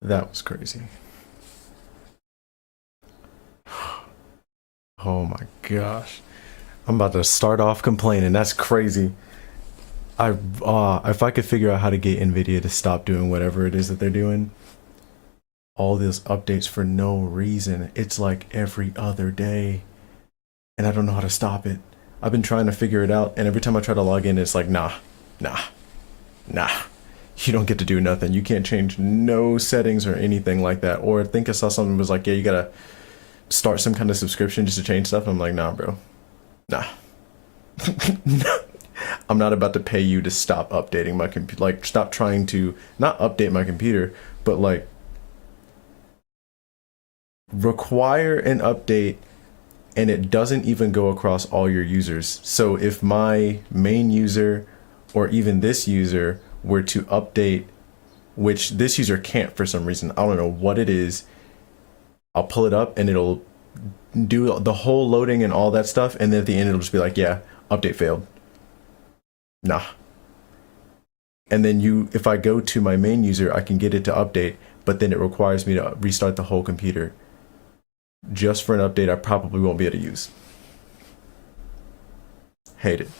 That was crazy. Oh my gosh. I'm about to start off complaining. That's crazy. If I could figure out how to get Nvidia to stop doing whatever it is that they're doing, all these updates for no reason. It's like every other day, and I don't know how to stop it. I've been trying to figure it out, and every time I try to log in, it's like, nah. You don't get to do nothing. You can't change no settings or anything like that. Or I think I saw something that was like, yeah, you gotta start some kind of subscription just to change stuff. And I'm like, nah, bro. Nah. I'm not about to pay you to stop updating my computer. Like, stop trying to not update my computer, but like require an update, and it doesn't even go across all your users. So if my main user or even this user were to update, which this user can't for some reason, I don't know what it is, I'll pull it up and it'll do the whole loading and all that stuff, and then at the end it'll just be like, yeah, update failed. Nah. And then if I go to my main user, I can get it to update, but then it requires me to restart the whole computer just for an update I probably won't be able to use. Hate it.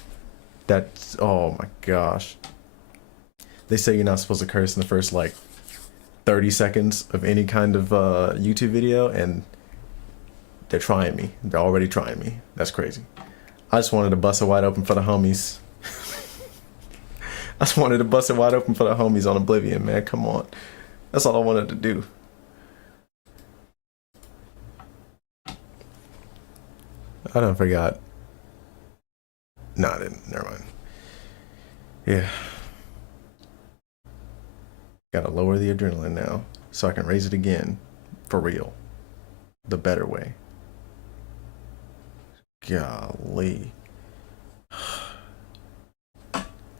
That's, oh my gosh. They say you're not supposed to curse in the first like 30 seconds of any kind of YouTube video, and they're trying me. They're already trying me. That's crazy. I just wanted to bust it wide open for the homies. I just wanted to bust it wide open for the homies on Oblivion, man. Come on. That's all I wanted to do. I done forgot. No, I didn't. Never mind. Yeah. Gotta lower the adrenaline now so I can raise it again for real. The better way. Golly.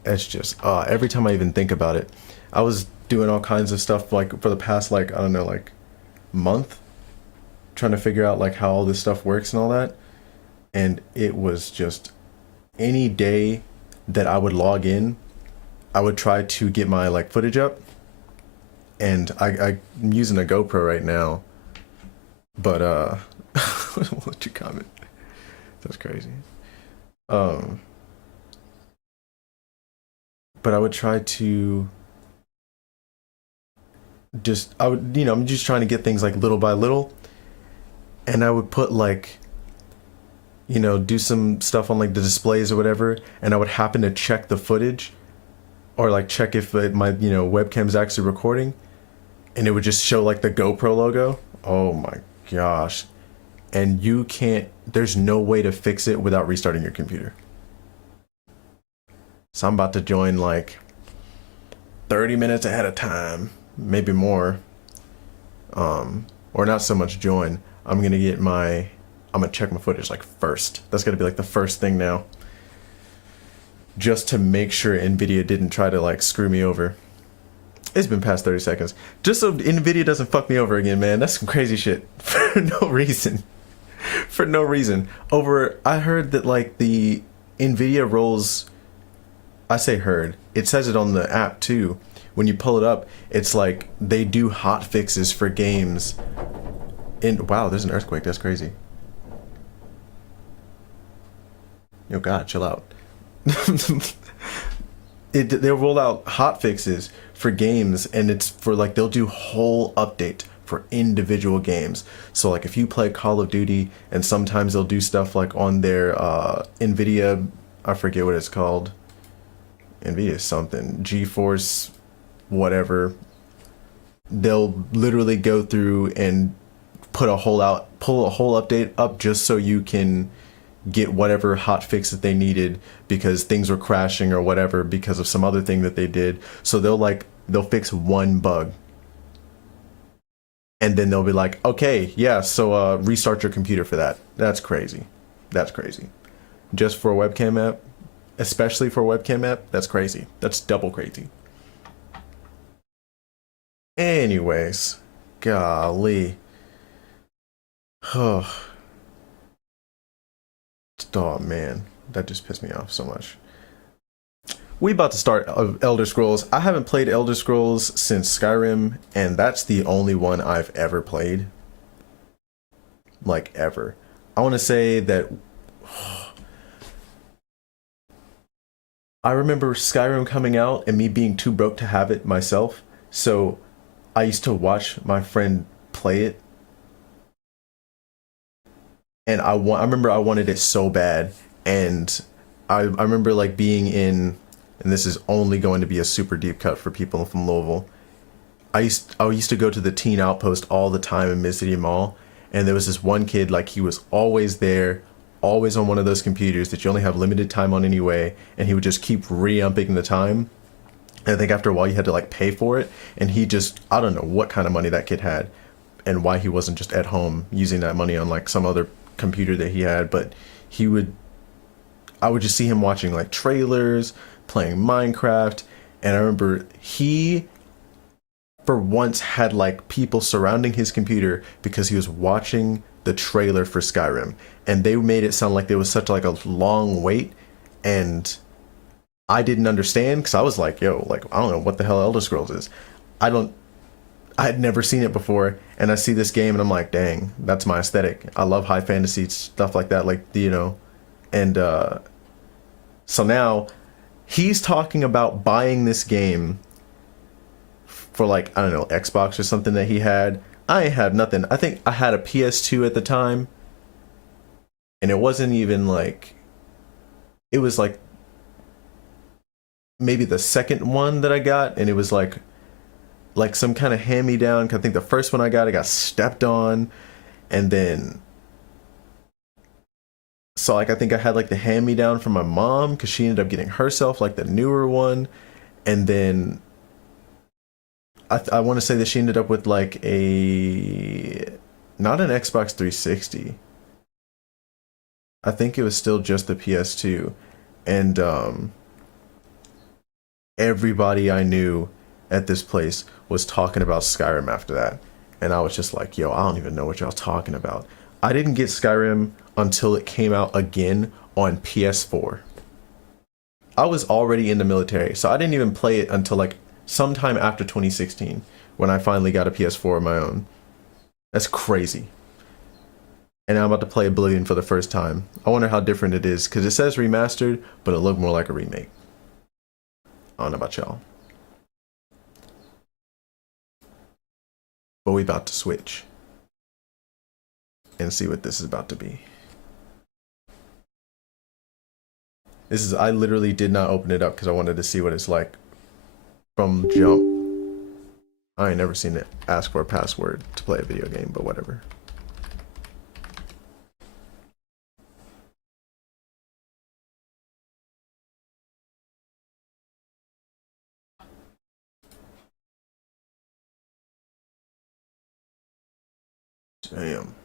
It's just, every time I even think about it, I was doing all kinds of stuff like for the past, like, I don't know, like month, trying to figure out like how all this stuff works and all that. And it was just any day that I would log in, I would try to get my like footage up. And I'm using a GoPro right now, but what's your comment? That's crazy. But I would try to just, I'm just trying to get things like little by little, and I would put like, do some stuff on like the displays or whatever, and I would happen to check the footage, or like check if my webcam's actually recording. And it would just show like the GoPro logo. Oh my gosh. And there's no way to fix it without restarting your computer. So I'm about to join like 30 minutes ahead of time, maybe more. Or not so much join. I'm gonna check my footage like first. That's gonna be like the first thing now. Just to make sure Nvidia didn't try to like screw me over. It's been past 30 seconds. Just so Nvidia doesn't fuck me over again, man. That's some crazy shit. For no reason. For no reason. I heard that like the Nvidia rolls, I say heard, it says it on the app too, when you pull it up, it's like they do hot fixes for games. And wow, there's an earthquake. That's crazy. Yo, God, chill out. They'll roll out hot fixes for games, and it's for like they'll do whole update for individual games. So like if you play Call of Duty, and sometimes they'll do stuff like on their Nvidia, I forget what it's called. Nvidia something, GeForce, whatever. They'll literally go through and pull a whole update up just so you can get whatever hot fix that they needed because things were crashing or whatever because of some other thing that they did. So they'll fix one bug. And then they'll be like, okay, yeah, so restart your computer for that. That's crazy. That's crazy. Just for a webcam app, especially for a webcam app, that's crazy. That's double crazy. Anyways, golly. Oh. Oh man, that just pissed me off so much. We about to start Elder Scrolls. I haven't played Elder Scrolls since Skyrim, and that's the only one I've ever played. Like ever. I want to say that I remember Skyrim coming out and me being too broke to have it myself. So I used to watch my friend play it. And I remember I wanted it so bad. And I remember like being in, and this is only going to be a super deep cut for people from Louisville. I used to go to the teen outpost all the time in Mid City Mall. And there was this one kid, like he was always there, always on one of those computers that you only have limited time on anyway. And he would just keep re-upping the time. And I think after a while you had to like pay for it. And he just, I don't know what kind of money that kid had and why he wasn't just at home using that money on like some other computer that he had. But I would just see him watching like trailers, playing Minecraft. And I remember he for once had like people surrounding his computer because he was watching the trailer for Skyrim. And they made it sound like there was such like a long wait. And I didn't understand because I was like, yo, like, I don't know what the hell Elder Scrolls is. I had never seen it before. And I see this game and I'm like, dang, that's my aesthetic. I love high fantasy stuff like that. Like, you know, and so now he's talking about buying this game for like, I don't know, Xbox or something that he had. I had nothing. I think I had a PS2 at the time. And it wasn't even like, it was like maybe the second one that I got. And it was like some kind of hand-me-down. I think the first one I got stepped on. And then, so like I think I had like the hand-me-down from my mom because she ended up getting herself like the newer one. And then I want to say that she ended up with like not an Xbox 360. I think it was still just the PS2. And everybody I knew at this place was talking about Skyrim after that. And I was just like, yo, I don't even know what y'all talking about. I didn't get Skyrim until it came out again on PS4. I was already in the military, so I didn't even play it until like sometime after 2016 when I finally got a PS4 of my own. That's crazy. And I'm about to play Oblivion for the first time. I wonder how different it is because it says remastered, but it looked more like a remake. I don't know about y'all. But we about to switch and see what this is about to be. I literally did not open it up because I wanted to see what it's like from jump. I ain't never seen it ask for a password to play a video game, but whatever. Damn.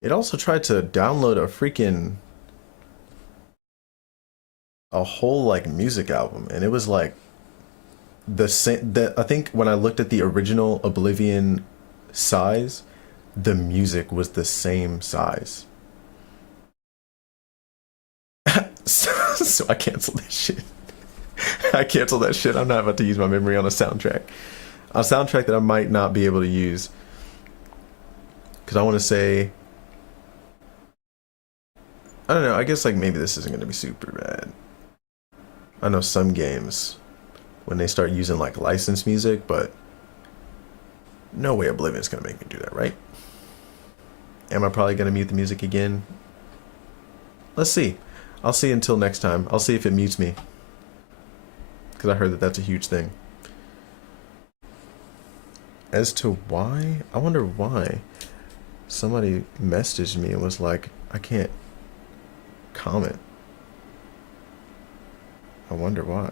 It also tried to download a whole like music album, and it was like the same that I think when I looked at the original Oblivion size, the music was the same size. So I canceled that shit. I canceled that shit. I'm not about to use my memory on a soundtrack. A soundtrack that I might not be able to use. Because I want to say... I don't know, I guess like maybe this isn't going to be super bad. I know some games, when they start using like licensed music, but... no way Oblivion's going to make me do that, right? Am I probably going to mute the music again? Let's see. I'll see until next time. I'll see if it mutes me. Because I heard that that's a huge thing. As to why? I wonder why. Somebody messaged me and was like, I can't comment. I wonder why.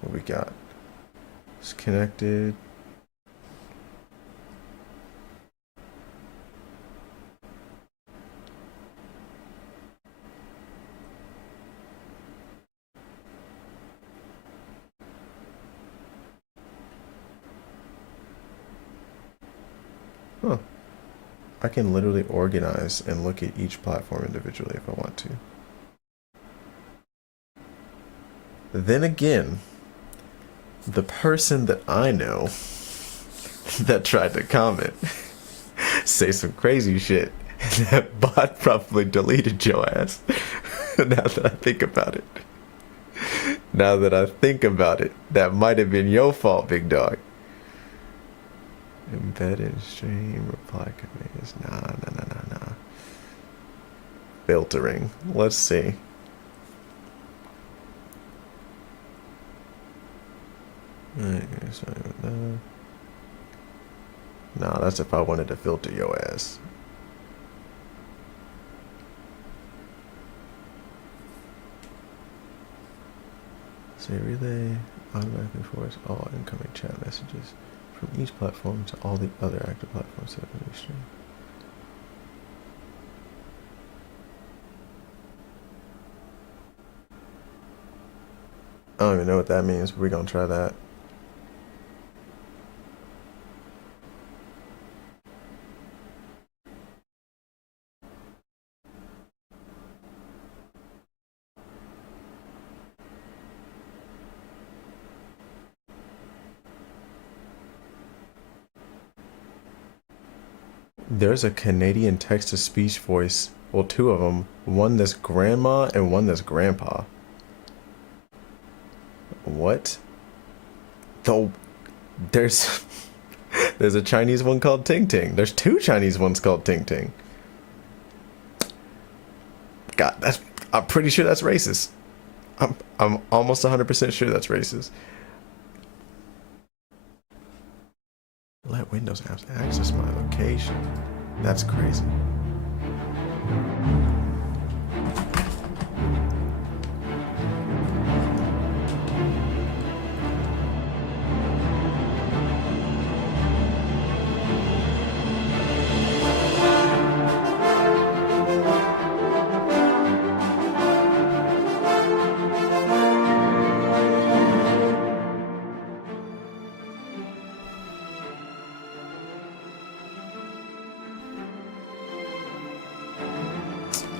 What we got? It's connected. Huh. I can literally organize and look at each platform individually if I want to. Then again, the person that I know that tried to comment say some crazy shit, and that bot probably deleted your ass. Now that I think about it. Now that I think about it, that might have been your fault, big dog. Embedded stream reply commands. Nah. Filtering. Let's see. Nah, that's if I wanted to filter your ass. Say relay automatically forwards all incoming chat messages from each platform to all the other active platforms that have been streamed. I don't even know what that means, but we're gonna try that. There's a Canadian text-to-speech voice. Well, two of them. One that's grandma and one that's grandpa. What? Though, there's a Chinese one called Ting Ting. There's two Chinese ones called Ting Ting. God, I'm pretty sure that's racist. I'm almost 100% sure that's racist. Let Windows apps access my location. That's crazy.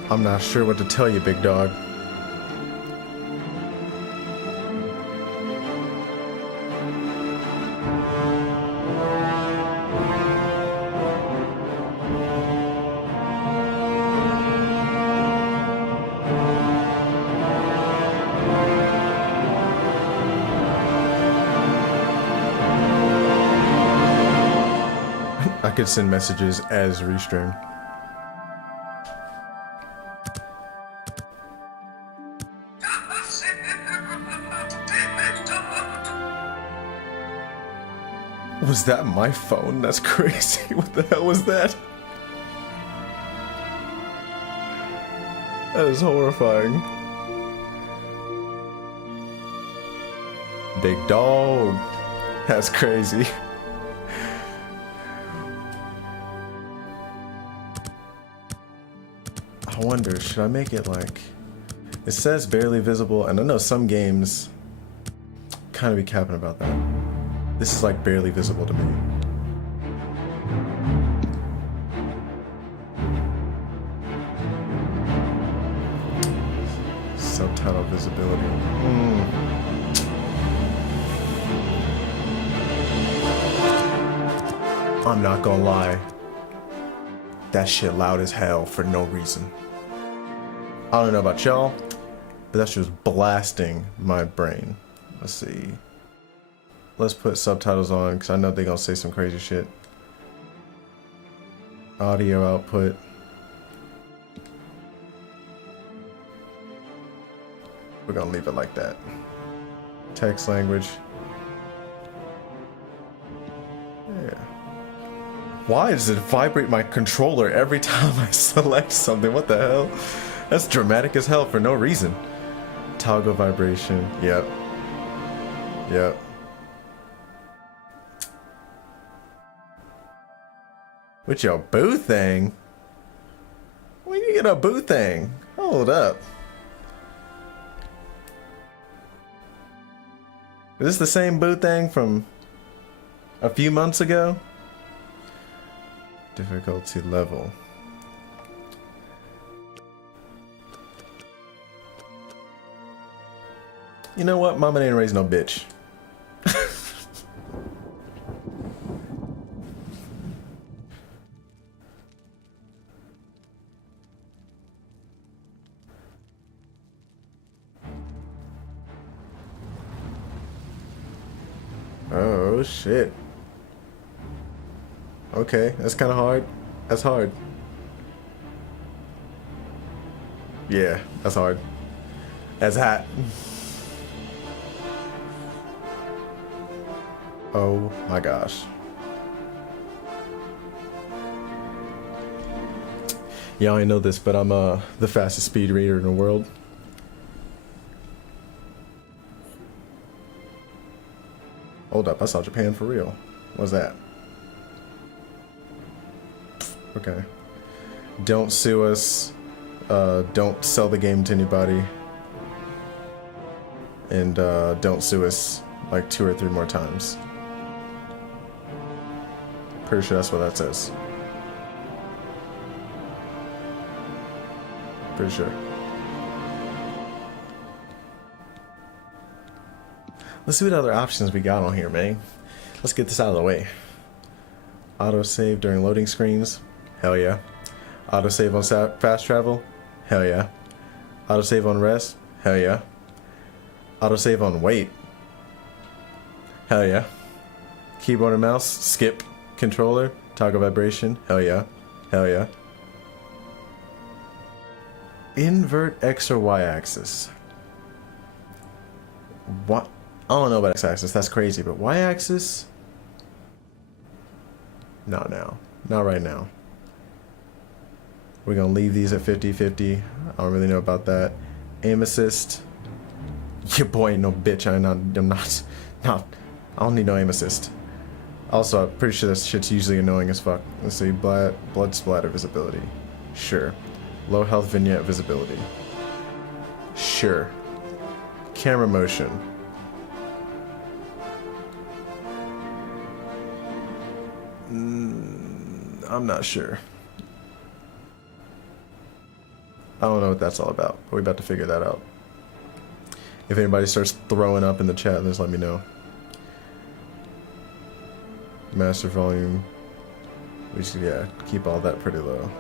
I'm not sure what to tell you, big dog. I could send messages as restream. Was that my phone? That's crazy. What the hell was that? That is horrifying. Big dog. That's crazy. I wonder, should I make it like... It says barely visible, and I know some games kind of be capping about that. This is like barely visible to me. Subtitle visibility. I'm not gonna lie. That shit loud as hell for no reason. I don't know about y'all, but that's just blasting my brain. Let's see. Let's put subtitles on because I know they're gonna say some crazy shit. Audio output. We're gonna leave it like that. Text language. Yeah. Why does it vibrate my controller every time I select something? What the hell? That's dramatic as hell for no reason. Toggle vibration. Yep. Yep. With your boo thing? When you get a boo thing? Hold up. Is this the same boo thing from a few months ago? Difficulty level. You know what? Mama ain't raised no bitch. Oh shit. Okay, that's kind of hard. That's hard. Yeah, that's hard. That's hot. Oh my gosh. Y'all ain't know this, but I'm the fastest speed reader in the world. Hold up, I saw Japan for real. What's that? Okay. Don't sue us. Don't sell the game to anybody. And don't sue us like 2 or 3 more times. Pretty sure that's what that says. Pretty sure. Let's see what other options we got on here, man. Let's get this out of the way. Autosave during loading screens. Hell yeah. Autosave on fast travel. Hell yeah. Autosave on rest. Hell yeah. Autosave on wait. Hell yeah. Keyboard and mouse. Skip. Controller. Toggle vibration. Hell yeah. Hell yeah. Invert X or Y axis. What? I don't know about X axis. That's crazy. But Y axis? Not now. Not right now. We're going to leave these at 50-50. I don't really know about that. Aim assist. Your boy ain't no bitch. I'm not. I don't need no aim assist. Also, I'm pretty sure this shit's usually annoying as fuck. Let's see. Blood splatter visibility. Sure. Low health vignette visibility. Sure. Camera motion. I'm not sure. I don't know what that's all about, but we're about to figure that out. If anybody starts throwing up in the chat, just let me know. Master volume. We should, yeah, keep all that pretty low.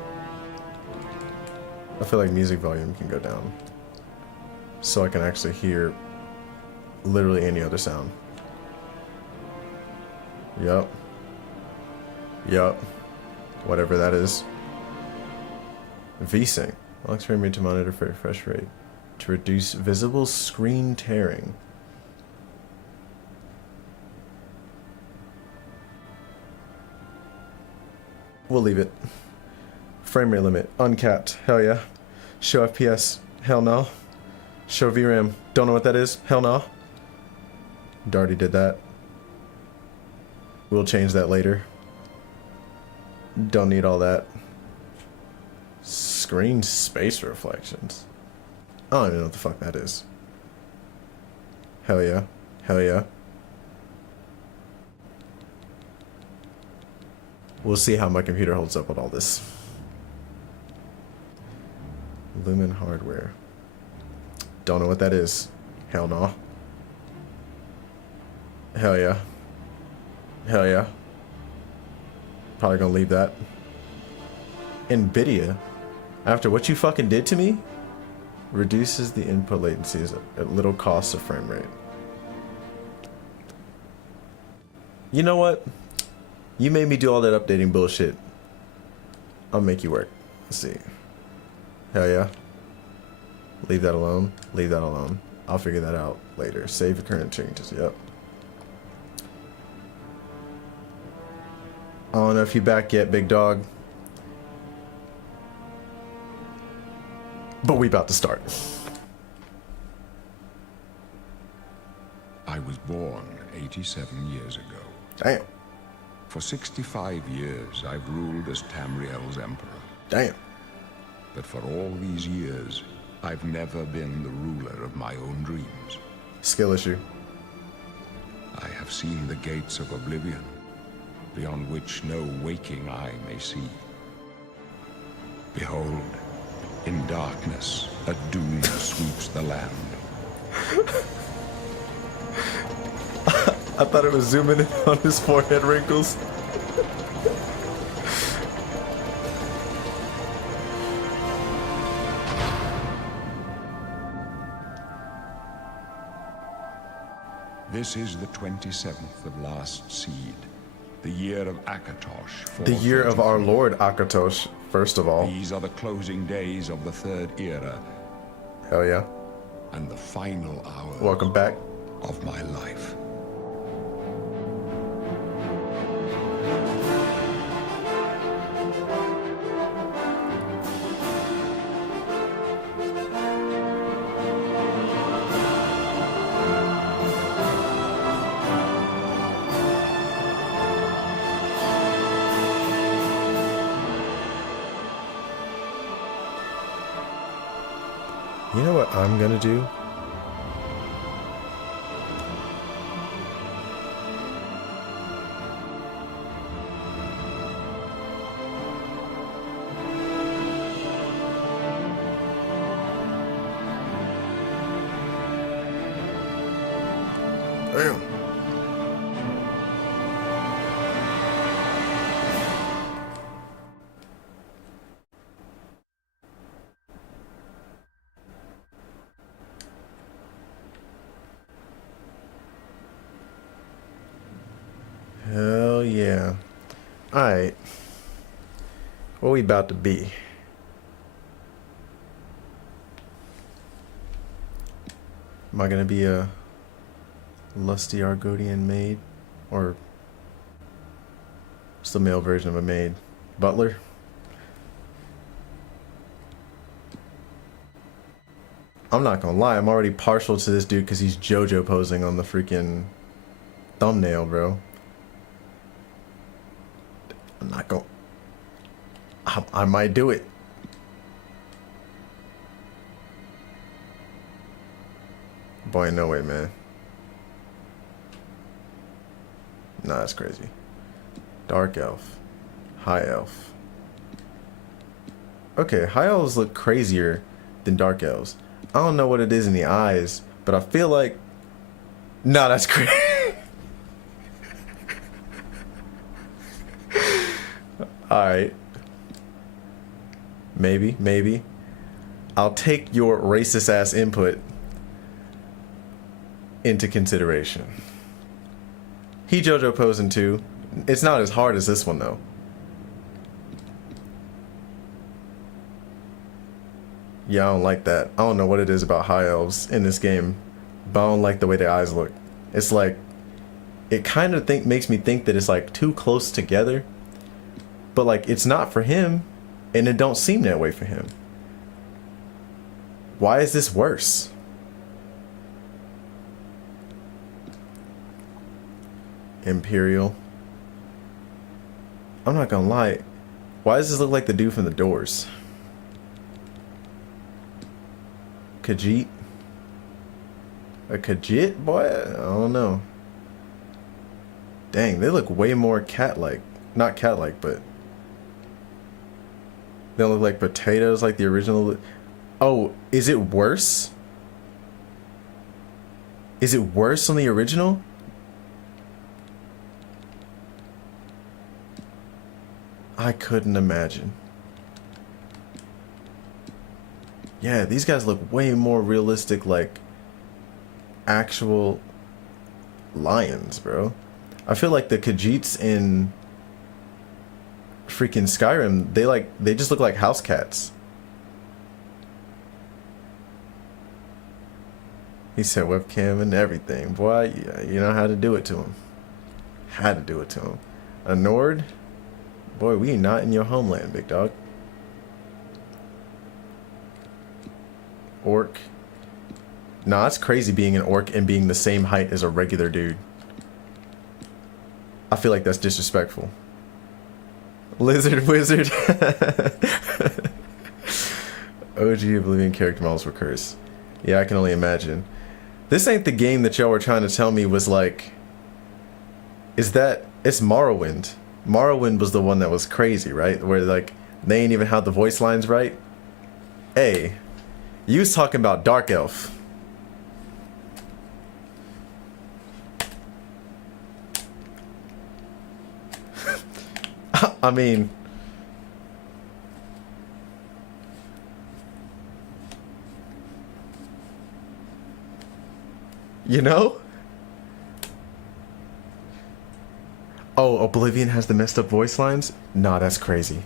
I feel like music volume can go down, so I can actually hear literally any other sound. Yup. Yup. Whatever that is. VSync. Locks frame rate to monitor for refresh rate to reduce visible screen tearing. We'll leave it. Frame rate limit uncapped. Hell yeah. Show FPS. Hell no. Show VRAM. Don't know what that is. Hell no. Darty did that. We'll change that later. Don't need all that. Screen space reflections. I don't even know what the fuck that is. Hell yeah. Hell yeah. We'll see how my computer holds up with all this. Lumen hardware. Don't know what that is. Hell no. Hell yeah. Hell yeah. Probably gonna leave that. NVIDIA, after what you fucking did to me, reduces the input latencies at little cost of frame rate. You know what? You made me do all that updating bullshit. I'll make you work. Let's see. Hell yeah. Leave that alone. Leave that alone. I'll figure that out later. Save your current changes. Yep. I don't know if you're back yet, big dog. But we about to start. I was born 87 years ago. Damn. For 65 years, I've ruled as Tamriel's emperor. Damn. But for all these years, I've never been the ruler of my own dreams. Skill issue. I have seen the gates of Oblivion, beyond which no waking eye may see. Behold, in darkness, a doom sweeps the land. I thought it was zooming in on his forehead wrinkles. This is the 27th of last seed, the year of Akatosh. The year of our Lord Akatosh, first of all. These are the closing days of the third era. Hell yeah. And the final hours. Welcome back. Of my life. You know what I'm gonna do? Damn. Hell yeah. Alright. What we about to be? Am I gonna be a lusty Argonian maid? Or what's the male version of a maid? Butler? I'm not gonna lie, I'm already partial to this dude because he's JoJo posing on the freaking thumbnail, bro. I'm not gonna... I might do it. Boy, no way, man. Nah, that's crazy. Dark elf. High elf. Okay, high elves look crazier than dark elves. I don't know what it is in the eyes, but I feel like... Nah, that's crazy. Alright. Maybe. I'll take your racist ass input into consideration. He JoJo posing too. It's not as hard as this one though. Yeah, I don't like that. I don't know what it is about high elves in this game, but I don't like the way their eyes look. It's like, it kind of makes me think that it's like too close together. But like, it's not for him, and it don't seem that way for him. Why is this worse? Imperial. I'm not gonna lie. Why does this look like the dude from The Doors? Khajiit? A Khajiit, boy? I don't know. Dang, they look way more cat-like. Not cat-like, but... They look like potatoes, like the original. Oh, is it worse? Is it worse on the original? I couldn't imagine. Yeah, these guys look way more realistic, like actual lions, bro. I feel like the Khajiits in freaking Skyrim, they just look like house cats. He said webcam and everything. Boy, you know how to do it to him. Had to do it to him. A Nord? Boy, we not in your homeland, big dog. Orc. Nah, it's crazy being an orc and being the same height as a regular dude. I feel like that's disrespectful. Lizard wizard. OG Oblivion character models were cursed. Yeah, I can only imagine. This ain't the game that y'all were trying to tell me was like... It's Morrowind. Morrowind was the one that was crazy, right? Where like, they ain't even had the voice lines right. Hey, you was talking about Dark Elf. I mean... You know? Oh, Oblivion has the messed up voice lines? Nah, that's crazy.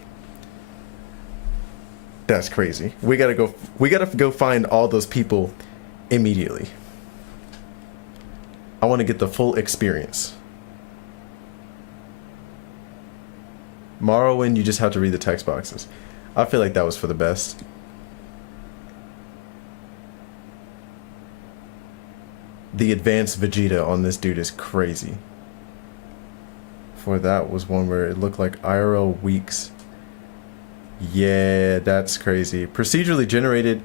That's crazy. We gotta go find all those people immediately. I want to get the full experience. Morrowind, you just have to read the text boxes. I feel like that was for the best. The advanced Vegeta on this dude is crazy. For that was one where it looked like IRL weeks. Yeah, that's crazy. Procedurally generated.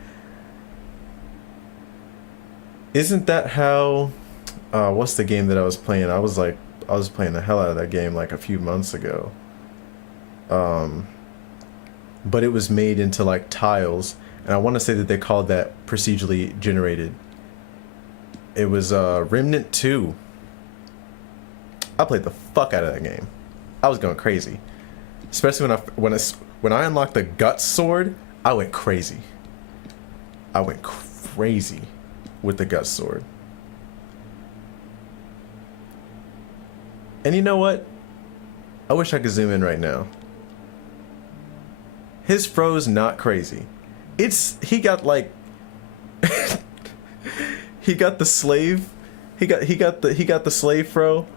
Isn't that how... what's the game that I was playing? I was playing the hell out of that game like a few months ago. But it was made into like tiles. And I want to say that they called that procedurally generated. It was Remnant 2. I played the fuck out of that game. I was going crazy. Especially when I unlocked the Guts sword, I went crazy. I went crazy with the Guts sword. And you know what? I wish I could zoom in right now. His fro's not crazy. He got like he got the slave. He got the slave fro.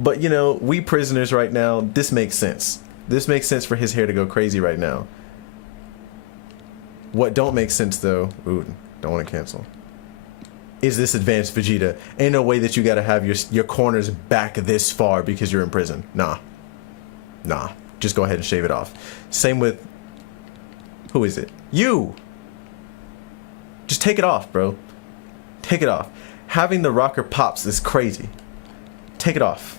But you know, we prisoners right now, this makes sense. This makes sense for his hair to go crazy right now. What don't make sense though, ooh, don't want to cancel, is this advanced Vegeta. Ain't no way that you gotta have your corners back this far because you're in prison. Nah. Just go ahead and shave it off. Same with, who is it? You! Just take it off, bro. Take it off. Having the rocker pops is crazy. Take it off.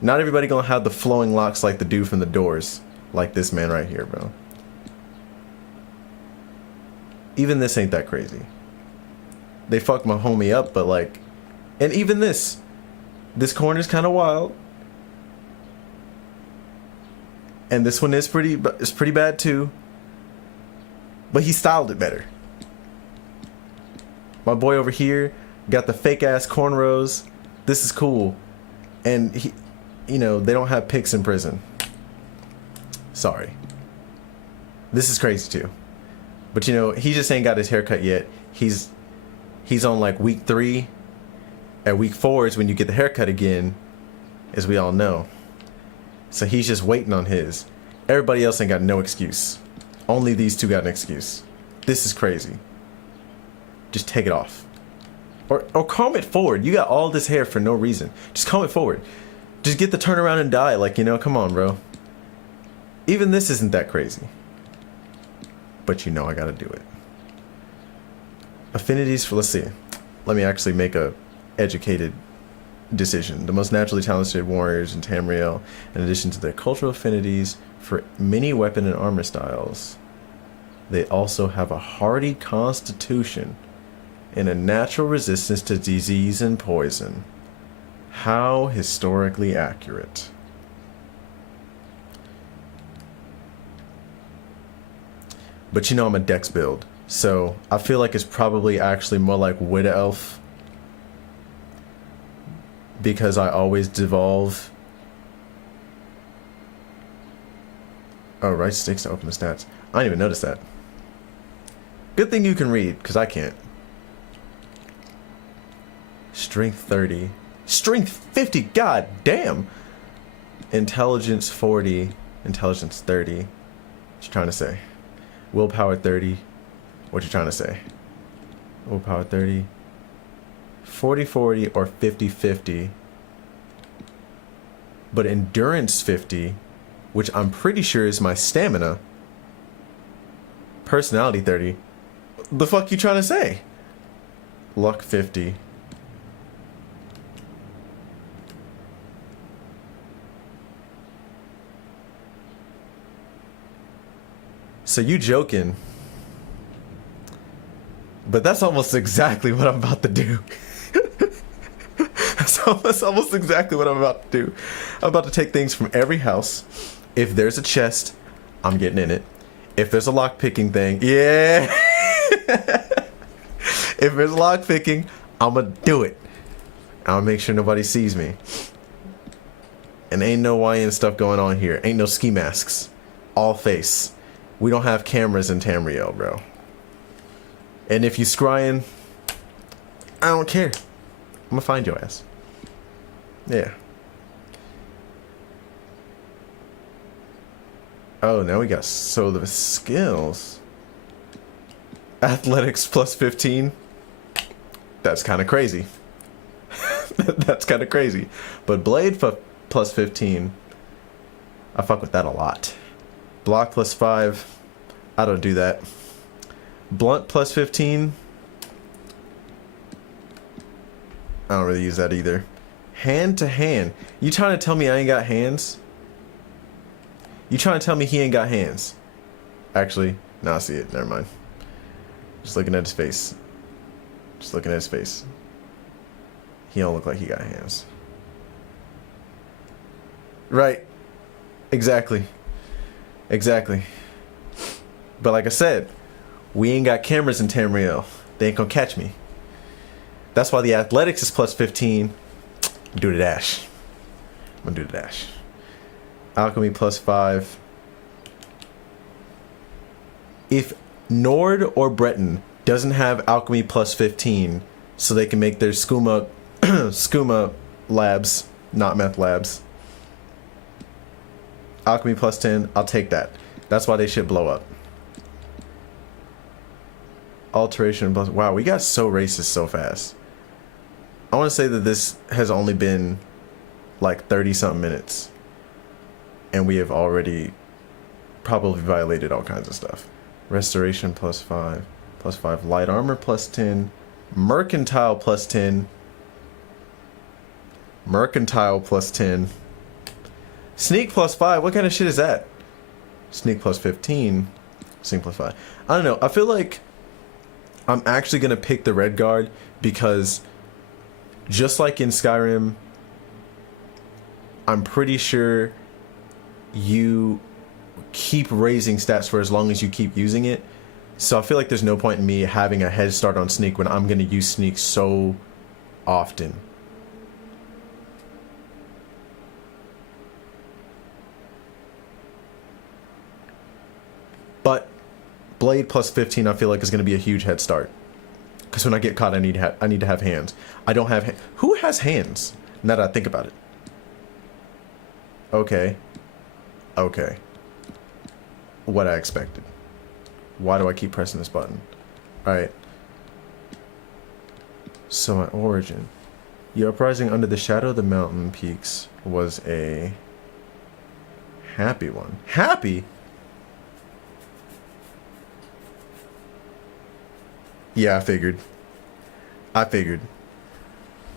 Not everybody gonna have the flowing locks like the dude from The Doors. Like this man right here, bro. Even this ain't that crazy. They fucked my homie up, but like... And even this corner's kind of wild. And this one is pretty bad too. But he styled it better. My boy over here got the fake ass cornrows. This is cool. And he, you know, they don't have pics in prison. Sorry. This is crazy too. But you know, he just ain't got his haircut yet. He's on like week 3. At week 4 is when you get the haircut again, as we all know. So he's just waiting on his. Everybody else ain't got no excuse. Only these two got an excuse. This is crazy. Just take it off. Or comb it forward. You got all this hair for no reason. Just comb it forward. Just get the turnaround and dye. Like, you know, come on, bro. Even this isn't that crazy. But you know I gotta do it. Affinities for, let's see. Let me actually make a educated decision. The most naturally talented warriors in Tamriel, in addition to their cultural affinities for many weapon and armor styles, they also have a hardy constitution and a natural resistance to disease and poison. How historically accurate. But you know I'm a dex build, so I feel like it's probably actually more like Widow Elf, because I always devolve. Oh, right sticks to open the stats. I didn't even notice that. Good thing you can read, because I can't. Strength 30. Strength 50, god damn! Intelligence 40. Intelligence 30. What you trying to say? Willpower 30. What you trying to say? Willpower 30. 40-40 or 50-50. But endurance 50, which I'm pretty sure is my stamina. Personality 30. The fuck you trying to say? Luck 50. So you joking. But that's almost exactly what I'm about to do. That's almost exactly what I'm about to do. I'm about to take things from every house. If there's a chest, I'm getting in it. If there's a lock picking thing, yeah. If there's lock picking, I'm gonna do it. I'll make sure nobody sees me. And ain't no YN stuff going on here. Ain't no ski masks. All face. We don't have cameras in Tamriel, bro. And if you scrying, I don't care. I'm gonna find your ass. Yeah. Oh, now we got so the skills. Athletics plus 15. That's kind of crazy. That's kind of crazy. But blade plus 15. I fuck with that a lot. Block plus 5. I don't do that. Blunt plus 15. I don't really use that either. Hand to hand. You trying to tell me I ain't got hands? You trying to tell me he ain't got hands? Actually, no, I see it. Never mind. Just looking at his face. Just looking at his face. He don't look like he got hands. Right. Exactly. Exactly. But like I said, we ain't got cameras in Tamriel. They ain't gonna catch me. That's why the athletics is plus 15. Do the dash. I'm gonna do the dash. Alchemy plus 5. If Nord or Breton doesn't have alchemy plus 15, so they can make their skooma skooma labs, not meth labs. Alchemy plus 10, I'll take that. That's why they should blow up. Alteration plus, wow, we got so racist so fast. I want to say that this has only been like 30 something minutes, and we have already probably violated all kinds of stuff. Restoration plus 5, plus 5, light armor plus 10, mercantile plus 10, mercantile plus 10, sneak plus 5. What kind of shit is that? Sneak plus 15, sneak plus 5. I don't know. I feel like I'm actually gonna pick the red guard because, just like in Skyrim, I'm pretty sure you keep raising stats for as long as you keep using it. So I feel like there's no point in me having a head start on sneak when I'm going to use sneak so often. But blade plus 15 I feel like is going to be a huge head start. Because when I get caught, I need to have hands. I don't have hands. Who has hands? Now that I think about it. Okay. Okay. What I expected. Why do I keep pressing this button? Alright. So my origin. The uprising under the shadow of the mountain peaks was a happy one. Happy? Yeah, I figured.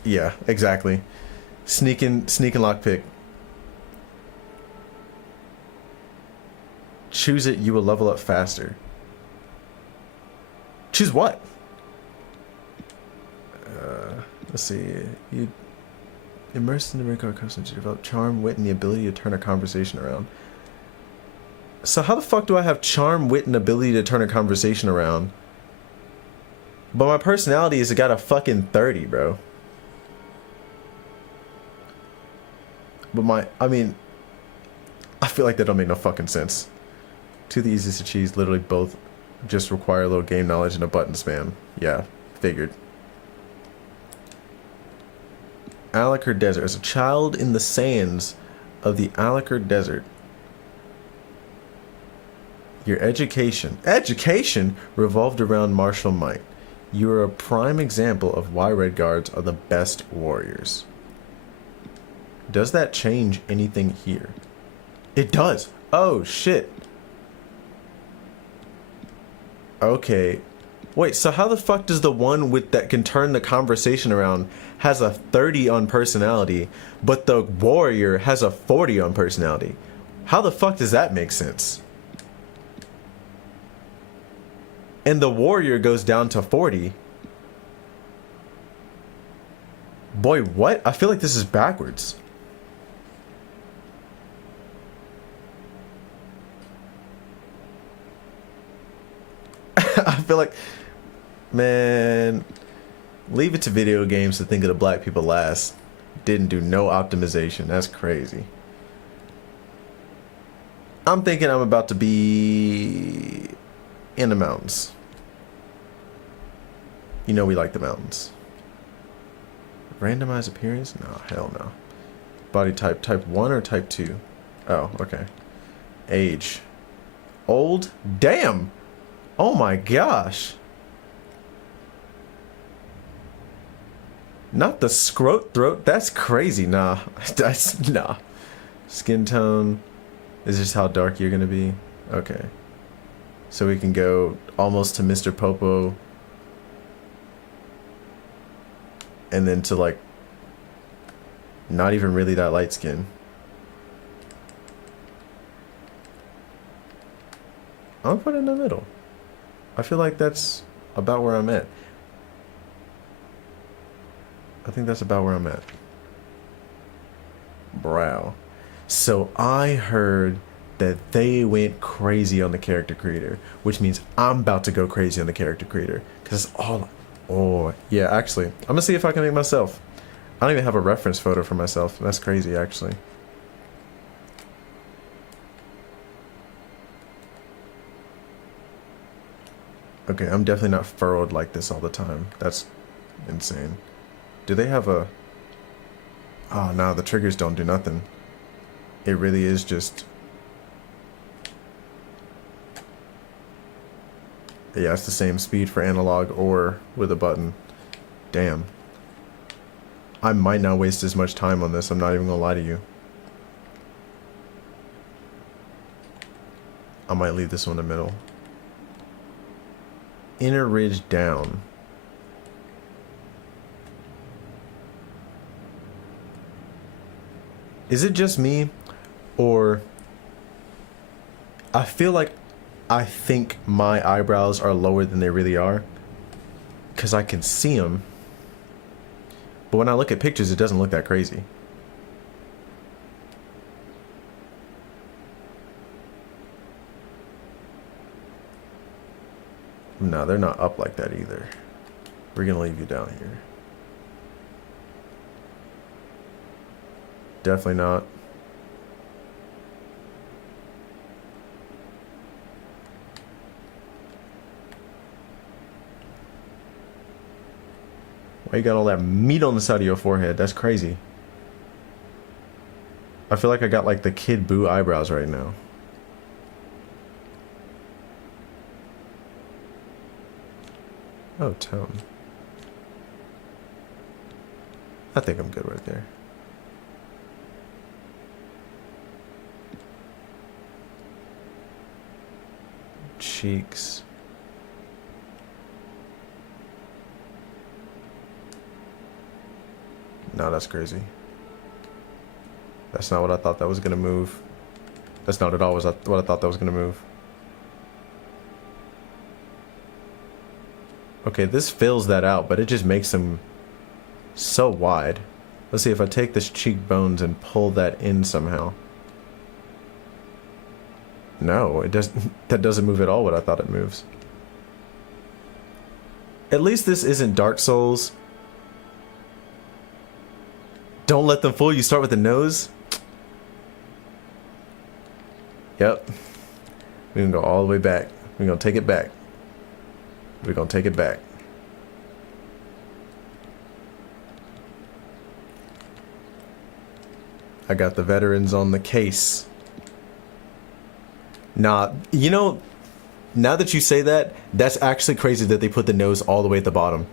Yeah, exactly. Sneaking lockpick. Choose it, you will level up faster. Choose what? Let's see. You immersed in the Red Card customs, you develop charm, wit, and the ability to turn a conversation around. So how the fuck do I have charm, wit, and ability to turn a conversation around? But my personality is got a fucking 30, bro. But I feel like that don't make no fucking sense. Two of the easiest to achieve, literally both just require a little game knowledge and a button spam. Yeah, figured. Alakir Desert. As a child in the sands of the Alakir Desert, your education revolved around martial might. You are a prime example of why Red Guards are the best warriors. Does that change anything here? It does. Oh, shit. Okay. Wait, so how the fuck does the one with that can turn the conversation around has a 30 on personality, but the warrior has a 40 on personality? How the fuck does that make sense? And the warrior goes down to 40. Boy, what? I feel like this is backwards. I feel like, man, leave it to video games to think of the black people last. Didn't do no optimization. That's crazy. I'm thinking I'm about to be in the mountains. You know we like the mountains. Randomized appearance? No, hell no. Body type, type 1 or type 2? Oh, okay. Age. Old? Damn! Oh my gosh. Not the scrot throat. That's crazy. Nah. Nah. Skin tone. Is this how dark you're gonna be? Okay. So we can go almost to Mr. Popo. And then to like not even really that light skin. I'll put it in the middle. I feel like that's about where I'm at. I think that's about where I'm at. Brow. So I heard that they went crazy on the character creator, which means I'm about to go crazy on the character creator. Because it's all... Oh, yeah, actually. I'm going to see if I can make myself. I don't even have a reference photo for myself. That's crazy, actually. Okay, I'm definitely not furrowed like this all the time. That's insane. Do they have a... Oh, no, the triggers don't do nothing. It really is just... Yeah, it's the same speed for analog or with a button. Damn. I might not waste as much time on this, I'm not even gonna lie to you. I might leave this one in the middle. Inner ridge down. Is it just me, or I feel like I think my eyebrows are lower than they really are because I can see them, but when I look at pictures it doesn't look that crazy. No, they're not up like that either. We're gonna leave you down here. Definitely not. Why you got all that meat on the side of your forehead? That's crazy. I feel like I got like the Kid Boo eyebrows right now. Oh, tone. I think I'm good right there. Cheeks. No, that's crazy. That's not what I thought that was gonna move. That's not at all what I thought that was gonna move. Okay, this fills that out, but it just makes them so wide. Let's see if I take this cheekbones and pull that in somehow. No, it doesn't. That doesn't move at all what I thought it moves. At least this isn't Dark Souls. Don't let them fool you. Start with the nose. Yep. We're gonna go all the way back. We're gonna take it back. We're gonna take it back. I got the veterans on the case. Nah, you know, now that you say that, that's actually crazy that they put the nose all the way at the bottom.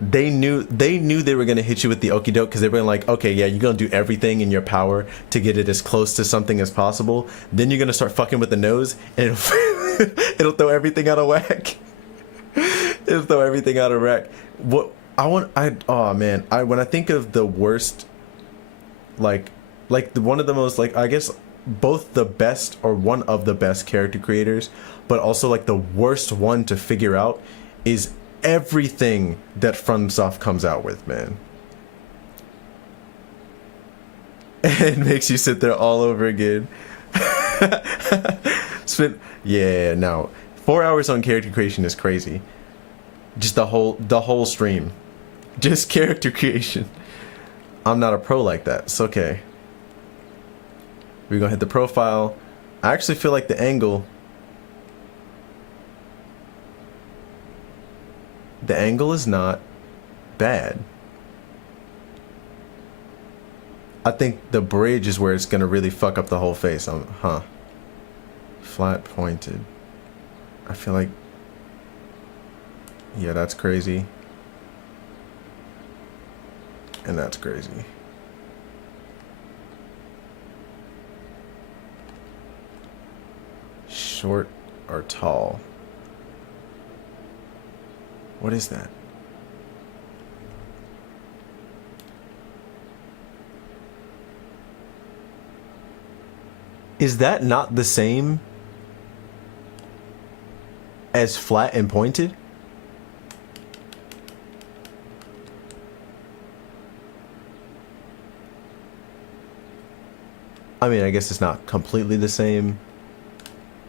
They knew they were gonna hit you with the okie doke because they were like, okay, yeah, you're gonna do everything in your power to get it as close to something as possible. Then you're gonna start fucking with the nose, and it'll throw everything out of whack. It'll throw everything out of whack. What oh man, when I think of the worst, like one of the most, like, I guess both the best or one of the best character creators, but also like the worst one to figure out is everything that FromSoft comes out with, man. It makes you sit there all over again. Yeah, no. 4 hours on character creation is crazy. Just the whole stream. Just character creation. I'm not a pro like that. It's okay. We're gonna hit the profile. I actually feel like the angle is not bad. I think the bridge is where it's gonna really fuck up the whole face. Flat pointed. I feel like, yeah, that's crazy. And that's crazy. Short or tall? What is that? Is that not the same as flat and pointed? I mean, I guess it's not completely the same.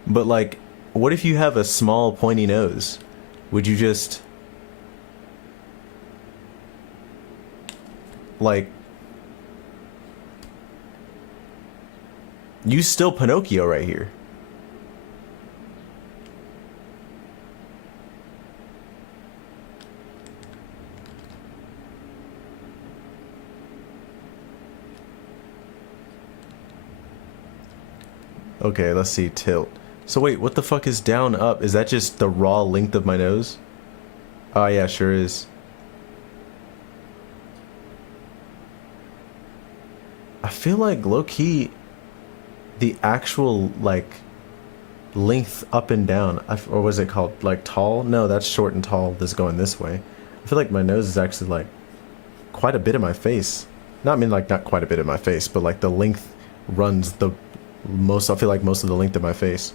But like, what if you have a small pointy nose? Would you just, like, you still Pinocchio right here. Okay, let's see, tilt. So wait, what the fuck is down up? Is that just the raw length of my nose? Oh yeah, sure is. I feel like low-key, the actual, like, length up and down, or was it called, like, tall? No, that's short and tall that's going this way. I feel like my nose is actually, like, quite a bit of my face. Not, I mean, like, not quite a bit of my face, but, like, the length runs the most, I feel like most of the length of my face.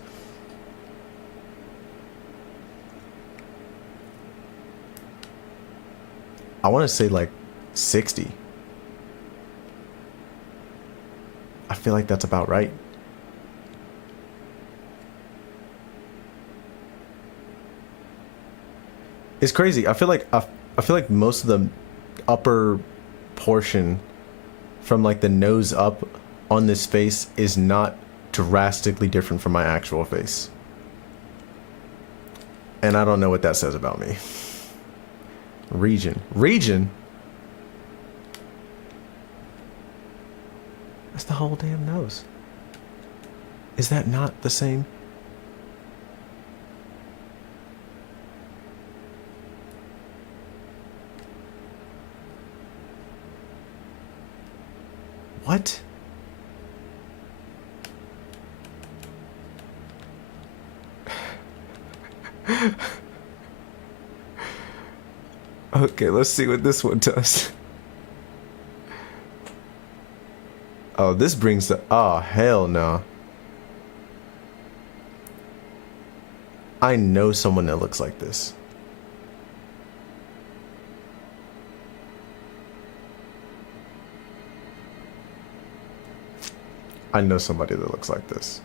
I want to say like 60. I feel like that's about right. It's crazy. I feel like most of the upper portion from like the nose up on this face is not drastically different from my actual face. And I don't know what that says about me. Region. That's the whole damn nose. Is that not the same? What? Okay, let's see what this one does. Oh, this brings the... Oh, hell no. I know someone that looks like this. I know somebody that looks like this.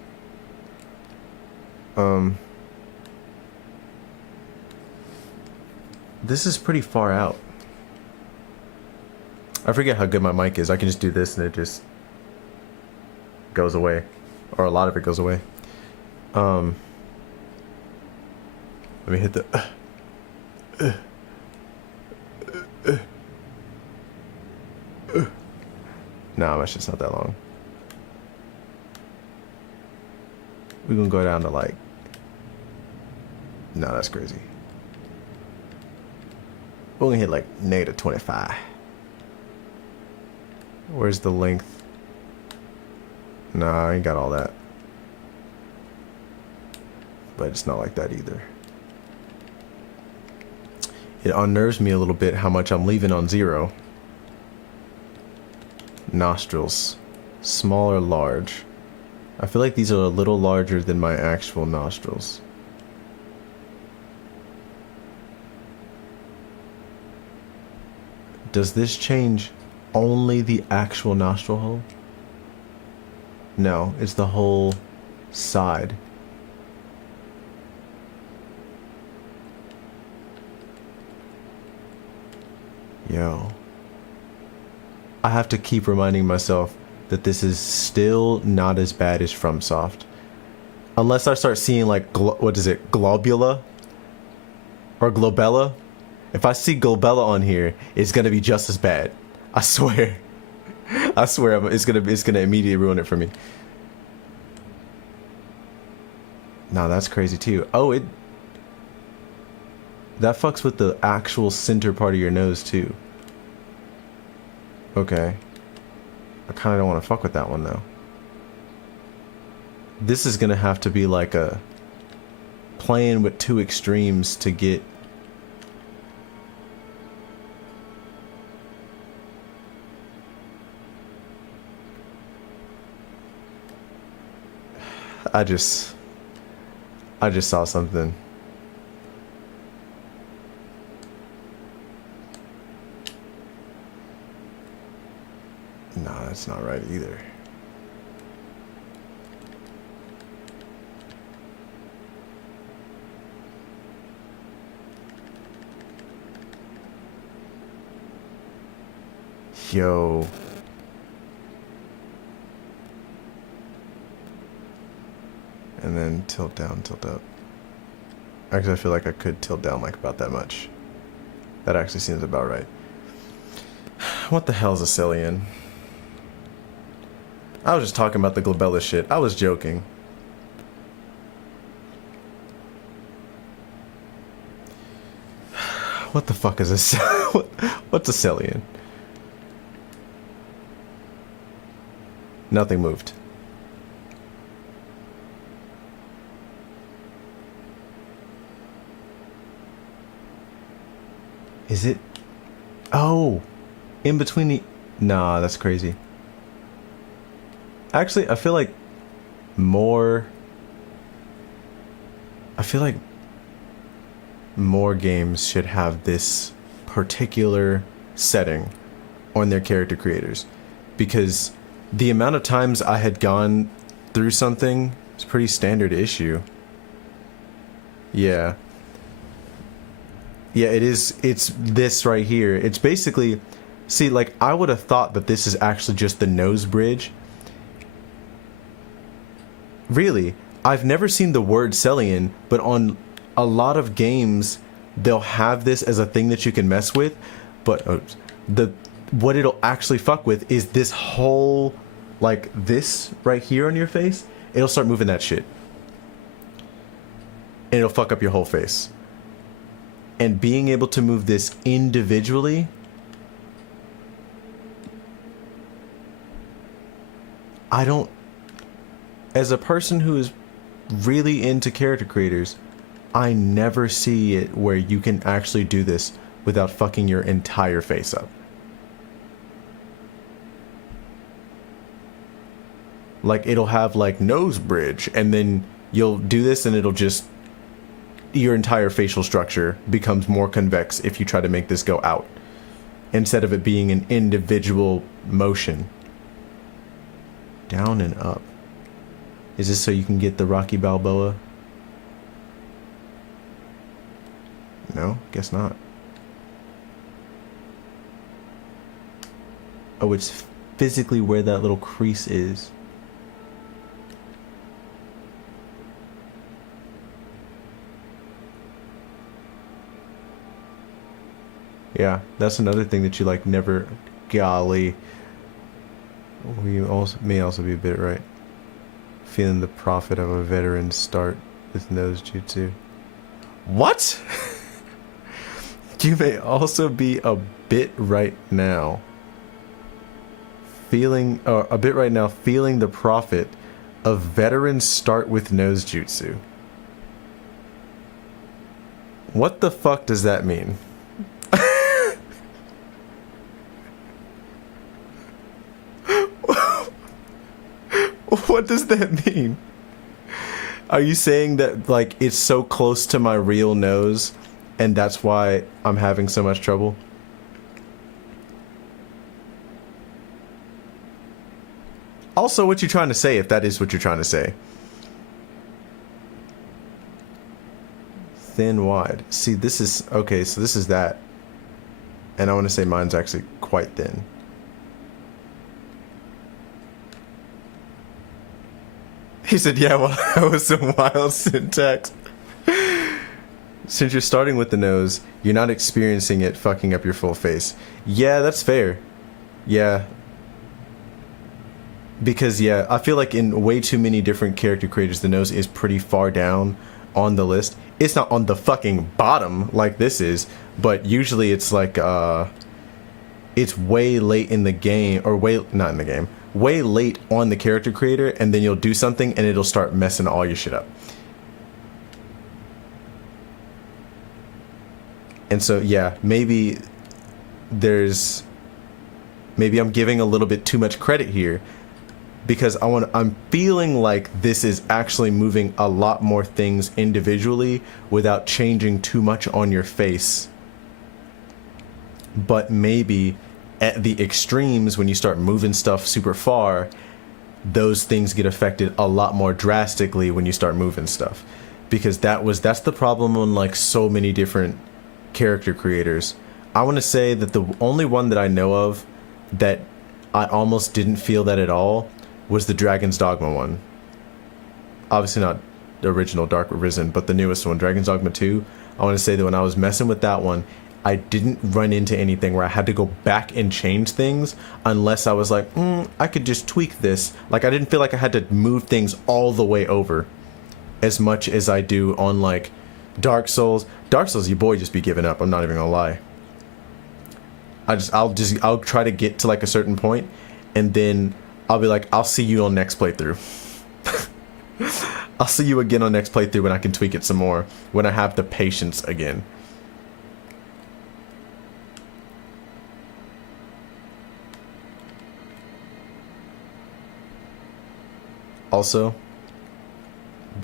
This is pretty far out. I forget how good my mic is. I can just do this and it just goes away. Or a lot of it goes away. Let me hit the... No, that's just not that long. We're gonna go down to like... No, that's crazy. We're gonna hit like -25. Where's the length? Nah, I ain't got all that. But it's not like that either. It unnerves me a little bit how much I'm leaving on 0. Nostrils. Small or large? I feel like these are a little larger than my actual nostrils. Does this change only the actual nostril hole? No, it's the whole side. Yo. I have to keep reminding myself that this is still not as bad as FromSoft. Unless I start seeing like, what is it, Globula? Or Globella? If I see Globella on here, it's gonna be just as bad. I swear. I swear it's gonna immediately ruin it for me. Nah, that's crazy too. Oh, that fucks with the actual center part of your nose too. Okay. I kind of don't want to fuck with that one though. This is gonna have to be like a playing with two extremes to get. I just saw something. No, that's not right either. Yo. And then tilt down, tilt up. Actually, I feel like I could tilt down like about that much. That actually seems about right. What the hell is a Cillian? I was just talking about the glabella shit. I was joking. What the fuck is this? What's a Cillian? Nothing moved. Is it? Oh, in between the... Nah, that's crazy. Actually, I feel like more games should have this particular setting on their character creators, because the amount of times I had gone through something is pretty standard issue. Yeah. Yeah, it is. It's this right here. It's basically, see, like, I would have thought that this is actually just the nose bridge. Really, I've never seen the word Cillian, but on a lot of games, they'll have this as a thing that you can mess with. But what it'll actually fuck with is this whole, like, this right here on your face. It'll start moving that shit. And it'll fuck up your whole face. And being able to move this individually, I don't, as a person who is really into character creators, I never see it where you can actually do this without fucking your entire face up. Like, it'll have like nose bridge, and then you'll do this and it'll just, your entire facial structure becomes more convex if you try to make this go out, instead of it being an individual motion. Down and up. Is this so you can get the Rocky Balboa? No, guess not. Oh, it's physically where that little crease is. Yeah, that's another thing that you like never. Golly. We also may also be a bit right. Feeling the profit of a veteran start with nose jutsu. What? You may also be a bit right now. Feeling a bit right now. Feeling the profit of veterans start with nose jutsu. What the fuck does that mean? What does that mean? Are you saying that like it's so close to my real nose and that's why I'm having so much trouble? Also, what you trying to say, if that is what you're trying to say? Thin, wide. See, this is okay, so this is that. And I want to say mine's actually quite thin. He said, yeah, well, that was some wild syntax. Since you're starting with the nose, you're not experiencing it fucking up your full face. Yeah, that's fair. Yeah. Because, yeah, I feel like in way too many different character creators, the nose is pretty far down on the list. It's not on the fucking bottom like this is, but usually it's like, it's way late in the game, or not in the game, way late on the character creator, and then you'll do something and it'll start messing all your shit up. And so, yeah, maybe I'm giving a little bit too much credit here, because I'm feeling like this is actually moving a lot more things individually without changing too much on your face. But maybe at the extremes, when you start moving stuff super far, those things get affected a lot more drastically when you start moving stuff. Because that's the problem on like so many different character creators. I want to say that the only one that I know of that I almost didn't feel that at all was the Dragon's Dogma one. Obviously not the original Dark Risen, but the newest one, Dragon's Dogma 2. I want to say that when I was messing with that one, I didn't run into anything where I had to go back and change things unless I was like, I could just tweak this. Like, I didn't feel like I had to move things all the way over as much as I do on like Dark Souls. Dark Souls, your boy just be giving up. I'm not even gonna lie. I'll try to get to like a certain point, and then I'll be like, I'll see you on next playthrough. I'll see you again on next playthrough when I can tweak it some more, when I have the patience again. Also,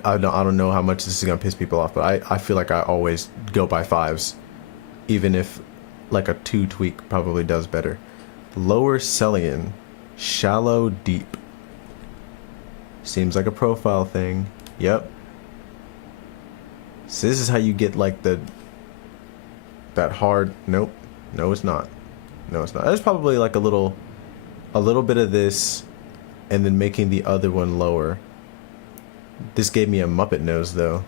I don't know how much this is gonna piss people off, but I feel like I always go by 5s, even if like a 2 tweak probably does better. Lower Celian, shallow, deep. Seems like a profile thing. Yep. So this is how you get like that hard. Nope. No, it's not. No, it's not. There's probably like a little bit of this, and then making the other one lower. This gave me a Muppet nose though.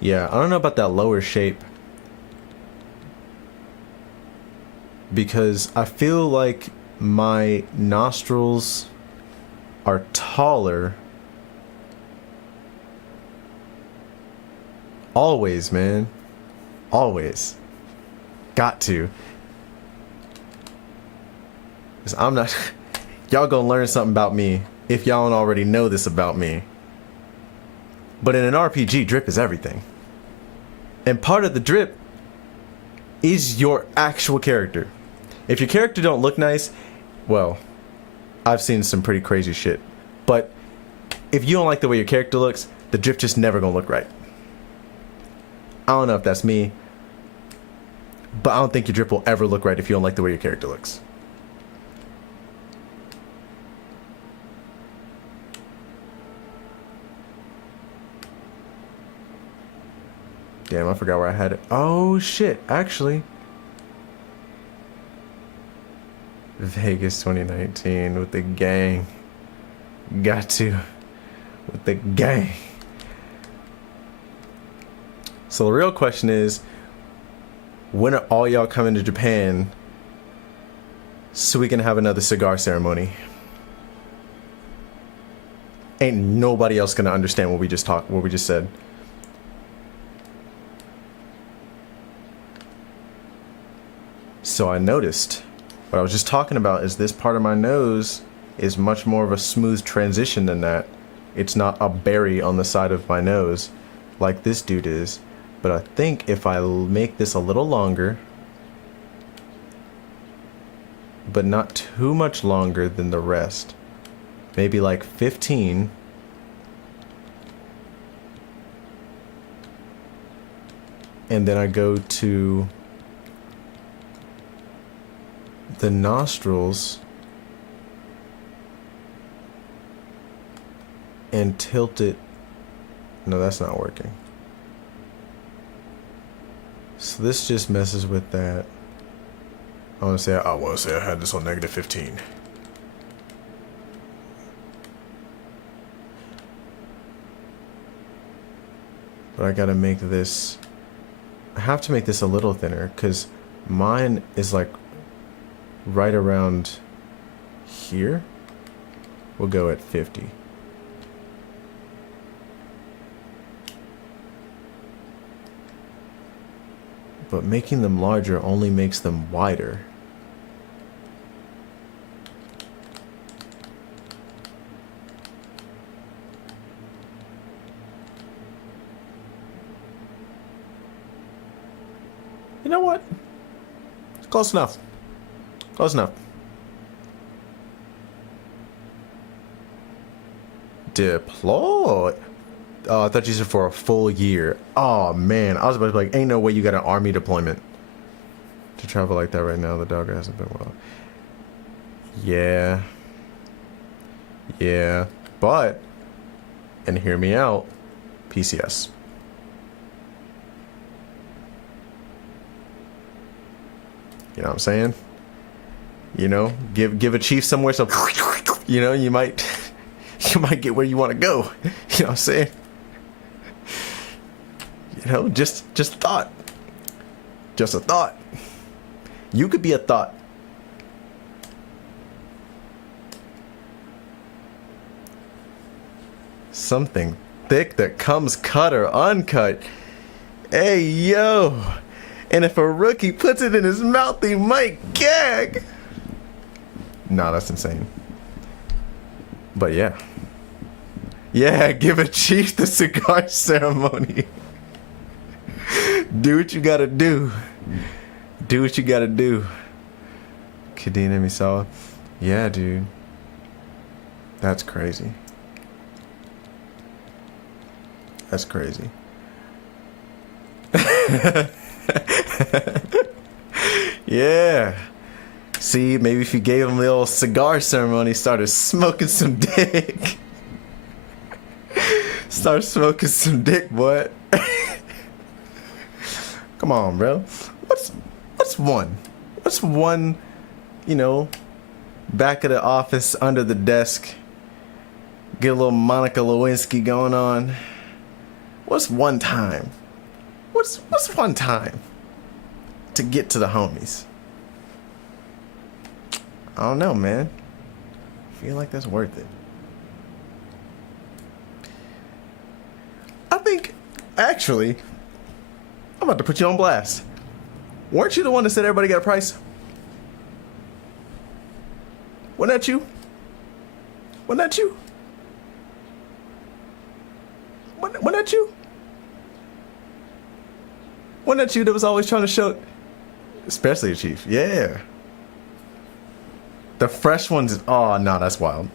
Yeah, I don't know about that lower shape, because I feel like my nostrils are taller. Always, man. Always. Got to. 'Cause I'm not... Y'all gonna learn something about me if y'all don't already know this about me. But in an RPG, drip is everything. And part of the drip is your actual character. If your character don't look nice, well, I've seen some pretty crazy shit. But if you don't like the way your character looks, The drip just never gonna look right. I don't know if that's me, but I don't think your drip will ever look right if you don't like the way your character looks. Damn, I forgot where I had it. Oh shit, actually. Vegas 2019 with the gang. Got to. With the gang. So the real question is, when are all y'all coming to Japan so we can have another cigar ceremony? Ain't nobody else gonna understand what we just said. So I noticed what I was just talking about is this part of my nose is much more of a smooth transition than that. It's not a berry on the side of my nose like this dude is. But I think if I make this a little longer, but not too much longer than the rest, maybe like 15, and then I go to the nostrils and tilt it. No, that's not working. So this just messes with that. I want to say I had this on negative 15. But I gotta make this, I have to make this a little thinner because mine is like right around here. We'll go at 50. But making them larger only makes them wider. You know what? Close enough. Close enough. Deploy. Oh, I thought you said for a full year. Oh man, I was about to be like, ain't no way you got an army deployment to travel like that right now. The dog hasn't been well. Yeah. Yeah. But, and hear me out, PCS. You know what I'm saying? You know, give a chief somewhere so, you know, you might get where you want to go. You know what I'm saying? You know, just a thought. Just a thought. You could be a thought. Something thick that comes cut or uncut. Hey, yo. And if a rookie puts it in his mouth, he might gag. Nah, that's insane. But yeah. Yeah, give a chief the cigar ceremony. Do what you gotta do. Do what you gotta do. Kadena Misawa. Yeah, dude. That's crazy. That's crazy. Yeah. See, maybe if you gave him the old cigar ceremony, started smoking some dick. Start smoking some dick, boy. Come on, bro. What's one? What's one, you know, back of the office, under the desk, get a little Monica Lewinsky going on. What's one time? What's one time to get to the homies? I don't know, man. I feel like that's worth it. I think, actually, I'm about to put you on blast. Weren't you the one that said everybody got a price? Wasn't that you? Wasn't that you? Wasn't that you? Wasn't that you that was always trying to show, especially a chief? Yeah. The fresh ones, oh no, that's wild.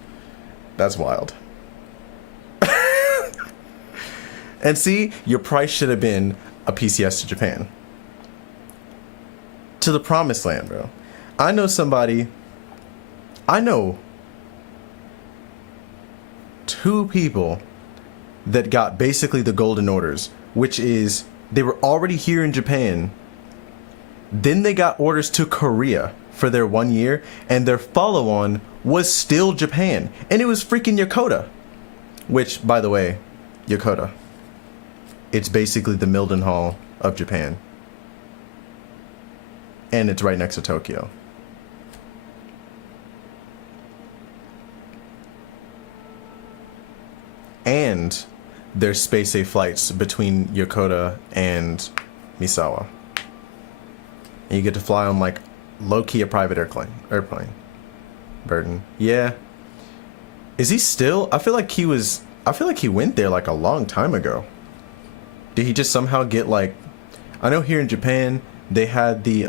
That's wild. And see, your price should have been a PCS to Japan. To the promised land, bro. I know 2 people that got basically the golden orders, which is they were already here in Japan. Then they got orders to Korea for their 1 year, and their follow-on was still Japan. And it was freaking Yokota. Which, by the way, Yokota. It's basically the Mildenhall of Japan. And it's right next to Tokyo. And there's space-safe flights between Yokota and Misawa. And you get to fly on, like, low-key a private airplane. Burden. Yeah. Is he still? I feel like he went there, like, a long time ago. Did he just somehow get, like... I know here in Japan, they had the,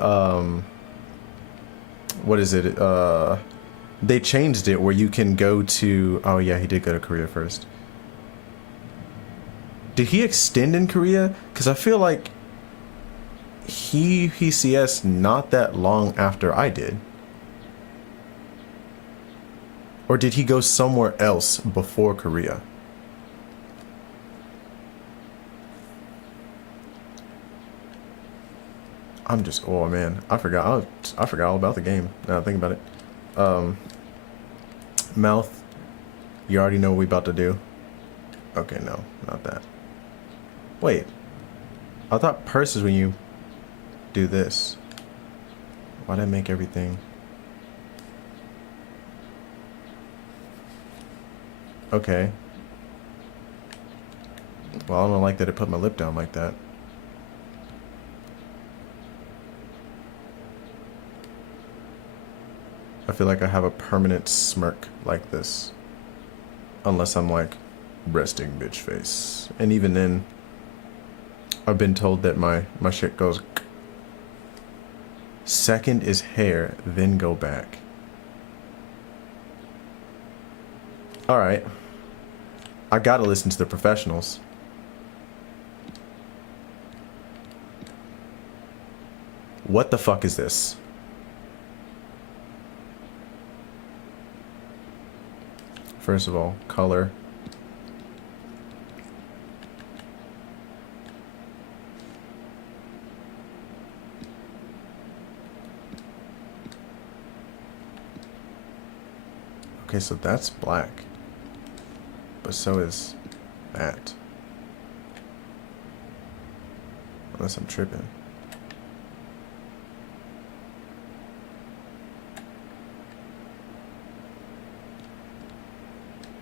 what is it? They changed it where you can go to... Oh, yeah, he did go to Korea first. Did he extend in Korea? Because I feel like he PCS not that long after I did. Or did he go somewhere else before Korea? I'm just, oh man, I forgot all about the game. Now I think about it. Mouth, you already know what we about to do. Okay, no, not that. Wait, I thought purse is when you do this. Why'd I make everything? Okay. Well, I don't like that it put my lip down like that. I feel like I have a permanent smirk like this. Unless I'm like resting bitch face. And even then, I've been told that my shit goes. Second is hair, then go back. Alright. I gotta listen to the professionals. What the fuck is this? First of all, color. Okay, so that's black. But so is that. Unless I'm tripping.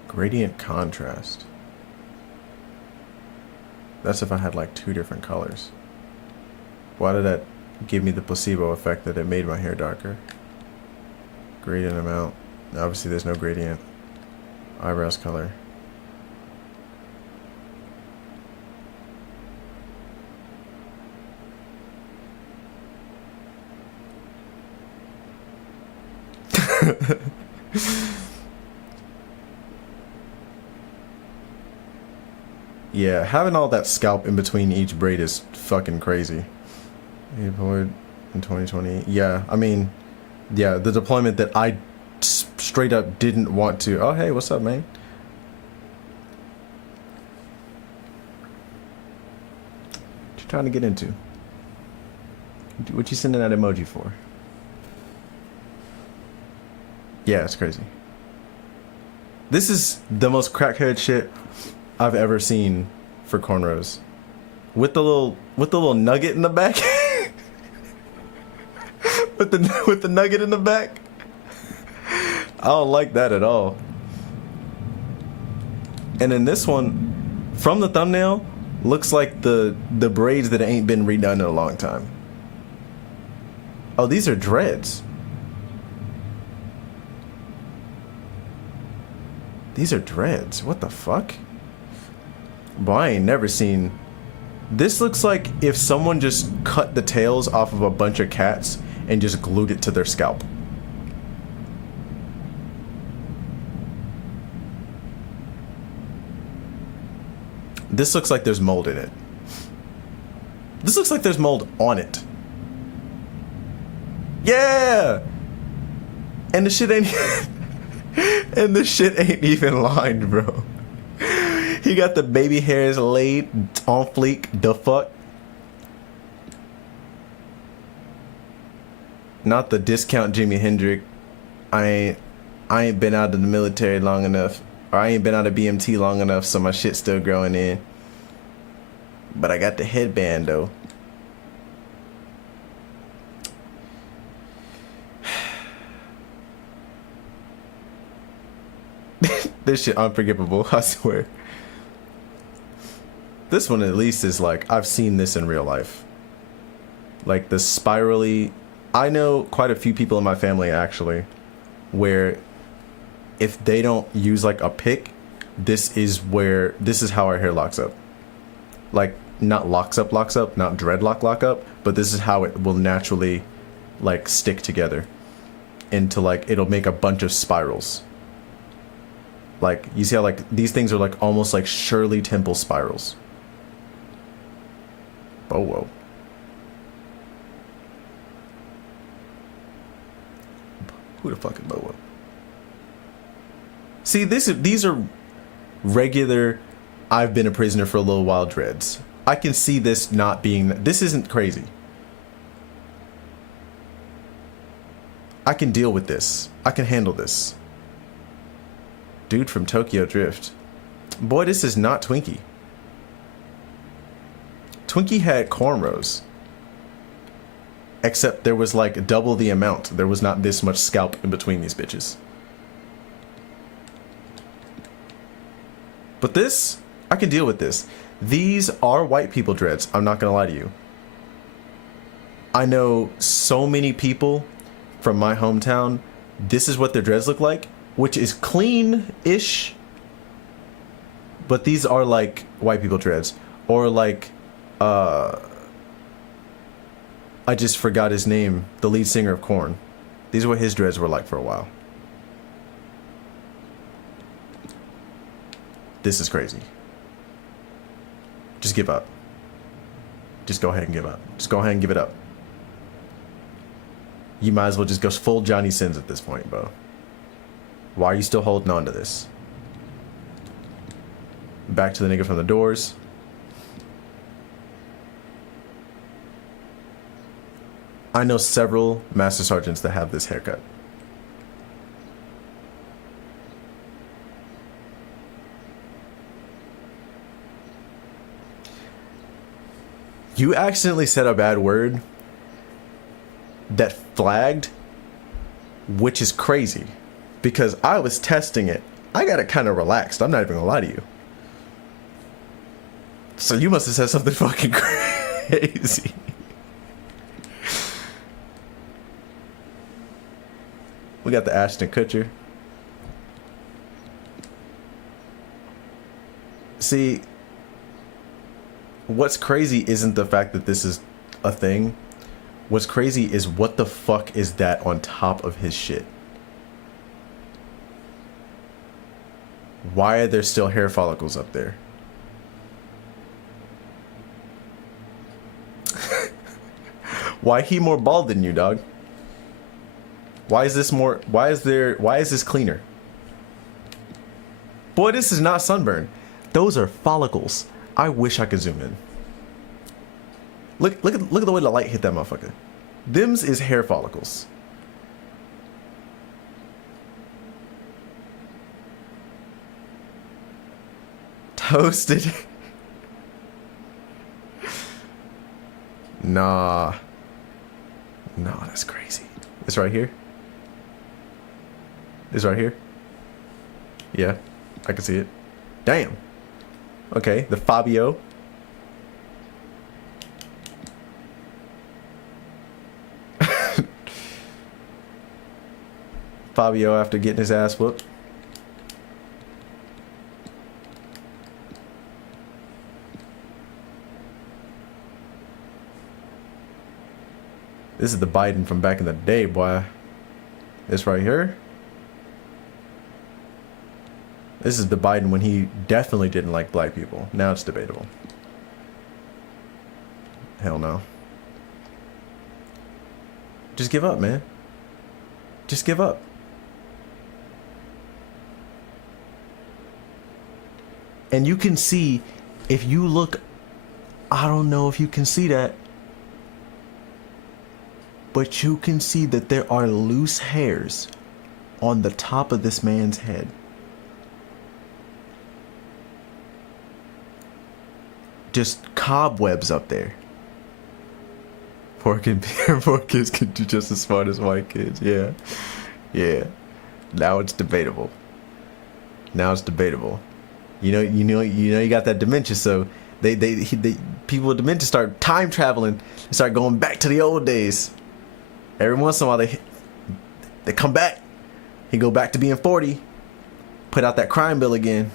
Gradient contrast. That's if I had like 2 different colors. Why did that give me the placebo effect that it made my hair darker? Gradient amount. Obviously there's no gradient. Eyebrows color. Yeah, having all that scalp in between each braid is fucking crazy. Deployed in 2020. Yeah, I mean, yeah, the deployment that I straight up didn't want to. Oh, hey, what's up, man? What you trying to get into? What you sending that emoji for? Yeah, it's crazy. This is the most crackhead shit I've ever seen for cornrows. With the little nugget in the back. with the nugget in the back. I don't like that at all. And then this one, from the thumbnail, looks like the braids that ain't been redone in a long time. Oh, these are dreads. These are dreads. What the fuck? Boy, I ain't never seen... This looks like if someone just cut the tails off of a bunch of cats and just glued it to their scalp. This looks like there's mold in it. This looks like there's mold on it. Yeah! And the shit ain't... and the shit ain't even lined, bro. He got the baby hairs laid on fleek. The fuck? Not the discount Jimi Hendrix. I ain't been out of the military long enough. Or I ain't been out of BMT long enough, so my shit's still growing in. But I got the headband, though. This shit unforgivable, I swear. This one at least is like, I've seen this in real life. Like the spirally... I know quite a few people in my family, actually, where if they don't use like a pick, this is how our hair locks up. Like, not locks up, not dreadlock lock up, but this is how it will naturally like stick together into like, it'll make a bunch of spirals. Like, you see how like these things are like almost like Shirley Temple spirals. Oh, whoa. Who the fuck is Boa? See, these are regular, I've been a prisoner for a little while dreads. I can see this not being, this isn't crazy. I can deal with this. I can handle this. Dude from Tokyo Drift. Boy, this is not Twinkie. Twinkie had cornrows. Except there was like double the amount. There was not this much scalp in between these bitches. But this, I can deal with this. These are white people dreads. I'm not gonna lie to you. I know so many people from my hometown. This is what their dreads look like, which is clean-ish. But these are like white people dreads. Or like, I just forgot his name, the lead singer of Korn. These are what his dreads were like for a while. This is crazy. Just give up. Just go ahead and give up. Just go ahead and give it up. You might as well just go full Johnny Sins at this point, bro. Why are you still holding on to this? Back to the nigga from the Doors. I know several Master Sergeants that have this haircut. You accidentally said a bad word that flagged, which is crazy because I was testing it. I got it kind of relaxed. I'm not even gonna lie to you. So you must have said something fucking crazy. We got the Ashton Kutcher. See, what's crazy isn't the fact that this is a thing. What's crazy is what the fuck is that on top of his shit? Why are there still hair follicles up there? Why he more bald than you, dog? Why is this more, why is this cleaner? Boy, this is not sunburn. Those are follicles. I wish I could zoom in. Look at the way the light hit that motherfucker. Them's is hair follicles. Toasted. Nah, that's crazy. It's right here. It's right here. Yeah, I can see it. Damn. Okay, the Fabio. Fabio after getting his ass whooped. This is the Biden from back in the day, boy. This right here. This is the Biden when he definitely didn't like black people. Now it's debatable. Hell no. Just give up, man. Just give up. And you can see, if you look, I don't know if you can see that, but you can see that there are loose hairs on the top of this man's head. Just cobwebs up there. Poor kids can do just as smart as white kids. Yeah. Yeah. Now it's debatable. Now it's debatable. You got that dementia, so they people with dementia start time traveling and start going back to the old days. Every once in a while they come back. He go back to being 40. Put out that crime bill again.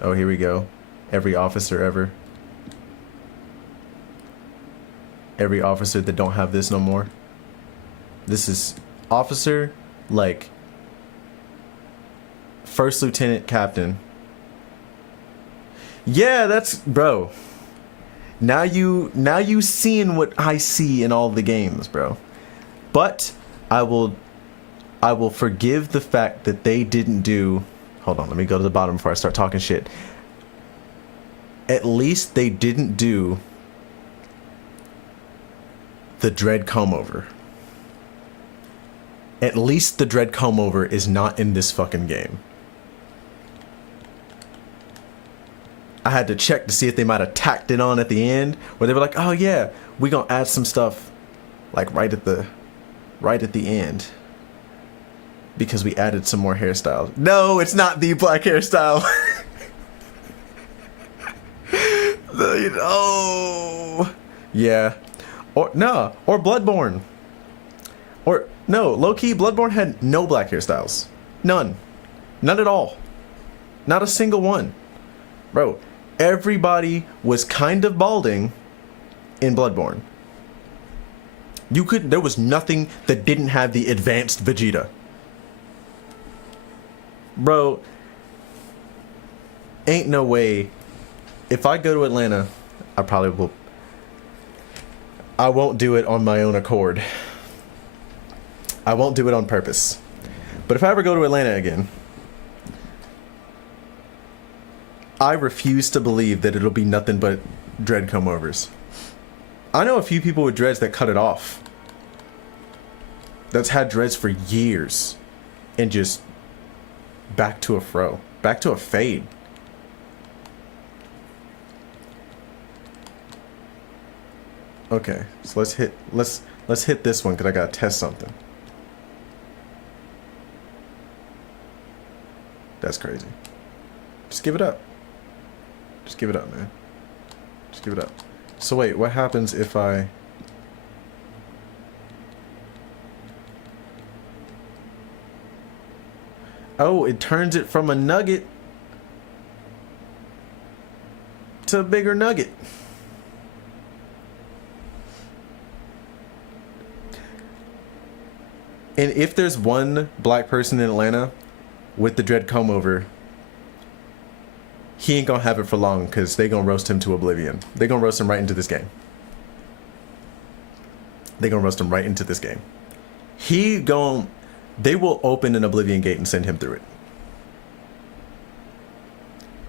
Oh, here we go. Every officer ever. Every officer that don't have this no more. This is officer, like first lieutenant, captain. Yeah, that's, bro. Now you seeing what I see in all the games, bro. But I will forgive the fact that they didn't do. Hold on, let me go to the bottom before I start talking shit. At least they didn't do the dread comb over. At least the dread comb over is not in this fucking game. I had to check to see if they might have tacked it on at the end, where they were like, oh yeah, we gonna add some stuff like right at the end because we added some more hairstyles. No, it's not the black hairstyle. Oh yeah. Or no, or Bloodborne. Or no, low-key, Bloodborne had no black hairstyles. None at all. Not a single one. Bro, everybody was kind of balding in Bloodborne. There was nothing that didn't have the advanced Vegeta. Bro, ain't no way. If I go to Atlanta, I probably will. I won't do it on my own accord. I won't do it on purpose. But if I ever go to Atlanta again, I refuse to believe that it'll be nothing but dread comb overs. I know a few people with dreads that cut it off. That's had dreads for years. And just back to a fro. Back to a fade. Okay, so let's hit this one because I gotta test something. That's crazy. Just give it up. Just give it up, man. Just give it up. So wait, what happens if I... Oh, it turns it from a nugget to a bigger nugget. And if there's one black person in Atlanta with the dread comb over, he ain't gonna have it for long because they gonna roast him to oblivion. They gonna roast him right into this game. They gonna roast him right into this game. They will open an oblivion gate and send him through it.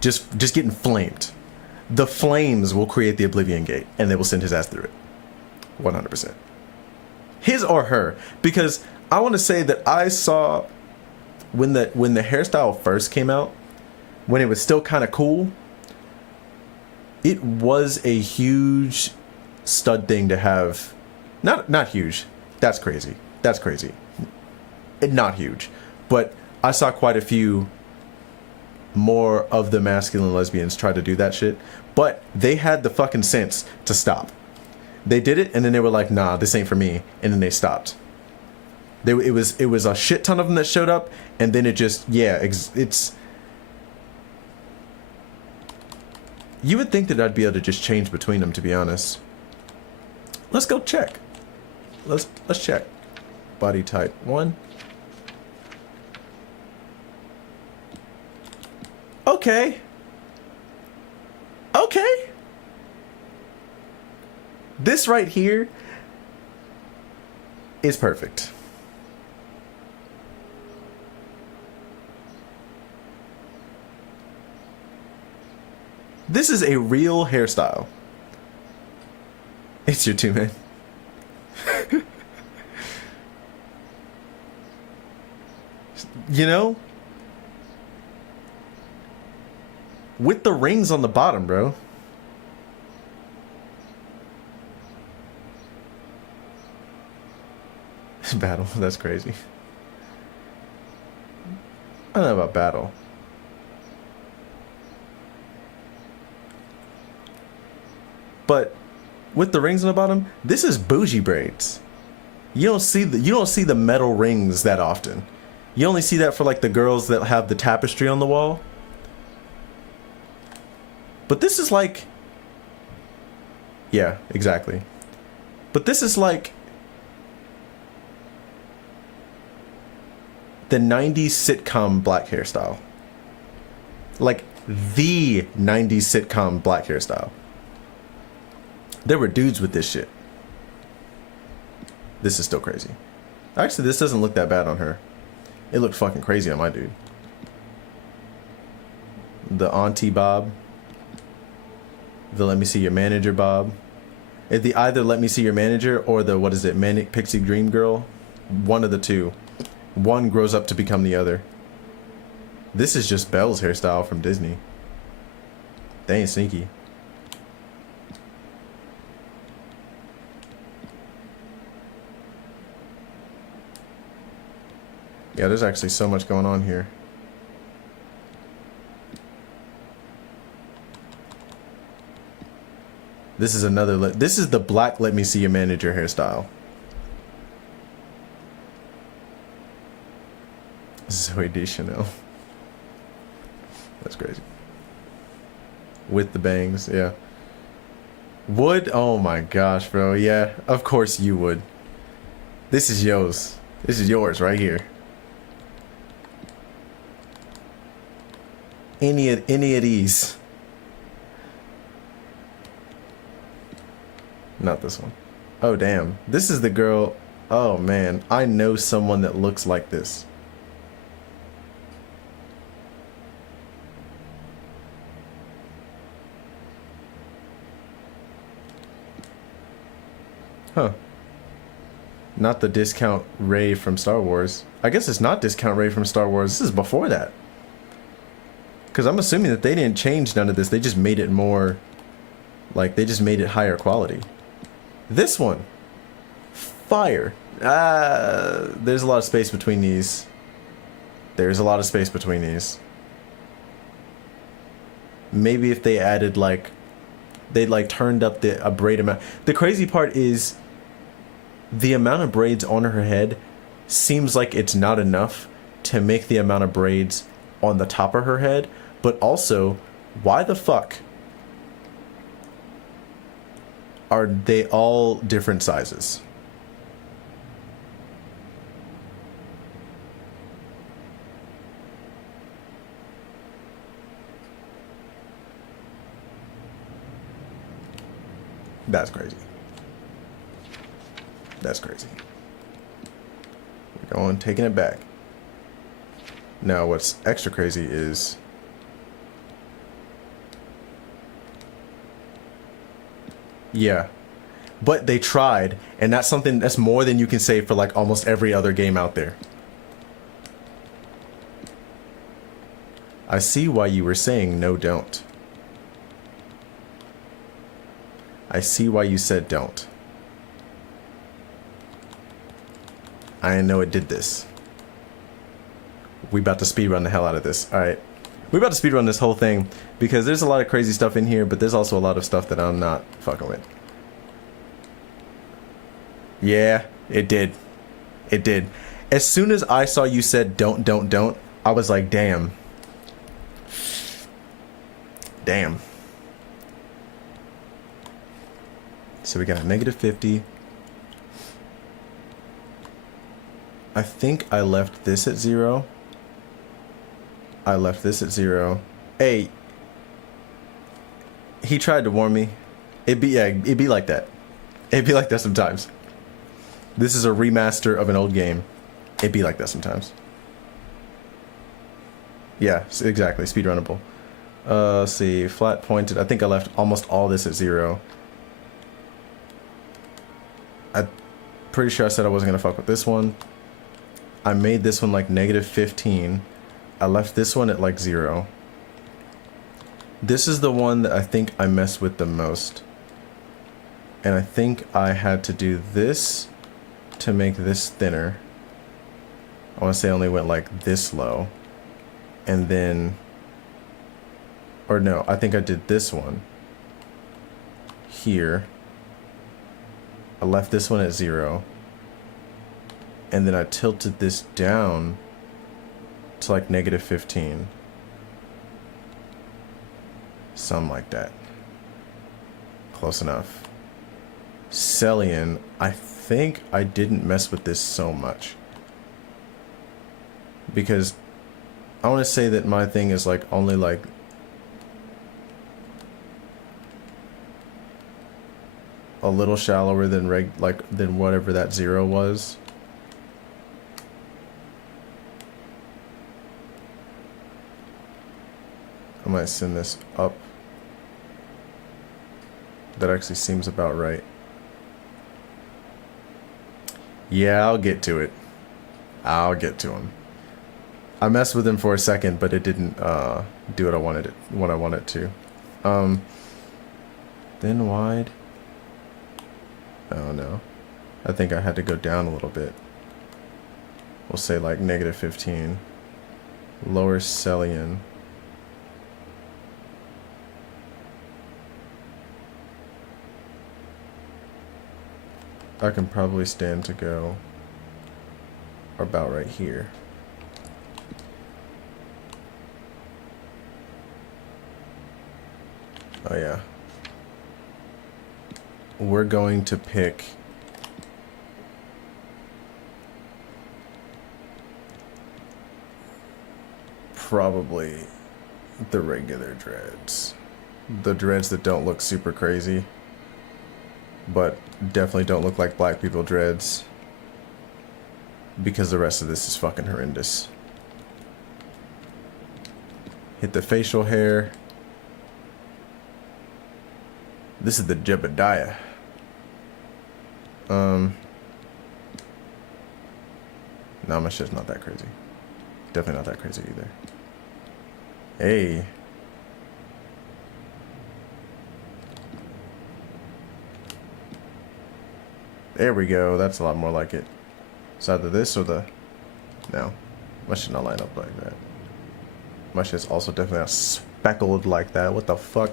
Just getting flamed. The flames will create the oblivion gate and they will send his ass through it. 100%. His or her, because I want to say that I saw when the hairstyle first came out, when it was still kind of cool, it was a huge stud thing to have. Not huge. That's crazy. That's crazy. Not huge. But I saw quite a few more of the masculine lesbians try to do that shit. But they had the fucking sense to stop. They did it and then they were like, nah, this ain't for me. And then they stopped. It was a shit ton of them that showed up, and then it just, yeah, it's... You would think that I'd be able to just change between them, to be honest. Let's go check. Let's check. Body type 1. Okay. Okay. This right here is perfect. This is a real hairstyle. It's your two, man. You know? With the rings on the bottom, bro. Battle, that's crazy. I don't know about battle. But with the rings on the bottom, this is bougie braids. You don't see the metal rings that often. You only see that for like the girls that have the tapestry on the wall. But this is like, yeah, exactly. But this is like the 90s sitcom black hairstyle. Like the 90s sitcom black hairstyle. There were dudes with this shit. This is still crazy. Actually, this doesn't look that bad on her. It looked fucking crazy on my dude. The auntie bob. The let me see your manager bob. If the either let me see your manager or the, what is it, manic pixie dream girl. One of the two. One grows up to become the other. This is just Belle's hairstyle from Disney. They ain't sneaky. Yeah, there's actually so much going on here. This is another, this is the black let me see your manager hairstyle. Zoe Deschanel. That's crazy. With the bangs, yeah. Would? Oh my gosh, bro. Yeah, of course you would. This is yours. This is yours right here. Any of these. Not this one. Oh, damn. This is the girl. Oh, man. I know someone that looks like this. Huh. Not the discount Rey from Star Wars. I guess it's not discount Rey from Star Wars. This is before that. Because I'm assuming that they didn't change none of this. They just made it more... Like, they just made it higher quality. This one. Fire. There's a lot of space between these. There's a lot of space between these. Maybe if they added, like... They, like, turned up a braid amount. The crazy part is... The amount of braids on her head seems like it's not enough to make the amount of braids on the top of her head. But also, why the fuck are they all different sizes? That's crazy. That's crazy. We're going, taking it back. Now, what's extra crazy is... Yeah. But they tried, and that's something that's more than you can say for like almost every other game out there. I see why you were saying no, don't. I see why you said don't. I didn't know it did this. We about to speedrun the hell out of this. Alright. We're about to speedrun this whole thing because there's a lot of crazy stuff in here, but there's also a lot of stuff that I'm not fucking with. Yeah, it did. It did. As soon as I saw you said don't, I was like, damn. Damn. So we got a -50. I think I left this at 0. I left this at 0. Hey, he tried to warn me. It'd be like that. It'd be like that sometimes. This is a remaster of an old game. It'd be like that sometimes. Yeah, exactly. Speedrunnable. Let's see. Flat pointed. I think I left almost all this at 0. I'm pretty sure I said I wasn't going to fuck with this one. I made this one like -15. I left this one at like 0. This is the one that I think I messed with the most. And I think I had to do this to make this thinner. I want to say I only went like this low. And then... Or no, I think I did this one. Here. I left this one at 0. And then I tilted this down to like -15. Something like that. Close enough. Cellian, I think I didn't mess with this so much. Because I want to say that my thing is like only like a little shallower than than whatever that 0 was. I might send this up. That actually seems about right. Yeah, I'll get to it. I'll get to him. I messed with him for a second, but it didn't do what I wanted to. Thin wide. Oh no. I think I had to go down a little bit. We'll say like -15. Lower Cellian. I can probably stand to go about right here. Oh yeah. We're going to pick probably the regular dreads. The dreads that don't look super crazy, but definitely don't look like black people dreads, because the rest of this is fucking horrendous. Hit the facial hair. This is the Jebediah. No, my shit's not that crazy. Definitely not that crazy either. Hey. There we go. That's a lot more like it. It's either this or the... No. My shit not line up like that. My shit's also definitely not speckled like that. What the fuck?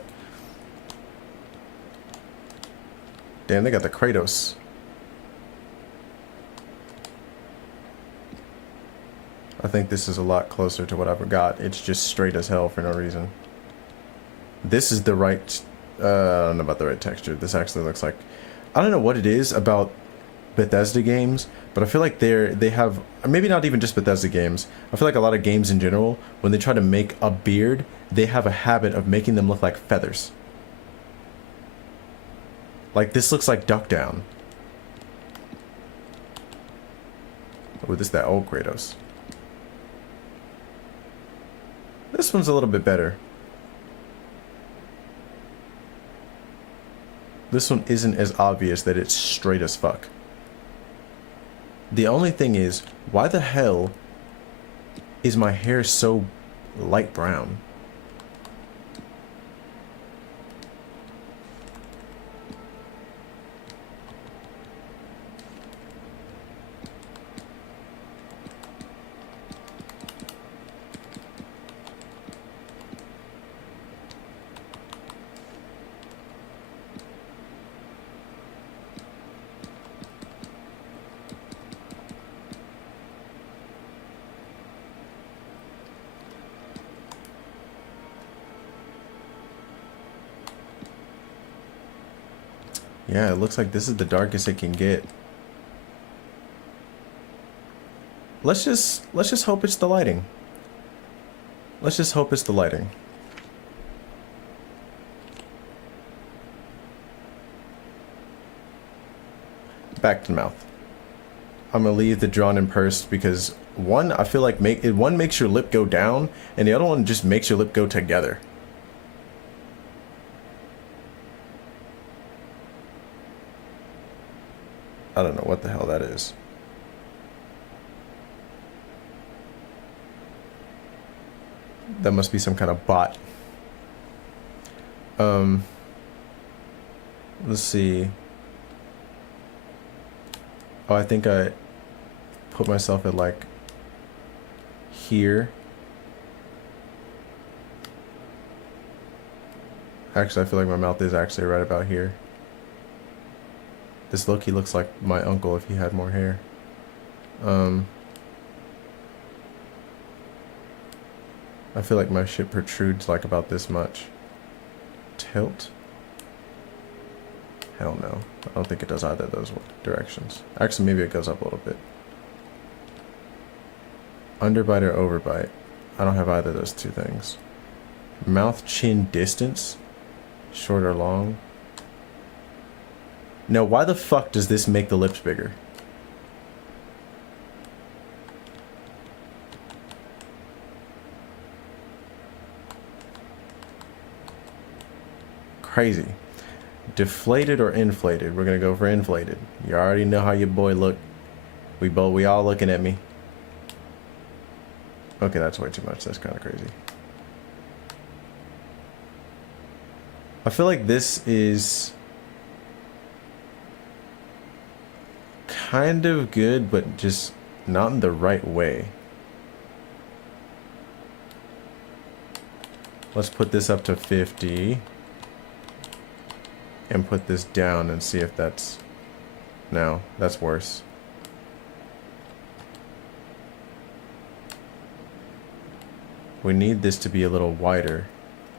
Damn, they got the Kratos. I think this is a lot closer to what I forgot. It's just straight as hell for no reason. This is the right... I don't know about the right texture. This actually looks like... I don't know what it is about Bethesda games, but I feel like they have... Maybe not even just Bethesda games. I feel like a lot of games in general, when they try to make a beard, they have a habit of making them look like feathers. Like, this looks like Duck Down. Oh, this is that old Kratos. This one's a little bit better. This one isn't as obvious that it's straight as fuck. The only thing is, why the hell is my hair so light brown? Yeah, it looks like this is the darkest it can get. Let's just hope it's the lighting. Let's just hope it's the lighting. Back to the mouth. I'm gonna leave the drawn and pursed because one, I feel like one makes your lip go down, and the other one just makes your lip go together. I don't know what the hell that is. That must be some kind of bot. Let's see. Oh, I think I put myself at like here. Actually, I feel like my mouth is actually right about here. This low-key looks like my uncle if he had more hair. I feel like my shit protrudes like about this much. Tilt? Hell no. I don't think it does either of those directions. Actually, maybe it goes up a little bit. Underbite or overbite? I don't have either of those two things. Mouth chin distance? Short or long? Now, why the fuck does this make the lips bigger? Crazy. Deflated or inflated? We're gonna go for inflated. You already know how your boy look. We all looking at me. Okay, that's way too much. That's kind of crazy. I feel like this is kind of good, but just not in the right way. Let's put this up to 50 and put this down and see if that's... No, that's worse. We need this to be a little wider.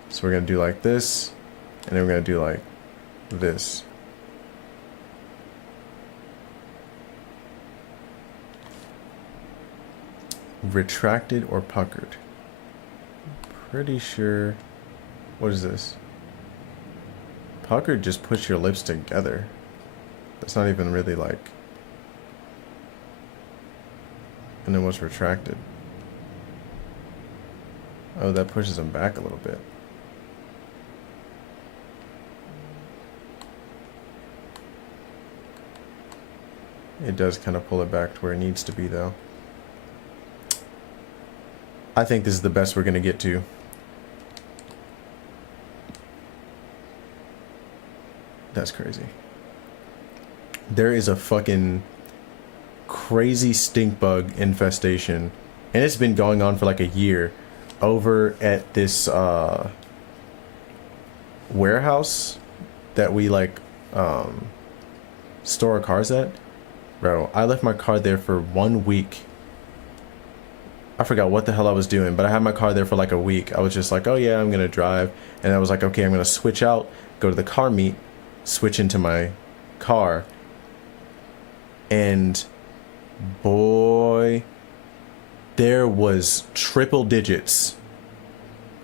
So we're going to do like this, and then we're going to do like this. Retracted or puckered? Pretty sure. What is this? Puckered just puts your lips together. That's not even really like. And then what's retracted? Oh, that pushes them back a little bit. It does kind of pull it back to where it needs to be, though. I think this is the best we're going to get to. That's crazy. There is a fucking crazy stink bug infestation, and it's been going on for like a year over at this warehouse that we like store our cars at. Bro, I left my car there for 1 week. I forgot what the hell I was doing, but I had my car there for like a week. I was just like, oh yeah, I'm gonna drive, and I was like, okay, I'm gonna switch out, go to the car meet, switch into my car, and boy, there was triple digits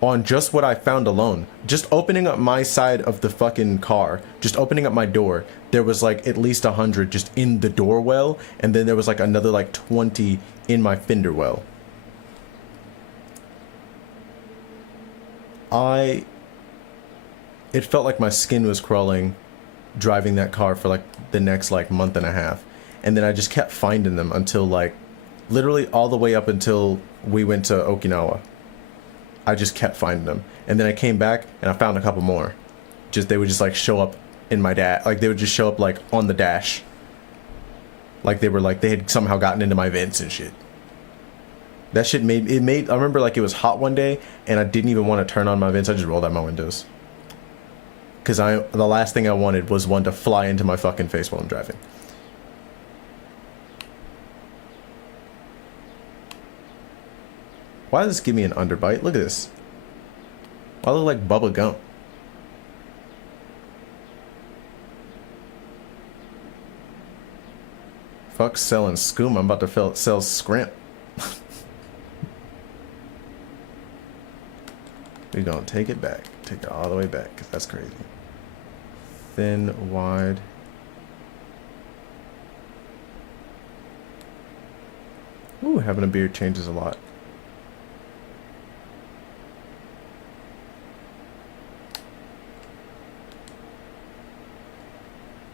on just what I found alone. Just opening up my side of the fucking car, just opening up my door, there was like at least 100 just in the door well, and then there was like another like 20 in my fender well. It felt like my skin was crawling driving that car for like the next like month and a half. And then I just kept finding them until like literally all the way up until we went to Okinawa. I just kept finding them. And then I came back and I found a couple more. They would just like show up in my like they would just show up like on the dash. Like they had somehow gotten into my vents and shit. That shit I remember like it was hot one day and I didn't even want to turn on my vents. I just rolled out my windows. Cause the last thing I wanted was one to fly into my fucking face while I'm driving. Why does this give me an underbite? Look at this. Why do I look like Bubba Gump? Fuck selling skooma. I'm about to sell scrimp. We don't take it back. Take it all the way back, because that's crazy. Thin, wide. Ooh, having a beard changes a lot.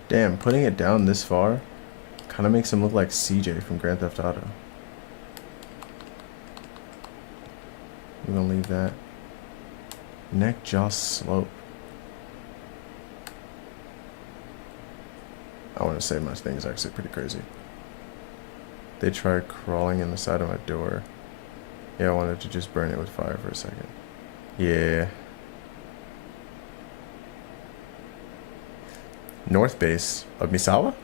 Damn, putting it down this far kind of makes him look like CJ from Grand Theft Auto. We're gonna leave that. Neck, jaw, slope. I want to say my thing is actually pretty crazy. They tried crawling in the side of my door. Yeah, I wanted to just burn it with fire for a second. Yeah. North base of Misawa?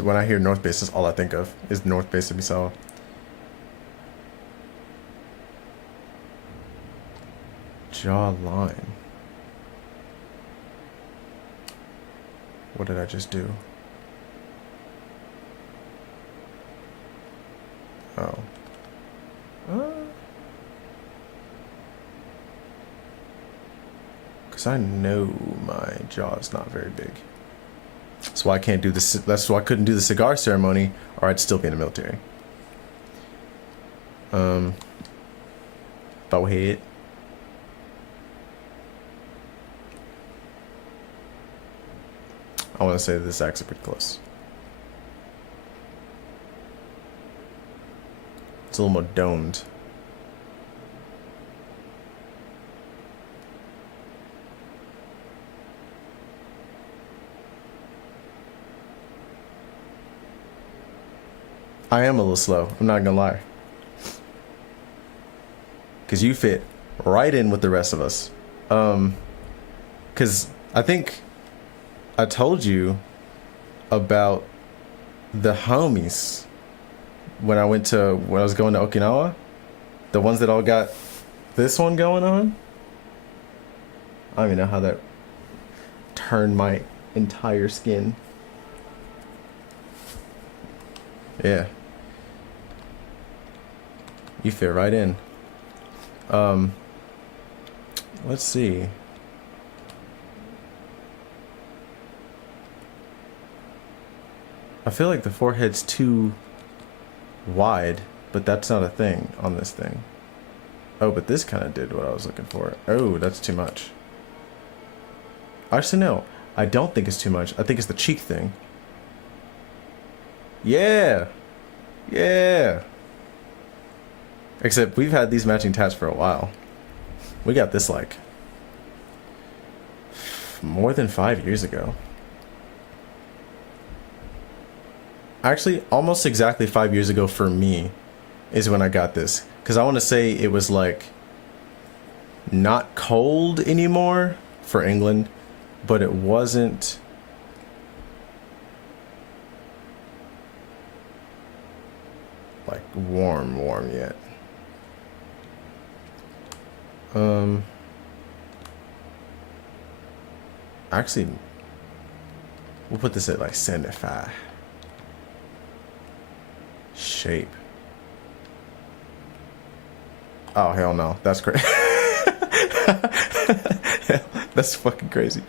When I hear North base, that's all I think of is North base of Misawa. Jaw line. What did I just do? Oh. Because I know my jaw is not very big. That's why I can't do this. That's why I couldn't do the cigar ceremony, or I'd still be in the military. Bowhead. I want to say this is actually pretty close. It's a little more domed. I am a little slow, I'm not gonna lie. Because you fit right in with the rest of us. Because I think I told you about the homies when I was going to Okinawa. The ones that all got this one going on. I don't even know how that turned my entire skin. Yeah. You fit right in. Let's see. I feel like the forehead's too wide, but that's not a thing on this thing. Oh, but this kind of did what I was looking for. Oh, that's too much. Actually, no. I don't think it's too much. I think it's the cheek thing. Yeah. Yeah. Except we've had these matching tats for a while. We got this like more than 5 years ago. Actually, almost exactly 5 years ago for me is when I got this. Because I want to say it was like not cold anymore for England, but it wasn't like warm yet. Actually, we'll put this at like 75. Shape. Oh, hell no. That's crazy. That's fucking crazy.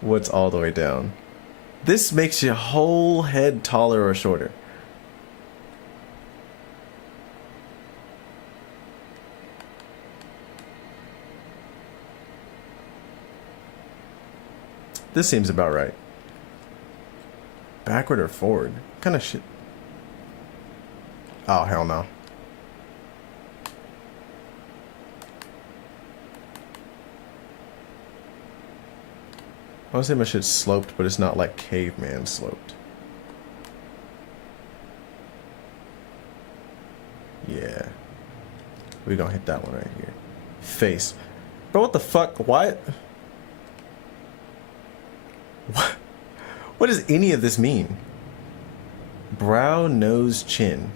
What's all the way down? This makes your whole head taller or shorter. This seems about right. Backward or forward? What kind of shit? Oh, hell no. I want to say my shit's sloped, but it's not like caveman sloped. Yeah. We're gonna hit that one right here. Face. Bro, what the fuck? Why? What does any of this mean? Brow, nose, chin.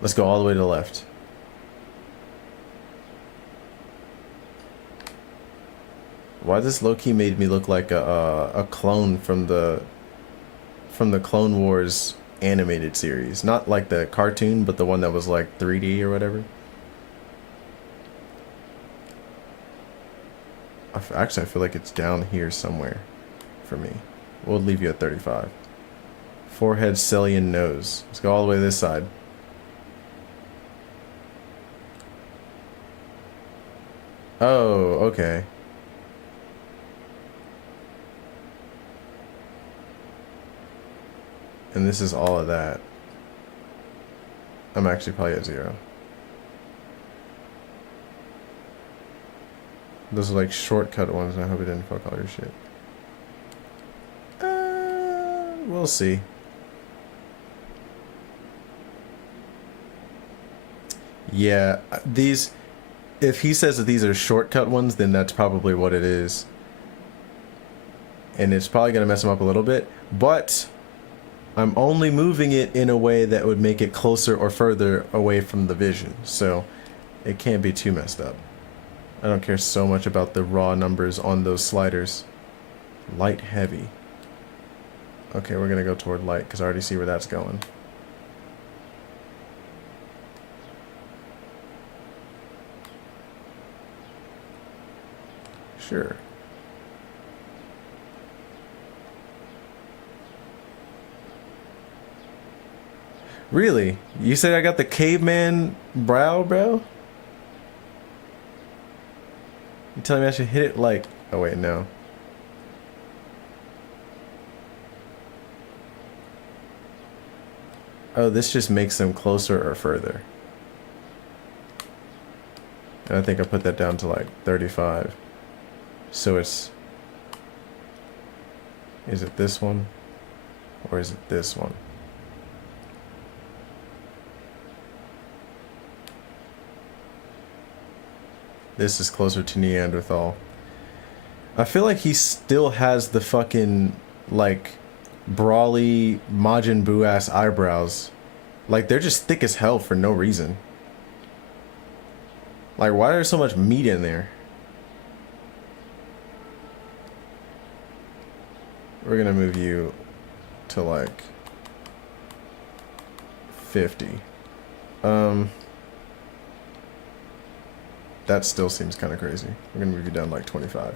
Let's go all the way to the left. Why this low-key made me look like a clone from the Clone Wars animated series. Not like the cartoon, but the one that was like 3D or whatever. Actually, I feel like it's down here somewhere. for me. We'll leave you at 35. Forehead, Cillian, nose. Let's go all the way to this side. Oh, okay. And this is all of that. I'm actually probably at 0. Those are like shortcut ones, and I hope it didn't fuck all your shit. We'll see. Yeah, these... If he says that these are shortcut ones, then that's probably what it is. And it's probably going to mess him up a little bit. But I'm only moving it in a way that would make it closer or further away from the vision. So it can't be too messed up. I don't care so much about the raw numbers on those sliders. Light, heavy. Okay, we're going to go toward light because I already see where that's going. Sure. Really? You said I got the caveman brow, bro? You telling me I should hit it like... Oh, wait, no. Oh, this just makes them closer or further. And I think I put that down to like 35. So it's... Is it this one? Or is it this one? This is closer to Neanderthal. I feel like he still has the fucking, like, brawly Majin Buu ass eyebrows. Like, they're just thick as hell for no reason. Like, why is there so much meat in there? We're gonna move you to, like, 50. That still seems kind of crazy. We're gonna move you down like 25.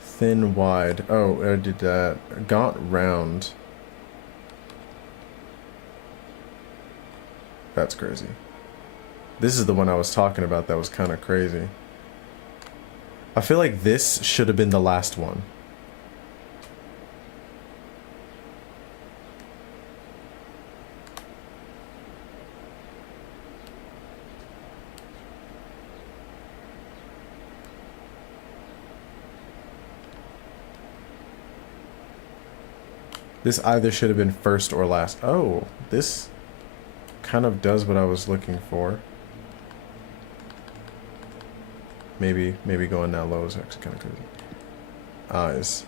Thin, wide. Oh, I did that. Gaunt, round. That's crazy. This is the one I was talking about that was kind of crazy. I feel like this should have been the last one. This either should have been first or last. Oh, this kind of does what I was looking for. Maybe going that low is actually kind of crazy. Eyes.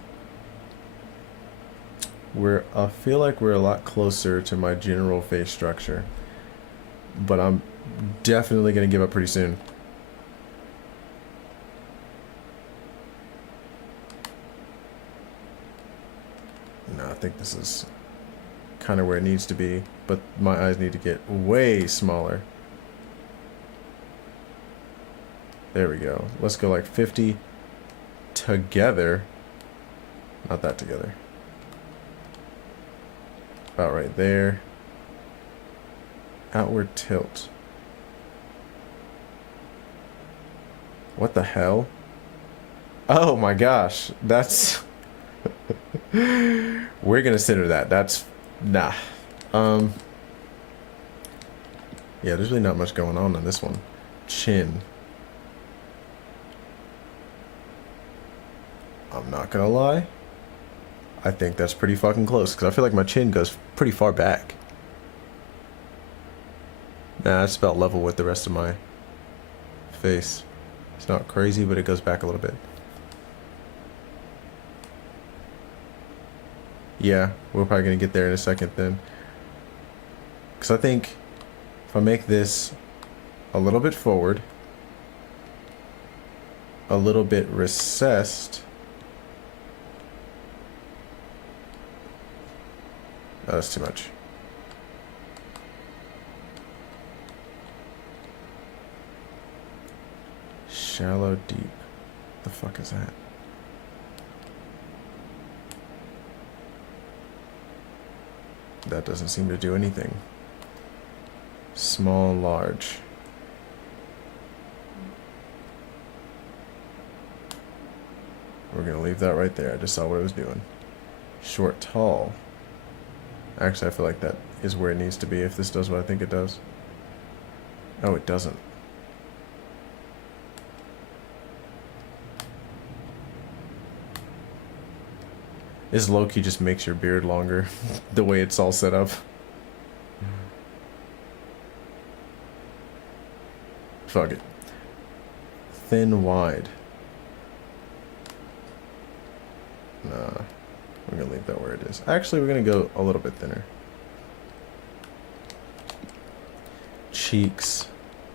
I feel like we're a lot closer to my general face structure. But I'm definitely going to give up pretty soon. No, I think this is kind of where it needs to be, but my eyes need to get way smaller. There we go. Let's go like 50 together. Not that together. About right there. Outward tilt. What the hell? Oh my gosh. That's... We're gonna center that. That's... Nah. Yeah, there's really not much going on this one. Chin. I'm not gonna lie. I think that's pretty fucking close, because I feel like my chin goes pretty far back. Nah, it's about level with the rest of my face. It's not crazy, but it goes back a little bit. Yeah, we're probably gonna get there in a second then. Because I think if I make this a little bit forward, a little bit recessed. Oh, that's too much. Shallow, deep. The fuck is that? That doesn't seem to do anything. Small, large. We're gonna leave that right there. I just saw what it was doing. Short, tall. Actually, I feel like that is where it needs to be if this does what I think it does. Oh, it doesn't. This low-key just makes your beard longer, the way it's all set up. Fuck it. Thin, wide. Nah, we're gonna leave that where it is. Actually, we're gonna go a little bit thinner. Cheeks.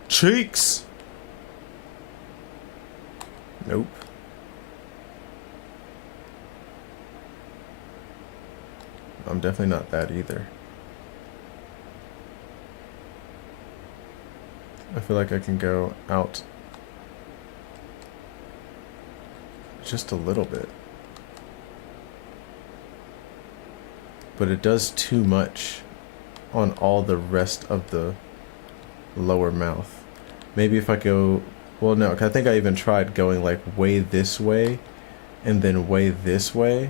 Cheeks! Nope. I'm definitely not that either. I feel like I can go out just a little bit. But it does too much on all the rest of the lower mouth. Maybe if I go, well no, 'cause I think I even tried going like way this way and then way this way.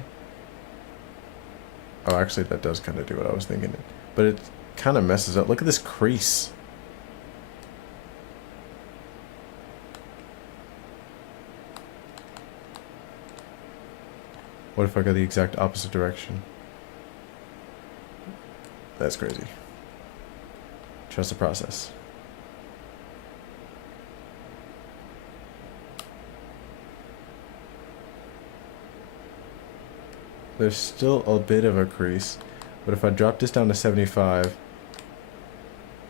Oh, actually that does kind of do what I was thinking. But it kind of messes up. Look at this crease. What if I go the exact opposite direction? That's crazy. Trust the process. There's still a bit of a crease, but if I drop this down to 75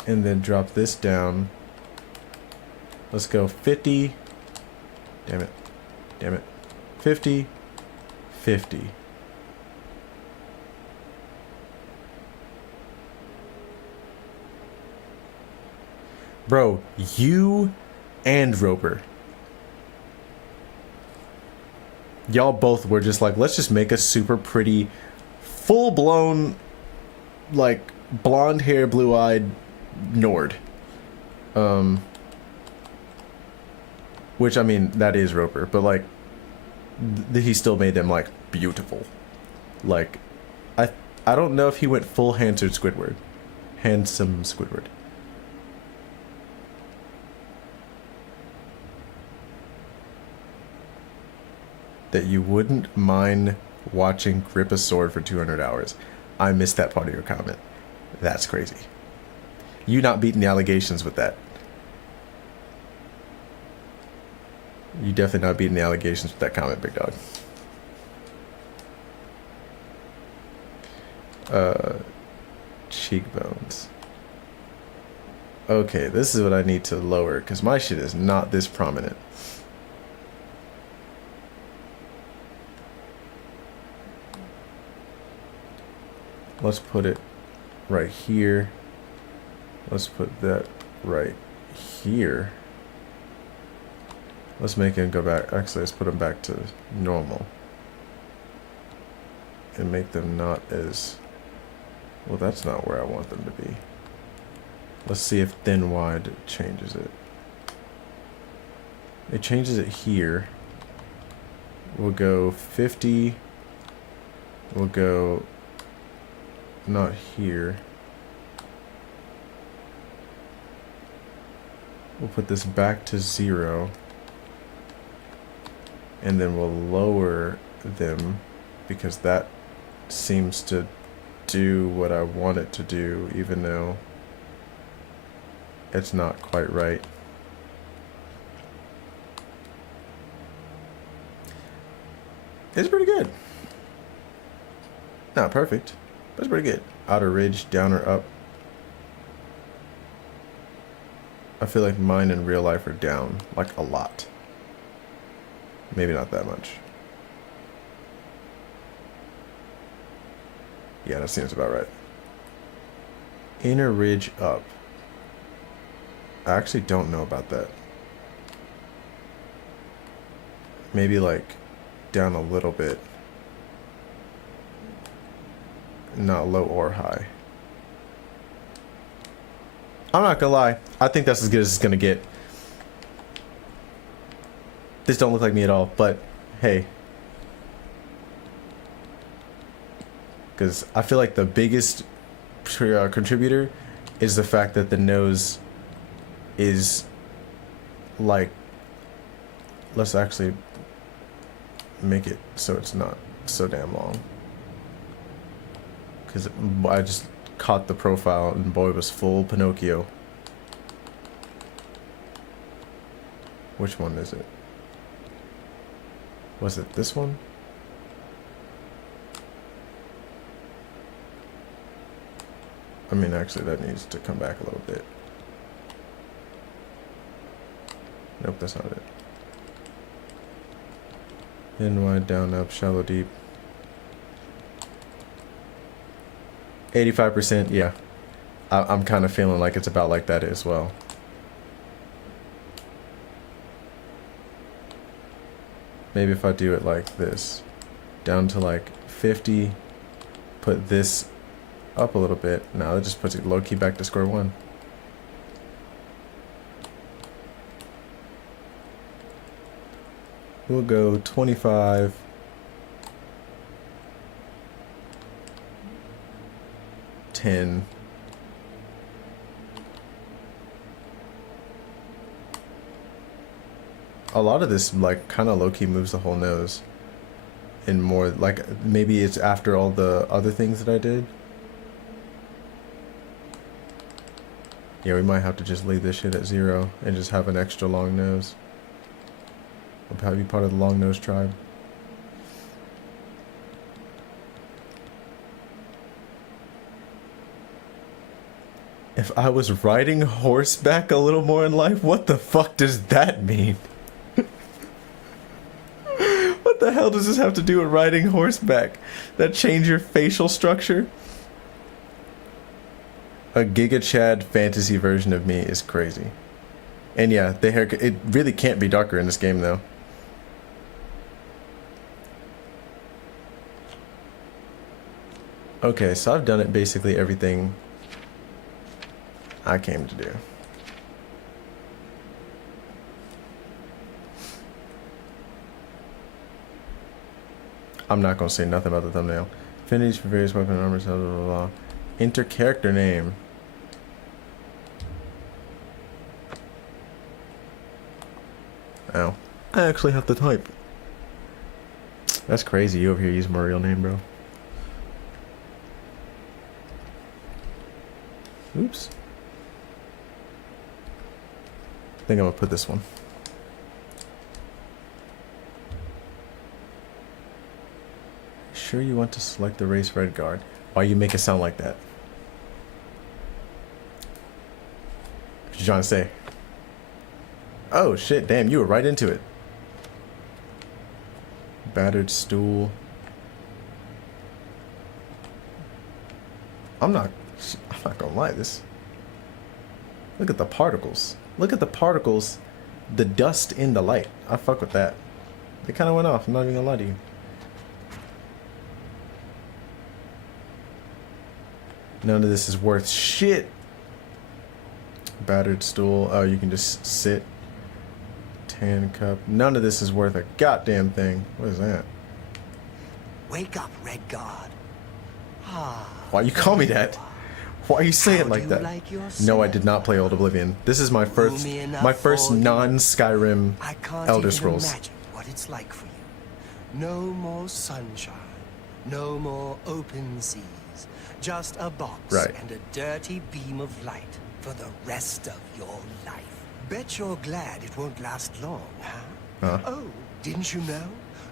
and then drop this down, let's go 50. Damn it. Damn it. 50. 50. Bro, you and Roper. Y'all both were just like, let's just make a super pretty, full-blown, like, blonde hair, blue-eyed Nord. Which, I mean, that is Roper, but, like, he still made them, like, beautiful. Like, I don't know if he went full handsome Squidward. Handsome Squidward. That you wouldn't mind watching grip a sword for 200 hours. I missed that part of your comment. That's crazy. You not beating the allegations with that. You definitely not beating the allegations with that comment, big dog. Cheekbones. Okay, this is what I need to lower, because my shit is not this prominent. Let's put it right here. Let's put that right here. Let's make him go back. Actually, let's put him back to normal. And make them not as... Well, that's not where I want them to be. Let's see if thin wide changes it. It changes it here. We'll go 50. We'll go... Not here. We'll put this back to 0. And then we'll lower them because that seems to do what I want it to do, even though it's not quite right. It's pretty good. Not perfect. That's pretty good. Outer ridge, down or up. I feel like mine in real life are down, like a lot. Maybe not that much. Yeah, that seems about right. Inner ridge up. I actually don't know about that. Maybe like down a little bit. Not low or high. I'm not gonna lie. I think that's as good as it's gonna get. This don't look like me at all, but hey. Because I feel like the biggest contributor is the fact that the nose is like, let's actually make it so it's not so damn long. Because I just caught the profile and boy, it was full Pinocchio. Which one is it? Was it this one? I mean, actually, that needs to come back a little bit. Nope, that's not it. In, wide, down, up, shallow, deep. 85%, yeah. I'm kind of feeling like it's about like that as well. Maybe if I do it like this, down to like 50, put this up a little bit. Now that just puts it low-key back to square one. We'll go 25. $10. A lot of this like kind of low-key moves the whole nose, and more like maybe it's after all the other things that I did. Yeah, we might have to just leave this shit at 0 and just have an extra long nose. We'll probably be part of the long nose tribe. If I was riding horseback a little more in life, what the fuck does that mean? What the hell does this have to do with riding horseback? That change your facial structure? A Giga Chad fantasy version of me is crazy. And yeah, the hair, it really can't be darker in this game though. Okay, so I've done it basically everything I came to do. I'm not gonna say nothing about the thumbnail. Affinities for various weapon armors, blah, blah, blah, blah. Enter character name. Ow. I actually have to type. That's crazy. You over here using my real name, bro. Oops. I think I'm gonna put this one. Sure you want to select the race red guard. Why you make it sound like that? What you trying to say? Oh shit, damn, you were right into it. Battered stool. I'm not gonna lie, this. Look at the particles. Look at the particles. The dust in the light. I fuck with that. They kinda went off, I'm not even gonna lie to you. None of this is worth shit. Battered stool. Oh, you can just sit. Tan cup. None of this is worth a goddamn thing. What is that? Wake up, Red Guard. Why you call me that? Why you say it like that? No, I did not play Old Oblivion. This is my first non-Skyrim Elder Scrolls. I can't even imagine what it's like for you. No more sunshine. No more open seas. Just a box and a dirty beam of light for the rest of your life. Bet you're glad it won't last long, huh? Oh, didn't you know?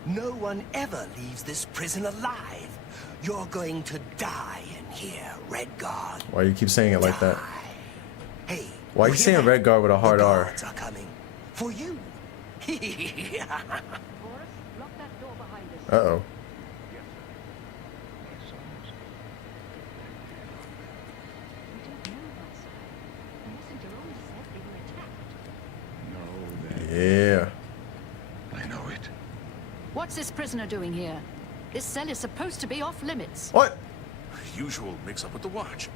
No one ever leaves this prison alive. You're going to die in here, Red Guard. Why you keep saying it like that? Hey, why are you saying Red Guard with a hard R? The guards are coming for you. Uh-oh. Yeah. I know it. What's this prisoner doing here? This cell is supposed to be off limits. What? Usual mix-up with the watch.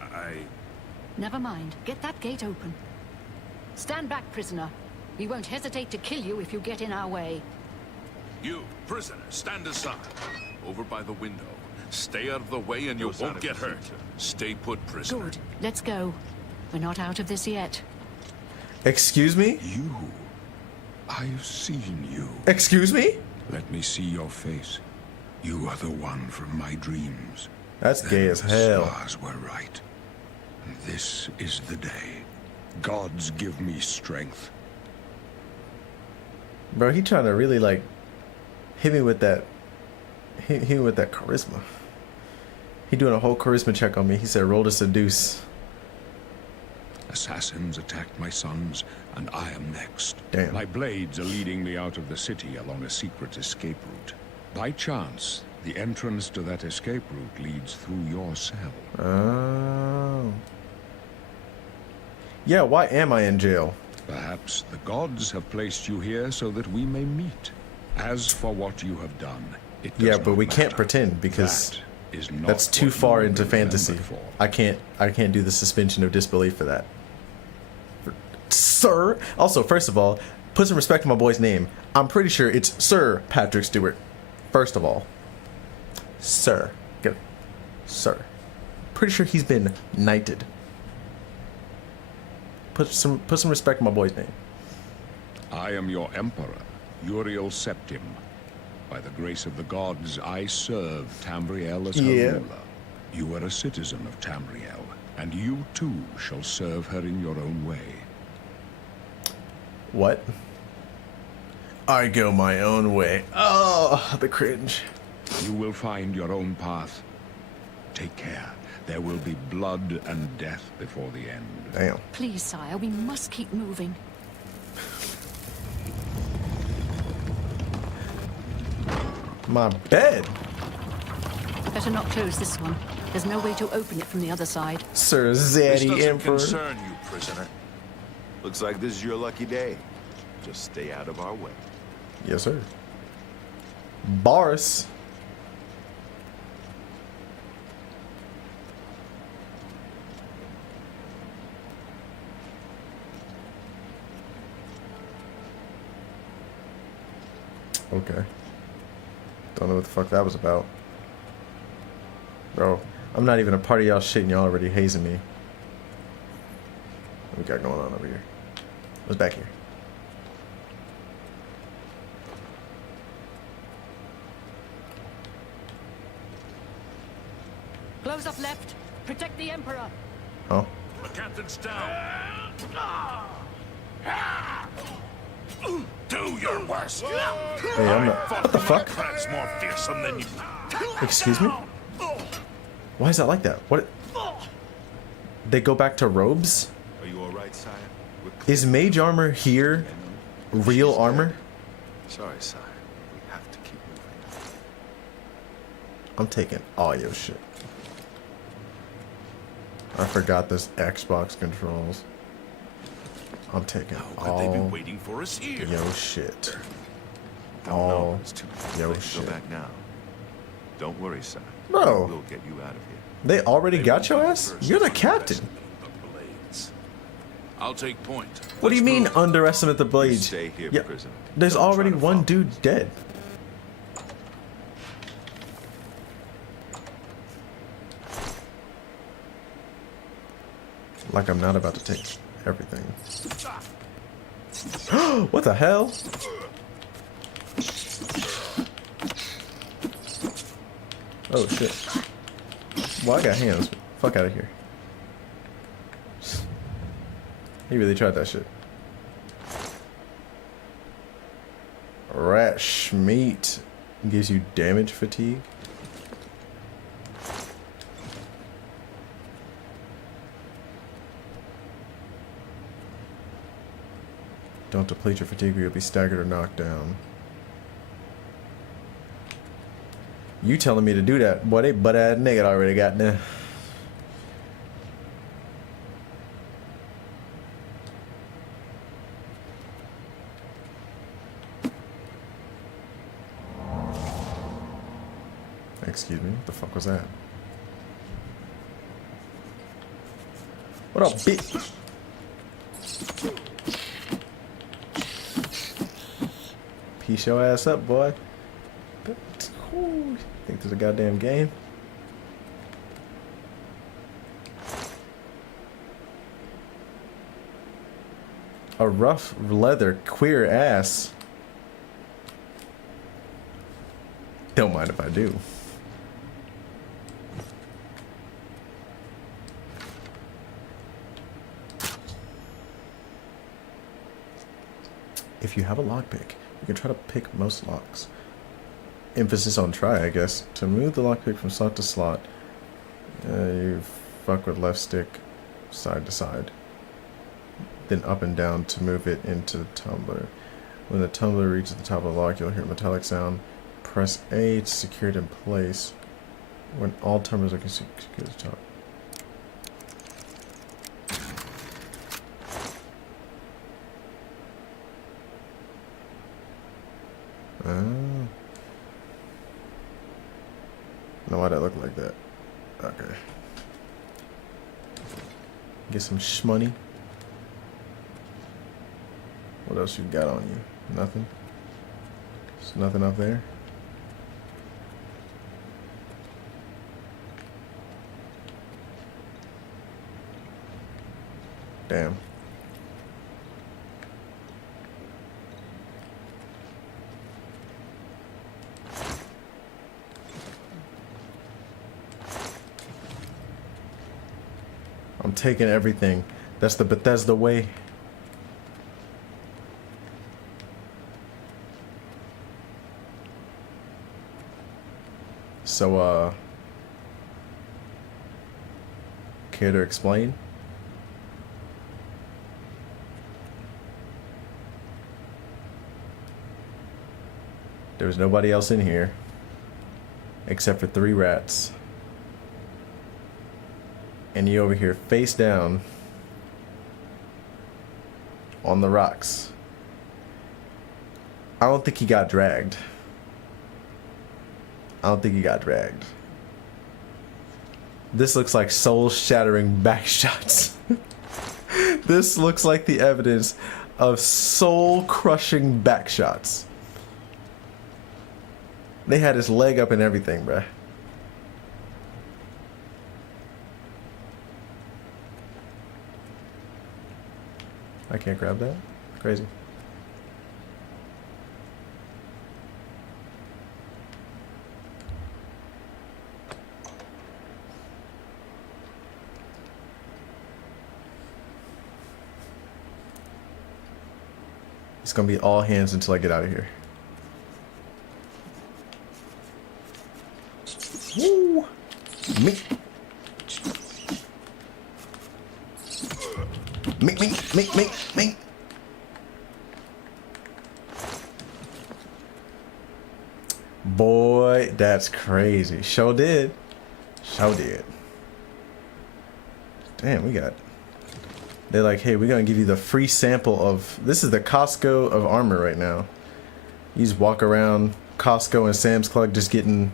Never mind. Get that gate open. Stand back, prisoner. We won't hesitate to kill you if you get in our way. You, prisoner, stand aside. Over by the window. Stay out of the way and you won't get hurt. Stay put, prisoner. Good. Let's go. We're not out of this yet. Excuse me? You. I've seen you. Excuse me? Let me see your face. You are the one from my dreams. That's gay as hell. The stars were right. And this is the day. Gods give me strength. Bro, he trying to really like hit me with that hit me with that charisma. He doing a whole charisma check on me. He said roll to seduce. Assassins attacked my sons, and I am next. Damn. My blades are leading me out of the city along a secret escape route. By chance, the entrance to that escape route leads through your cell. Oh. Yeah, why am I in jail? Perhaps the gods have placed you here so that we may meet. As for what you have done, it does Yeah, but not we can't matter. pretend because That is not that's too what far you into were remembered fantasy. for. I can't do the suspension of disbelief for that. Sir. Also, first of all, put some respect on my boy's name. I'm pretty sure it's Sir Patrick Stewart. First of all. Sir. Get it? Sir. Pretty sure he's been knighted. Put some respect on my boy's name. I am your emperor, Uriel Septim. By the grace of the gods, I serve Tamriel as her Yeah. ruler. You are a citizen of Tamriel, and you too shall serve her in your own way. What? I go my own way. Oh, the cringe. You will find your own path. Take care. There will be blood and death before the end. Damn. Please, sire, we must keep moving. My bed. Better not close this one. There's no way to open it from the other side. Sir This Zaddy doesn't Emperor. concern you, prisoner. Looks like this is your lucky day. Just stay out of our way. Yes, sir. Boris. Okay. Don't know what the fuck that was about. Bro, I'm not even a part of y'all shit and y'all already hazing me. What we got going on over here? What's back here? Close up left. Protect the Emperor. Huh? The captain's down. Do your worst. Hey, I'm not. What the fuck? That's more fearsome than you. Excuse me? Why is that like that? What? They go back to robes? Are you all right, sire? We're clear. Is mage armor here real armor? Sorry, sire. We have to keep moving. I'm taking all your shit. I forgot this Xbox controls. I'm taking Could they be all waiting for us here? your shit. Don't All know. It's too yo late to shit. go back now. Don't worry, sire. Bro. We'll get you out of here. They already got your ass? You're the captain. The blades. I'll take point. What do you Let's mean move. underestimate the blades? Stay here, Yeah, prisoner. there's Don't try already to one follow. dude dead. Like I'm not about to take everything. What the hell? Oh shit. Well, I got hands. Fuck out of here. He really tried that shit. Rash meat gives you damage fatigue. Don't deplete your fatigue or you'll be staggered or knocked down. You telling me to do that? Boy, they butt-ass nigga already got there. Excuse me, what the fuck was that? What up, bitch? Piece your ass up, boy. Ooh, think there's a goddamn game? A rough leather queer ass. Don't mind if I do. If you have a lockpick, you can try to pick most locks. Emphasis on try, I guess. To move the lockpick from slot to slot, you fuck with left stick side to side. Then up and down to move it into the tumbler. When the tumbler reaches the top of the lock, you'll hear a metallic sound. Press A to secure it in place. When all tumblers are secured to the top. Know why that look like that. Okay. Get some shmoney. What else you got on you? Nothing? There's nothing up there? Damn. I'm taking everything. That's the Bethesda way. So, care to explain? There was nobody else in here except for 3 rats. And you over here face down on the rocks. I don't think he got dragged. I don't think he got dragged. This looks like soul-shattering backshots. This looks like the evidence of soul-crushing backshots. They had his leg up and everything, bruh. I can't grab that? Crazy. It's gonna be all hands until I get out of here. Woo! Mink. Mink, mink, mink, mink, mink. Boy, that's crazy. Sure did. Sure did. Damn, we got... They're like, hey, we're gonna give you the free sample of... This is the Costco of armor right now. You just walk around Costco and Sam's Club just getting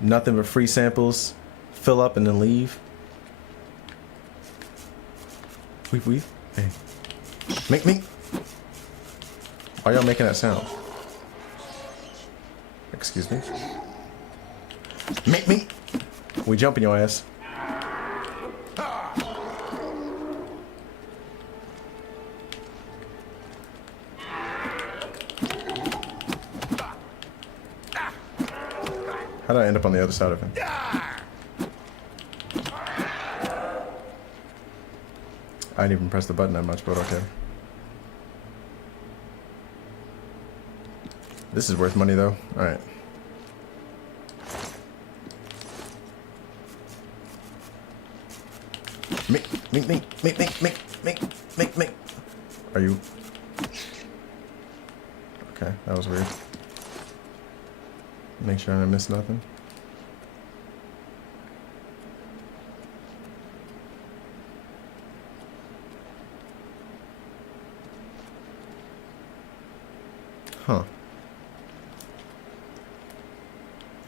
nothing but free samples. Fill up and then leave. Weave. Hey. Mink, mink. Why y'all making that sound? Excuse me. Mink, mink. We jumping your ass. How did I end up on the other side of him? I didn't even press the button that much, but okay. This is worth money, though. Alright. Mink, mink, mink, mink, mink, mink, mink, mink, mink. Are you... Okay, that was weird. Make sure I miss nothing. Huh.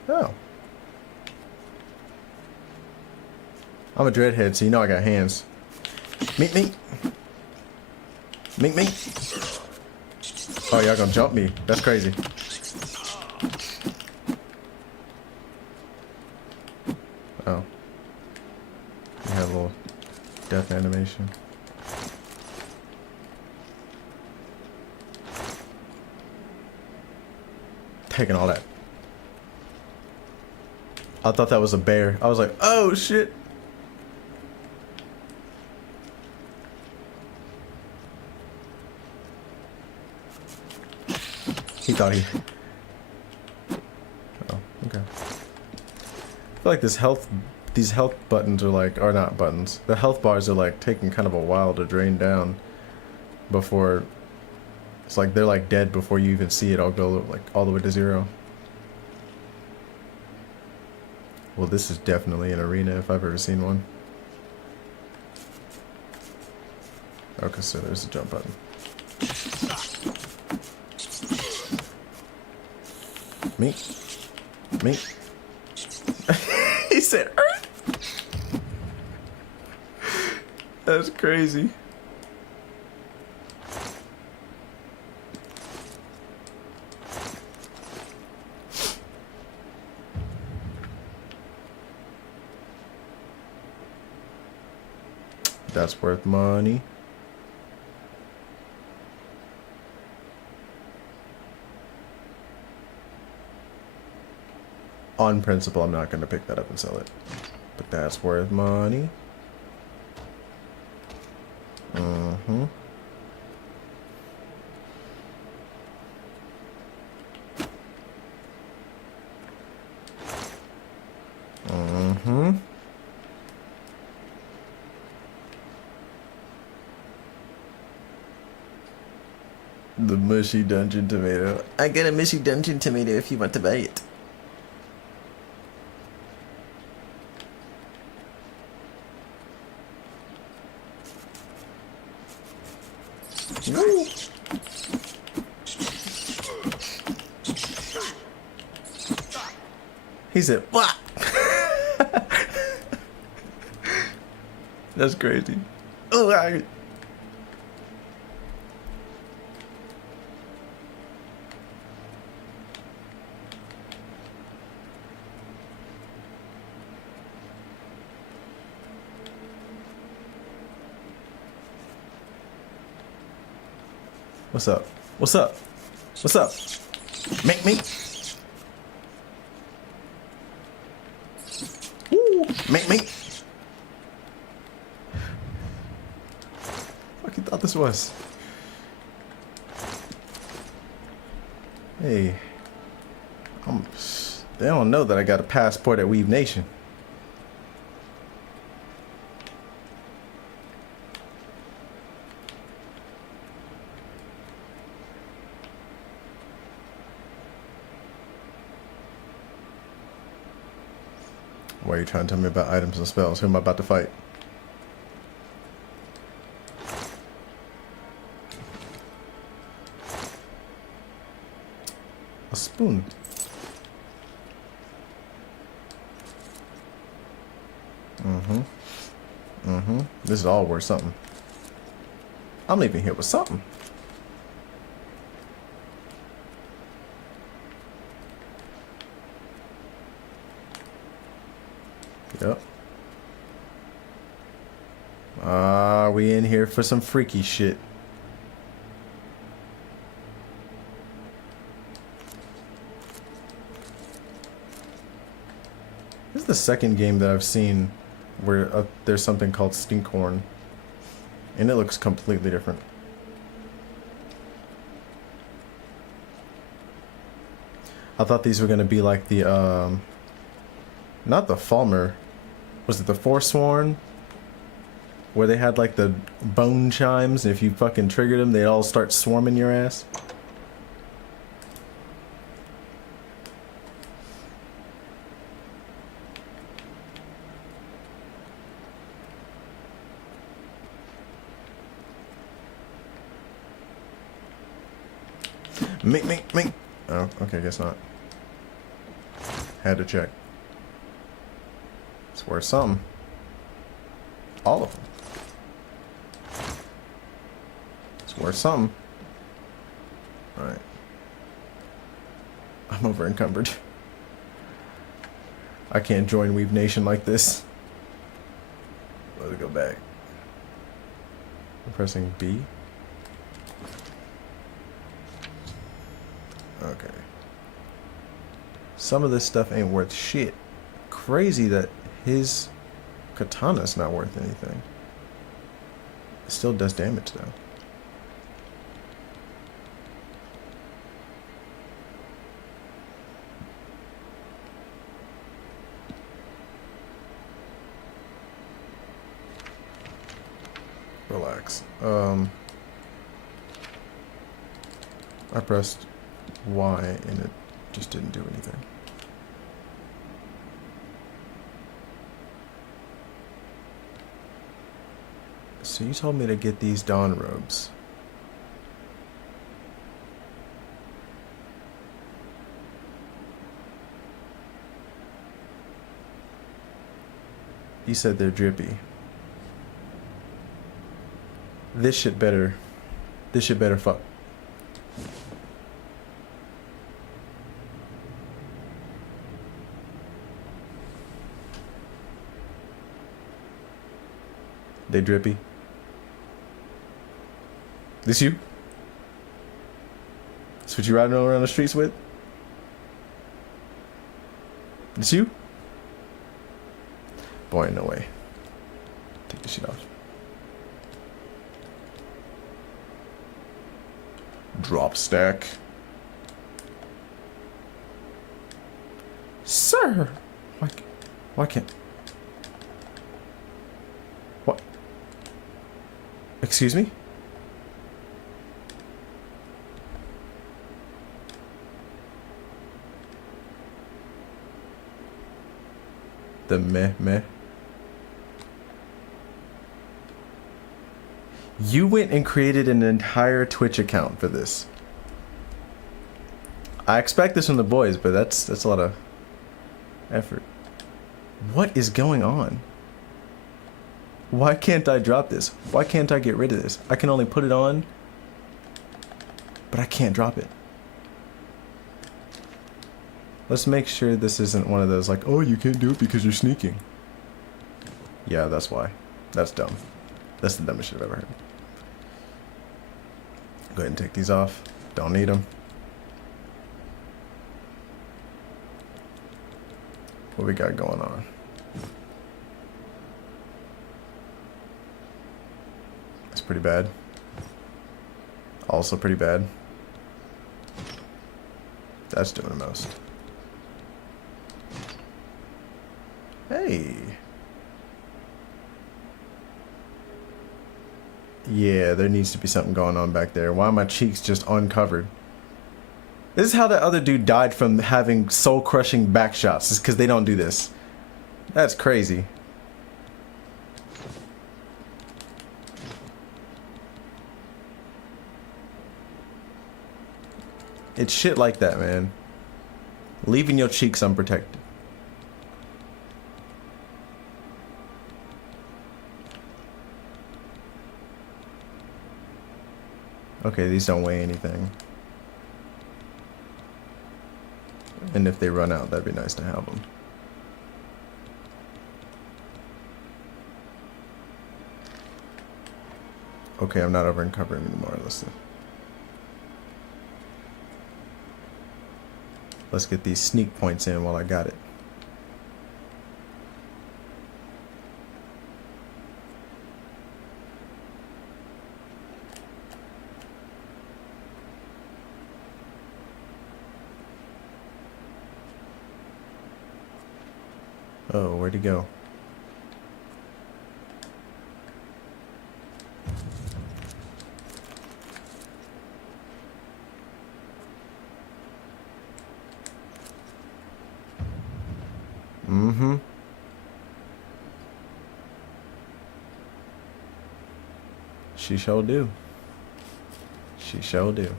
Oh. I'm a dreadhead, so you know I got hands. Meet me. Meet me. Oh, y'all gonna jump me. That's crazy. Oh. You have a little death animation. Taking all that. I thought that was a bear. I was like, oh shit. He thought he... Oh, okay. I feel like these health buttons are like, or not buttons. The health bars are like taking kind of a while to drain down before... It's like they're like dead before you even see it all go like all the way to 0. Well, this is definitely an arena if I've ever seen one. Okay, so there's a jump button. Me. Me. He said Earth. That's crazy. That's worth money. On principle, I'm not going to pick that up and sell it. But that's worth money. Mm-hmm. Mm-hmm. The mushy dungeon tomato. I get a mushy dungeon tomato if you want to buy it. Woo. He said, "What?" That's crazy. Oh, What's up? What's up? What's up? Make me. Woo. Make me. What you thought this was? Hey. They don't know that I got a passport at Weave Nation. Why are you trying to tell me about items and spells? Who am I about to fight? A spoon. This is all worth something. I'm leaving here with something. Yep. We in here for some freaky shit. This is the second game that I've seen where there's something called Stinkhorn, and it looks completely different. I thought these were gonna be like the not the Falmer. Was it the Forsworn? Where they had like the bone chimes, and if you fucking triggered them, they'd all start swarming your ass. Mink. Oh, okay, guess not. Had to check. It's worth something. All of them. It's worth something. Alright. I'm over encumbered. I can't join Weave Nation like this. Let's go back. I'm pressing B. Okay. Some of this stuff ain't worth shit. Crazy that his katana's not worth anything. It still does damage though. Relax. I pressed Y and it just didn't do anything. So you told me to get these dawn robes. You said they're drippy. This shit better fuck. They drippy. This you? That's what you riding around the streets with? This you? Boy, no way. Take this shit off. Drop stack. Sir! Why can't... What? Excuse me? The meh. You went and created an entire Twitch account for this. I expect this from the boys, but that's a lot of effort. What is going on? Why can't I drop this? Why can't I get rid of this? I can only put it on, but I can't drop it. Let's make sure this isn't one of those like, oh, you can't do it because you're sneaking. Yeah, that's why. That's dumb. That's the dumbest shit I've ever heard. Go ahead and take these off. Don't need them. What we got going on? It's pretty bad. Also pretty bad. That's doing the most. Hey. Yeah, there needs to be something going on back there. Why are my cheeks just uncovered? This is how the other dude died from having soul-crushing back shots. It's because they don't do this. That's crazy. It's shit like that, man. Leaving your cheeks unprotected. Okay, these don't weigh anything. And if they run out, that'd be nice to have them. Okay, I'm not over encovering anymore. Let's get these sneak points in while I got it. Oh, where'd he go? Mm-hmm. She sure do. She sure do.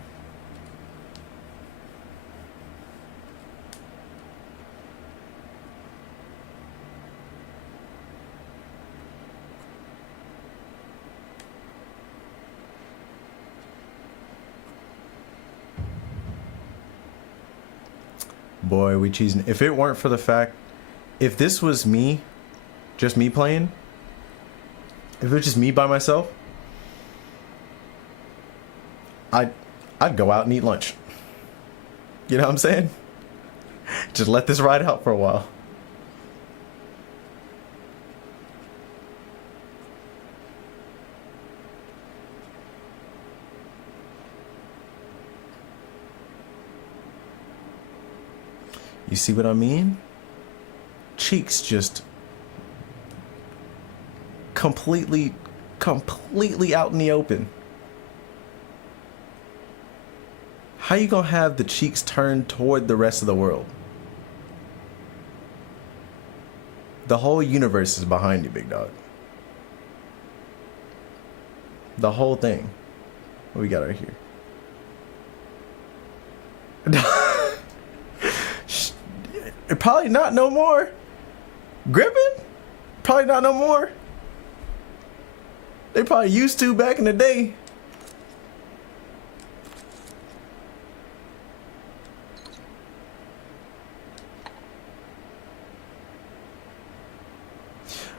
Boy, we cheesing. If it weren't for the fact, if this was me, just me playing, if it was just me by myself, I'd go out and eat lunch. You know what I'm saying? Just let this ride out for a while. You see what I mean? Cheeks just completely out in the open. How you gonna have the cheeks turned toward the rest of the world? The whole universe is behind you, big dog. The whole thing. What we got right here? Probably not no more. Gripping? Probably not no more. They probably used to back in the day.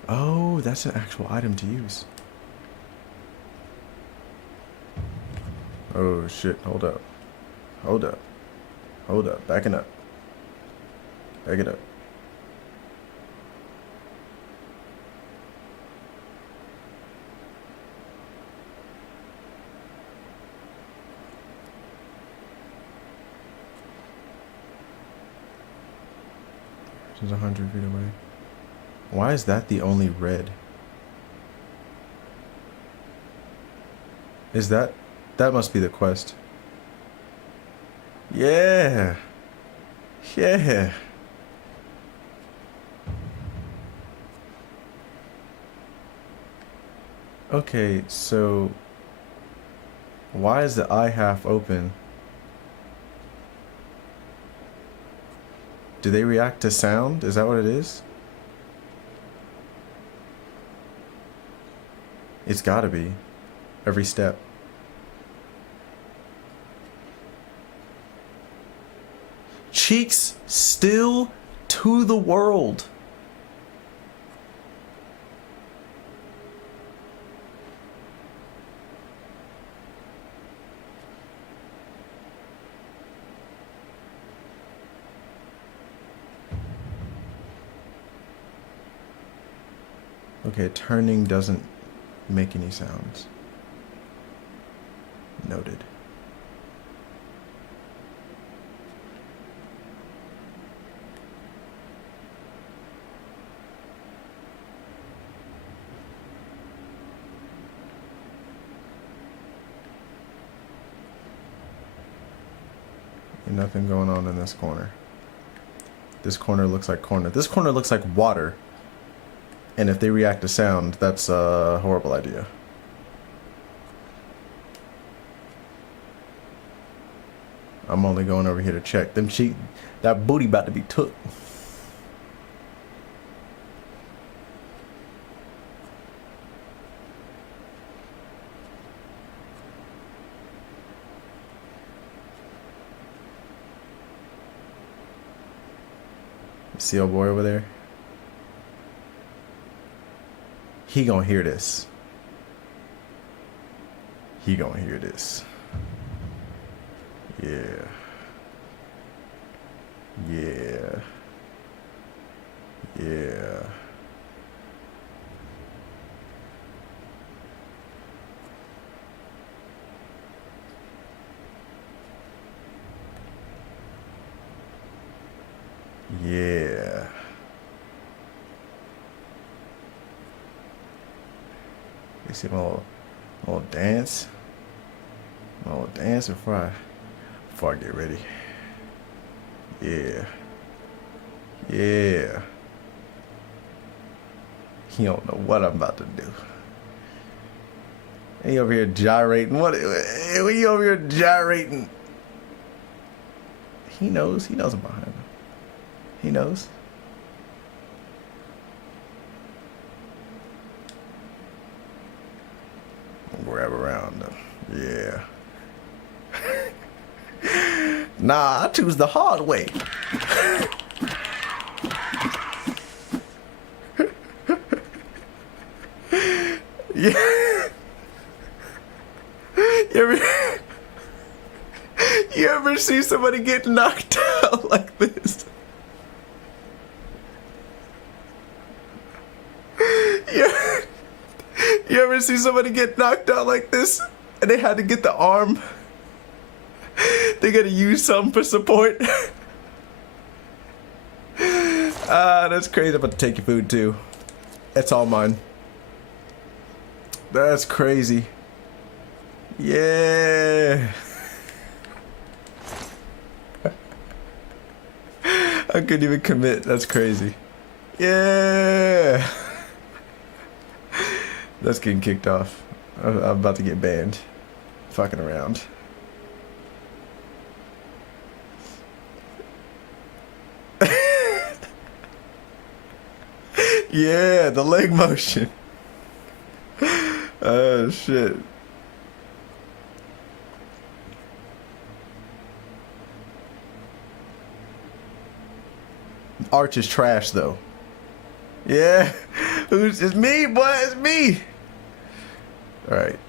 Oh, that's an actual item to use. Oh shit, hold up. Hold up. Hold up, backing up. Back it up. She's 100 feet away. Why is that the only red? Is that must be the quest. Yeah. Yeah. Okay, so why is the eye half open? Do they react to sound? Is that what it is? It's gotta be. Every step. Cheeks still to the world. Okay, turning doesn't make any sounds. Noted. Ain't nothing going on in this corner. This corner looks like corner. This corner looks like water. And if they react to sound, that's a horrible idea. I'm only going over here to check. That booty about to be took. See old boy over there? He gonna hear this. He gonna hear this. Yeah. Yeah. Yeah. Yeah. You see my little dance? My little dance before I get ready. Yeah. Yeah. He don't know what I'm about to do. He over here gyrating. What you over here gyrating? He knows I'm behind him. He knows. Grab around him. Yeah. Nah, I choose the hard way. Yeah. You ever see somebody get knocked out like this? Yeah. You ever see somebody get knocked out like this and they had to get the arm? They gotta use something for support. That's crazy. I'm about to take your food too. It's all mine. That's crazy. Yeah. I couldn't even commit. That's crazy. Yeah. That's getting kicked off. I'm about to get banned. Fucking around. Yeah, the leg motion. Oh shit. Arch is trash though. Yeah. It's me, boy, it's me. Alright.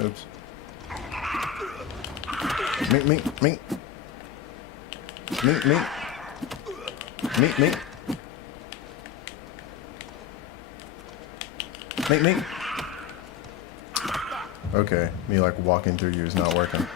Oops. Mink, mink, mink. Mink, mink. Mink, mink. Mink, mink. Okay, me like walking through you is not working.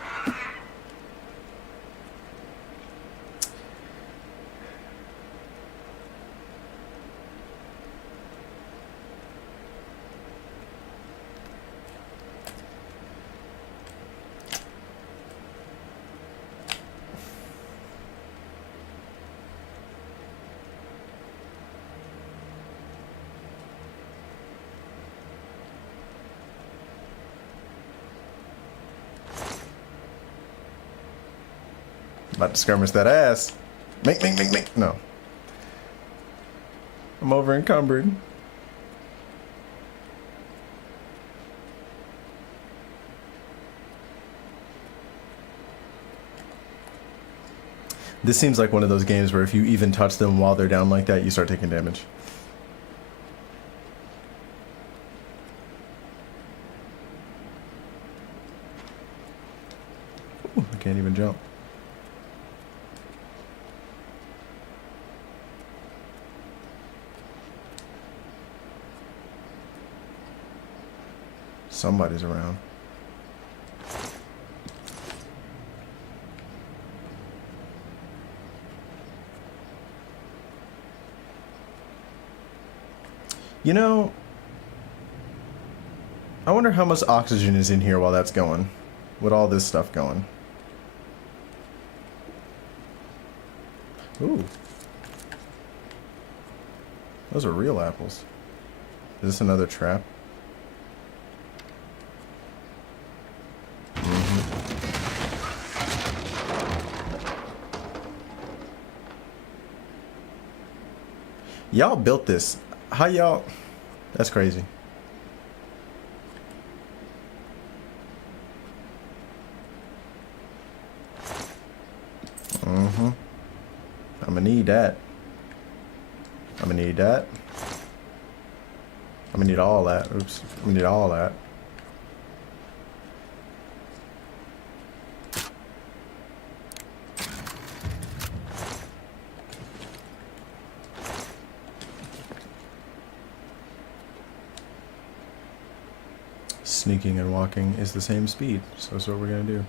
About to skirmish that ass. Mink, mink, mink, mink. No. I'm over encumbered. This seems like one of those games where if you even touch them while they're down like that, you start taking damage. Ooh, I can't even jump. Somebody's around. You know, I wonder how much oxygen is in here while that's going, with all this stuff going. Ooh. Those are real apples. Is this another trap? Y'all built this. How y'all? That's crazy. I'm gonna need that. I'm gonna need that. I'm gonna need all that. Oops. I'm gonna need all that. Sneaking and walking is the same speed, so that's what we're gonna do.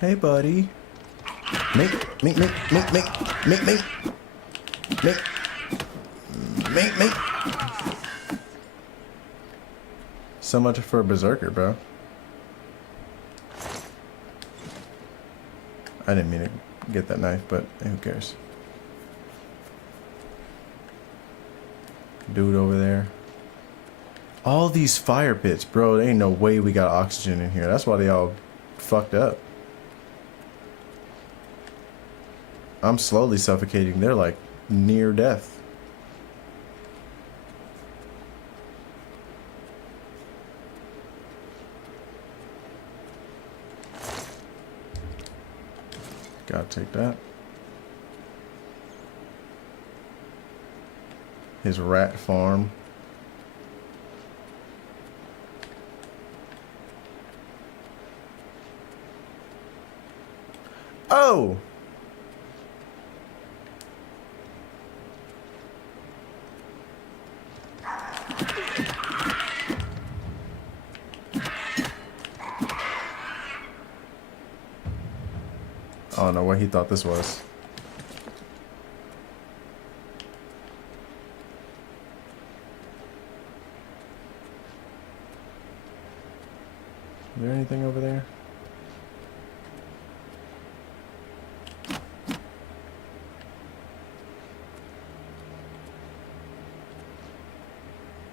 Hey, buddy. Mink, mink, mink, mink, mink, mink, mink, mink, mink, mink. So much for a berserker, bro. I didn't mean to get that knife, but who cares? Dude over there. All these fire pits, bro. There ain't no way we got oxygen in here. That's why they all fucked up. I'm slowly suffocating. They're like near death. Gotta take that. His rat farm. Oh! I don't know what he thought this was. Is there anything over there?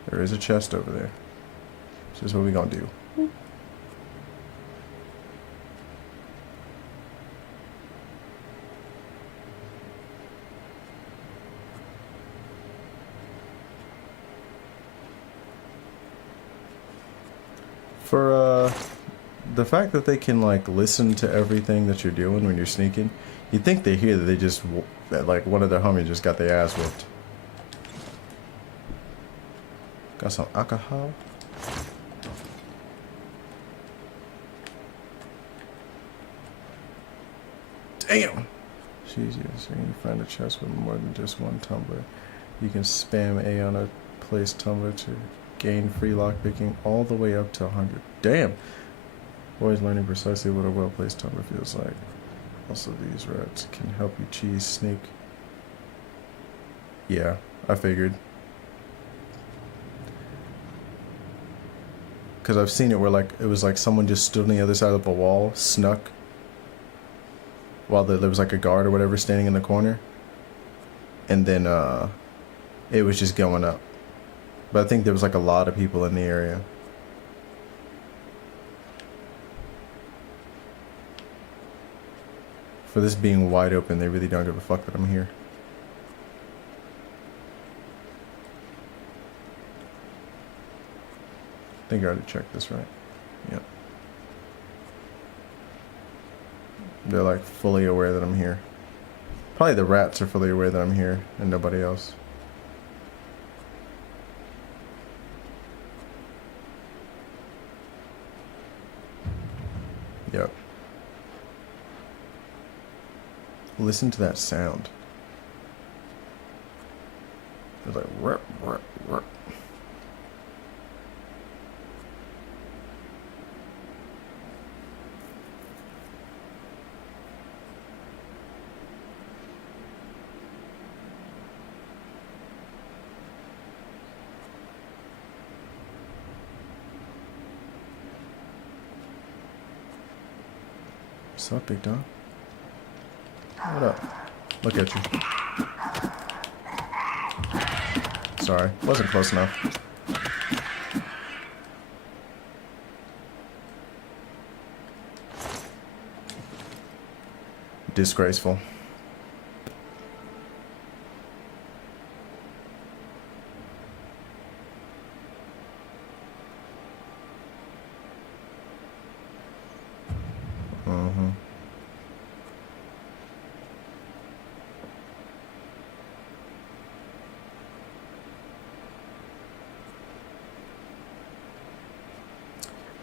There is a chest over there. This is what we gonna do. For the fact that they can like listen to everything that you're doing when you're sneaking, you'd think they hear that they just that like one of their homies just got their ass whipped. Got some alcohol. Damn. Jesus, you can find a chest with more than just one tumbler. You can spam A on a place tumbler to gain free lockpicking all the way up to 100. Damn. Always learning precisely what a well-placed tumbler feels like. Also, these rats can help you cheese sneak. Yeah, I figured. Because I've seen it where like it was like someone just stood on the other side of a wall, snuck, while there was like a guard or whatever standing in the corner. And then it was just going up. But I think there was like a lot of people in the area. For this being wide open, they really don't give a fuck that I'm here. I think I already checked this, right? Yep. They're like fully aware that I'm here. Probably the rats are fully aware that I'm here and nobody else. Yep. Listen to that sound. It's like rup, rup, rup. What's up, big dog? What up? Look at you. Sorry, wasn't close enough. Disgraceful.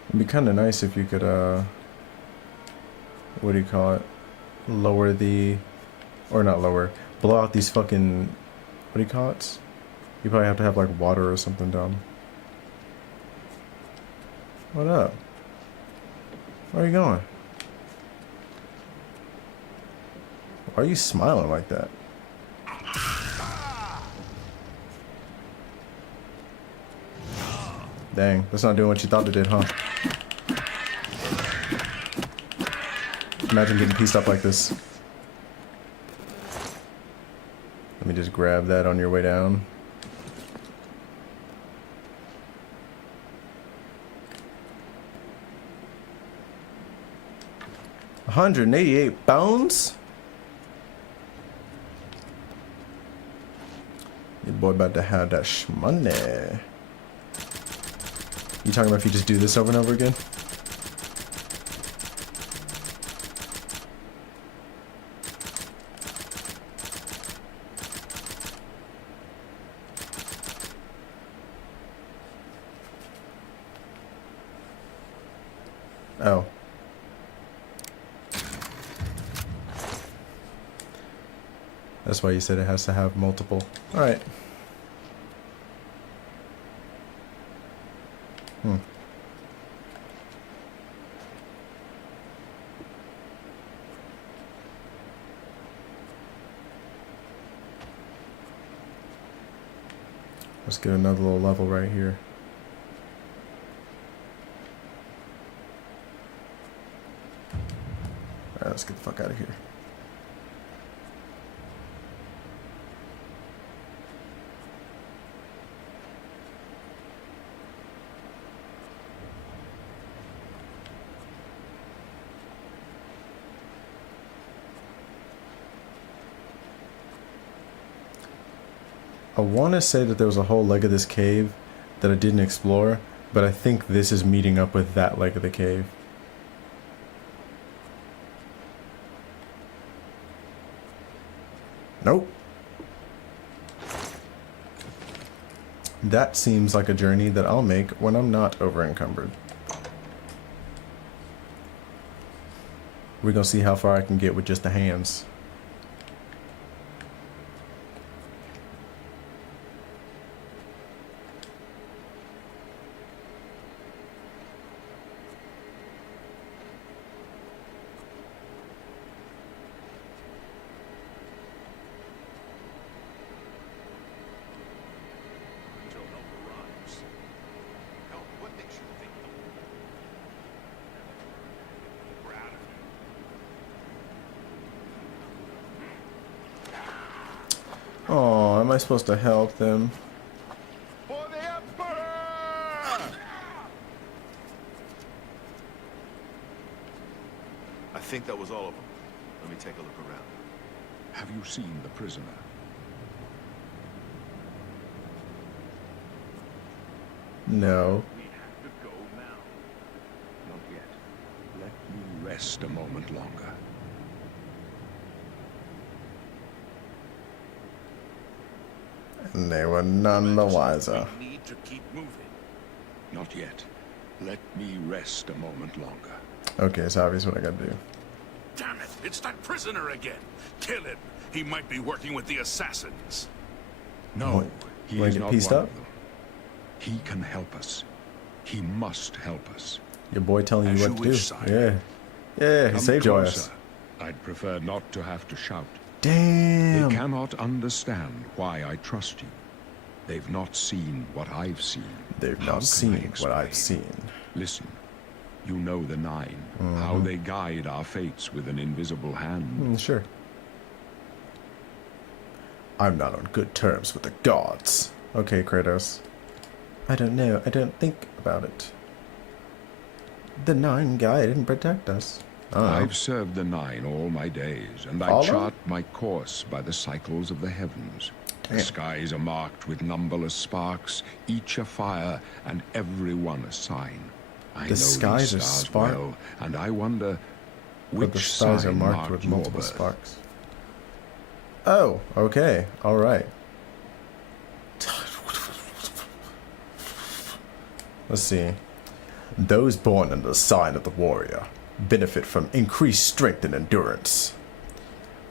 It'd be kind of nice if you could, what do you call it? Lower the, or not lower, blow out these fucking, what do you call it? You probably have to have like water or something dumb. What up? Where are you going? Why are you smiling like that? Dang, that's not doing what you thought it did, huh? Imagine getting pieced up like this. Let me just grab that on your way down. $188 bones? Your boy about to have that shmoney. You talking about if you just do this over and over again? Oh. That's why you said it has to have multiple. Alright. Let's get another little level right here. Alright, let's get the fuck out of here. I want to say that there was a whole leg of this cave that I didn't explore, but I think this is meeting up with that leg of the cave. Nope. That seems like a journey that I'll make when I'm not over encumbered. We're gonna see how far I can get with just the hands. Oh, am I supposed to help them? For the Emperor! I think that was all of them. Let me take a look around. Have you seen the prisoner? No. We have to go now. Not yet. Let me rest a moment longer. And they were none the wiser. We need to keep moving. Not yet. Let me rest a moment longer. Okay, it's obvious what I gotta do. Damn it! It's that prisoner again. Kill him. He might be working with the assassins. No, What? he Wanna is get not pieced one up? of them. He can help us. He must help us. Your boy telling As you you what to wish, do. sire. Yeah. Yeah, he Come saved your closer. ass. I'd prefer not to have to shout. Damn. They cannot understand why I trust you. They've not seen what I've seen. They've How not can seen I what I've explain? seen. Listen, you know the Nine, how they guide our fates with an invisible hand. Sure. I'm not on good terms with the gods. Okay, Kratos. I don't know. I don't think about it. The Nine guide and protect us. I've served the Nine all my days, and I Follow? chart my course by the cycles of the heavens. Damn. The skies are marked with numberless sparks, each a fire, and every one a sign. I know The skies are these stars spark- well, and I wonder But the which stars are sign marked with your multiple birth. sparks. Oh, okay. Alright. Let's see. Those born under the sign of the warrior benefit from increased strength and endurance.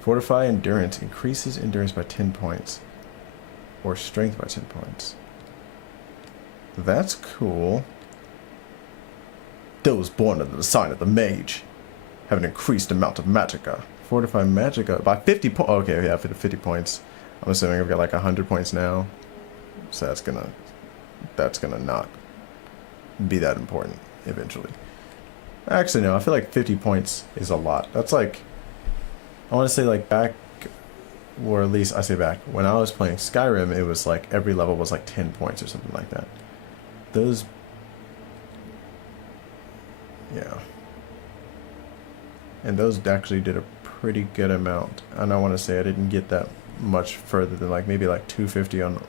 Fortify endurance increases endurance by 10 points. Or strength by 10 points. That's cool. Those born under the sign of the mage have an increased amount of magicka. Fortify magicka by 50 points. Okay, yeah, 50 points. I'm assuming I've got like 100 points now. So that's gonna not be that important eventually. Actually, no, I feel like 50 points is a lot. That's like, I want to say like back, or at least I say back, when I was playing Skyrim, it was like every level was like 10 points or something like that. Those, yeah. And those actually did a pretty good amount. And I want to say I didn't get that much further than like maybe like 250 on,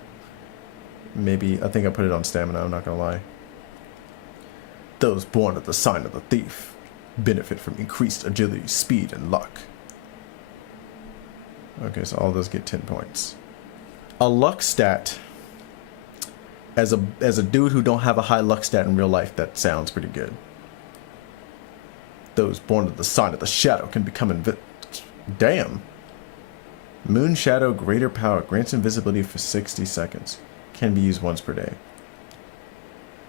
maybe, I think I put it on stamina, I'm not going to lie. Those born at the sign of the thief benefit from increased agility, speed, and luck. Okay, so all those get 10 points. A luck stat, as a dude who don't have a high luck stat in real life, that sounds pretty good. Those born at the sign of the shadow can become damn. Moon shadow, greater power, grants invisibility for 60 seconds. Can be used once per day.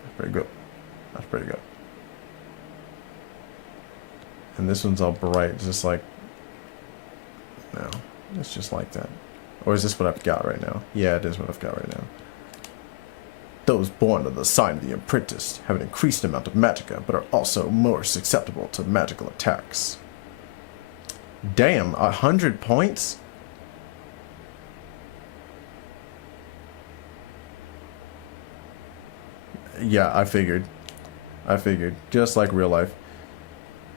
That's pretty good. That's pretty good. And this one's all bright, just like, no, it's just like that. Or is this what I've got right now? Yeah, it is what I've got right now. Those born of the sign of the apprentice have an increased amount of magicka, but are also more susceptible to magical attacks. Damn, 100 points? Yeah, I figured. Just like real life.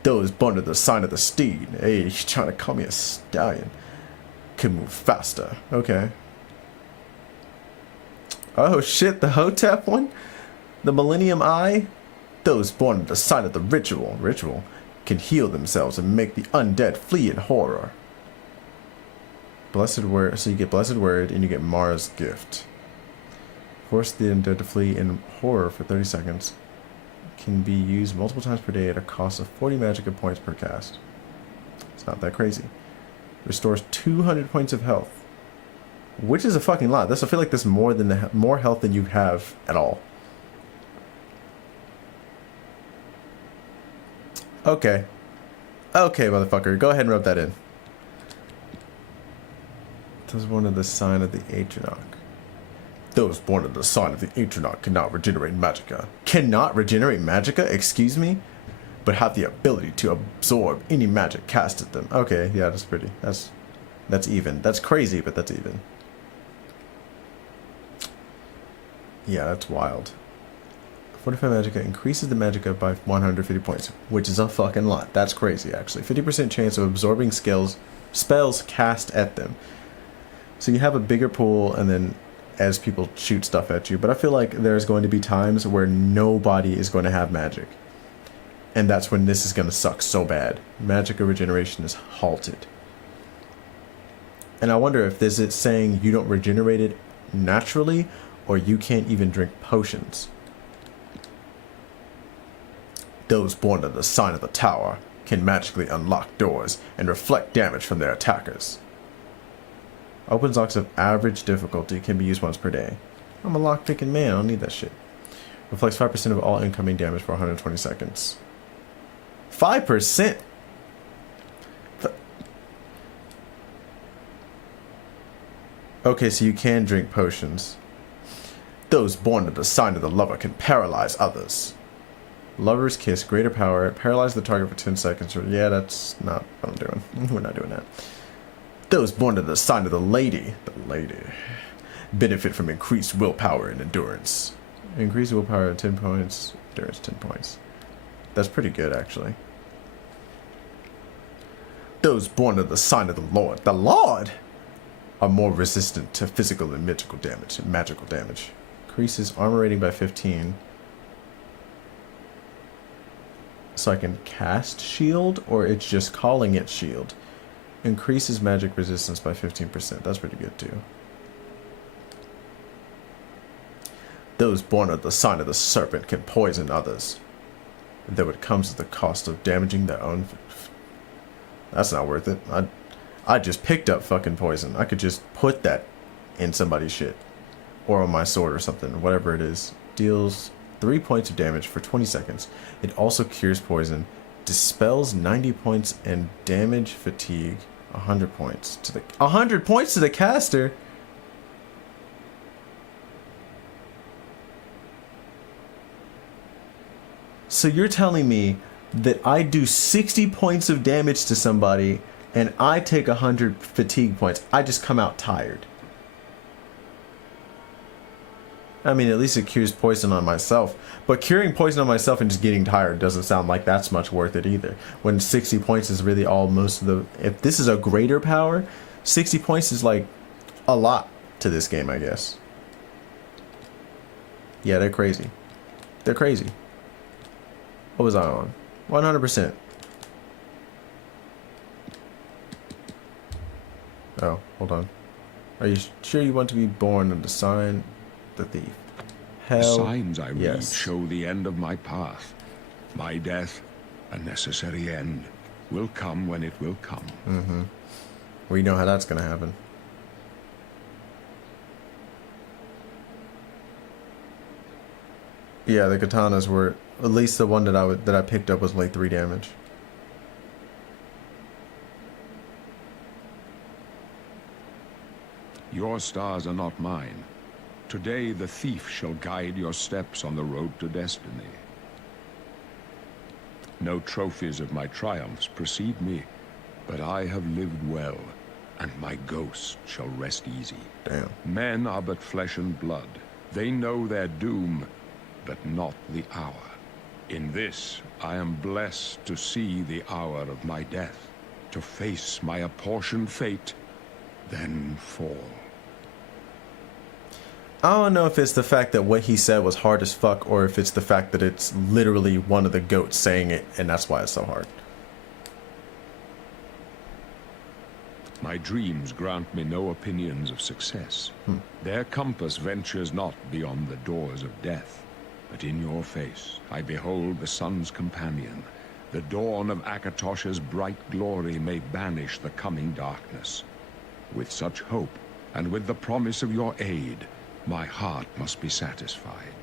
Those born of the sign of the steed. Hey, he's trying to call me a stallion. Can move faster. Okay. Oh shit, the Hotep one? The Millennium Eye? Those born of the sign of the ritual can heal themselves and make the undead flee in horror. Blessed word, so you get blessed word and you get Mara's gift. Force the undead to flee in horror for 30 seconds. Can be used multiple times per day at a cost of 40 magicka points per cast. It's not that crazy. Restores 200 points of health, which is a fucking lot. I feel like that's more health than you have at all. Okay, motherfucker, go ahead and rub that in. This is one of the sign of the Atronach. Those born of the sign of the Atronach cannot regenerate magicka. Cannot regenerate magicka? Excuse me? But have the ability to absorb any magic cast at them. Okay, yeah, that's pretty. That's even. That's crazy, but that's even. Yeah, that's wild. 45 magicka increases the magicka by 150 points, which is a fucking lot. That's crazy, actually. 50% chance of absorbing spells cast at them. So you have a bigger pool, and then as people shoot stuff at you. But I feel like there's going to be times where nobody is going to have magic. And that's when this is going to suck so bad. Magicka regeneration is halted. And I wonder if this is saying you don't regenerate it naturally, or you can't even drink potions. Those born of the sign of the tower can magically unlock doors and reflect damage from their attackers. Opens locks of average difficulty, can be used once per day. I'm a lockpicking man, I don't need that shit. Reflects 5% of all incoming damage for 120 seconds. 5%? Okay, so you can drink potions. Those born of the sign of the lover can paralyze others. Lover's kiss, greater power, paralyze the target for 10 seconds. Yeah, that's not what I'm doing. We're not doing that. Those born to the sign of the lady, benefit from increased willpower and endurance. Increased willpower 10 points, endurance 10 points. That's pretty good, actually. Those born to the sign of the Lord, are more resistant to physical and magical damage. Increases armor rating by 15. So I can cast shield, or it's just calling it shield. Increases magic resistance by 15%. That's pretty good too. Those born of the sign of the serpent can poison others, though it comes at the cost of damaging their own. That's not worth it. I just picked up fucking poison. I could just put that in somebody's shit, or on my sword or something. Whatever it is. Deals 3 points of damage for 20 seconds. It also cures poison, dispels 90 points, and damage fatigue 100 points to the 100 points to the caster. So you're telling me that I do 60 points of damage to somebody and I take 100 fatigue points. I just come out tired. I mean, at least it cures poison on myself. But curing poison on myself and just getting tired doesn't sound like that's much worth it either. When 60 points is really all most of the... If this is a greater power, 60 points is like a lot to this game, I guess. Yeah, they're crazy. They're crazy. What was I on? 100%. Oh, hold on. Are you sure you want to be born under the sign? The thief. The Hell, signs I read yes. show the end of my path. My death, a necessary end, will come when it will come. Mm-hmm. We know how that's gonna happen. Yeah, the katanas were, at least the one that I picked up was like 3 damage. Your stars are not mine. Today the thief shall guide your steps on the road to destiny. No trophies of my triumphs precede me, but I have lived well, and my ghost shall rest easy. Damn. Men are but flesh and blood. They know their doom, but not the hour. In this, I am blessed to see the hour of my death, to face my apportioned fate, then fall. I don't know if it's the fact that what he said was hard as fuck, or if it's the fact that it's literally one of the goats saying it, and that's why it's so hard. My dreams grant me no opinions of success. Their compass ventures not beyond the doors of death. But in your face, I behold the sun's companion. The dawn of Akatosh's bright glory may banish the coming darkness. With such hope, and with the promise of your aid, my heart must be satisfied.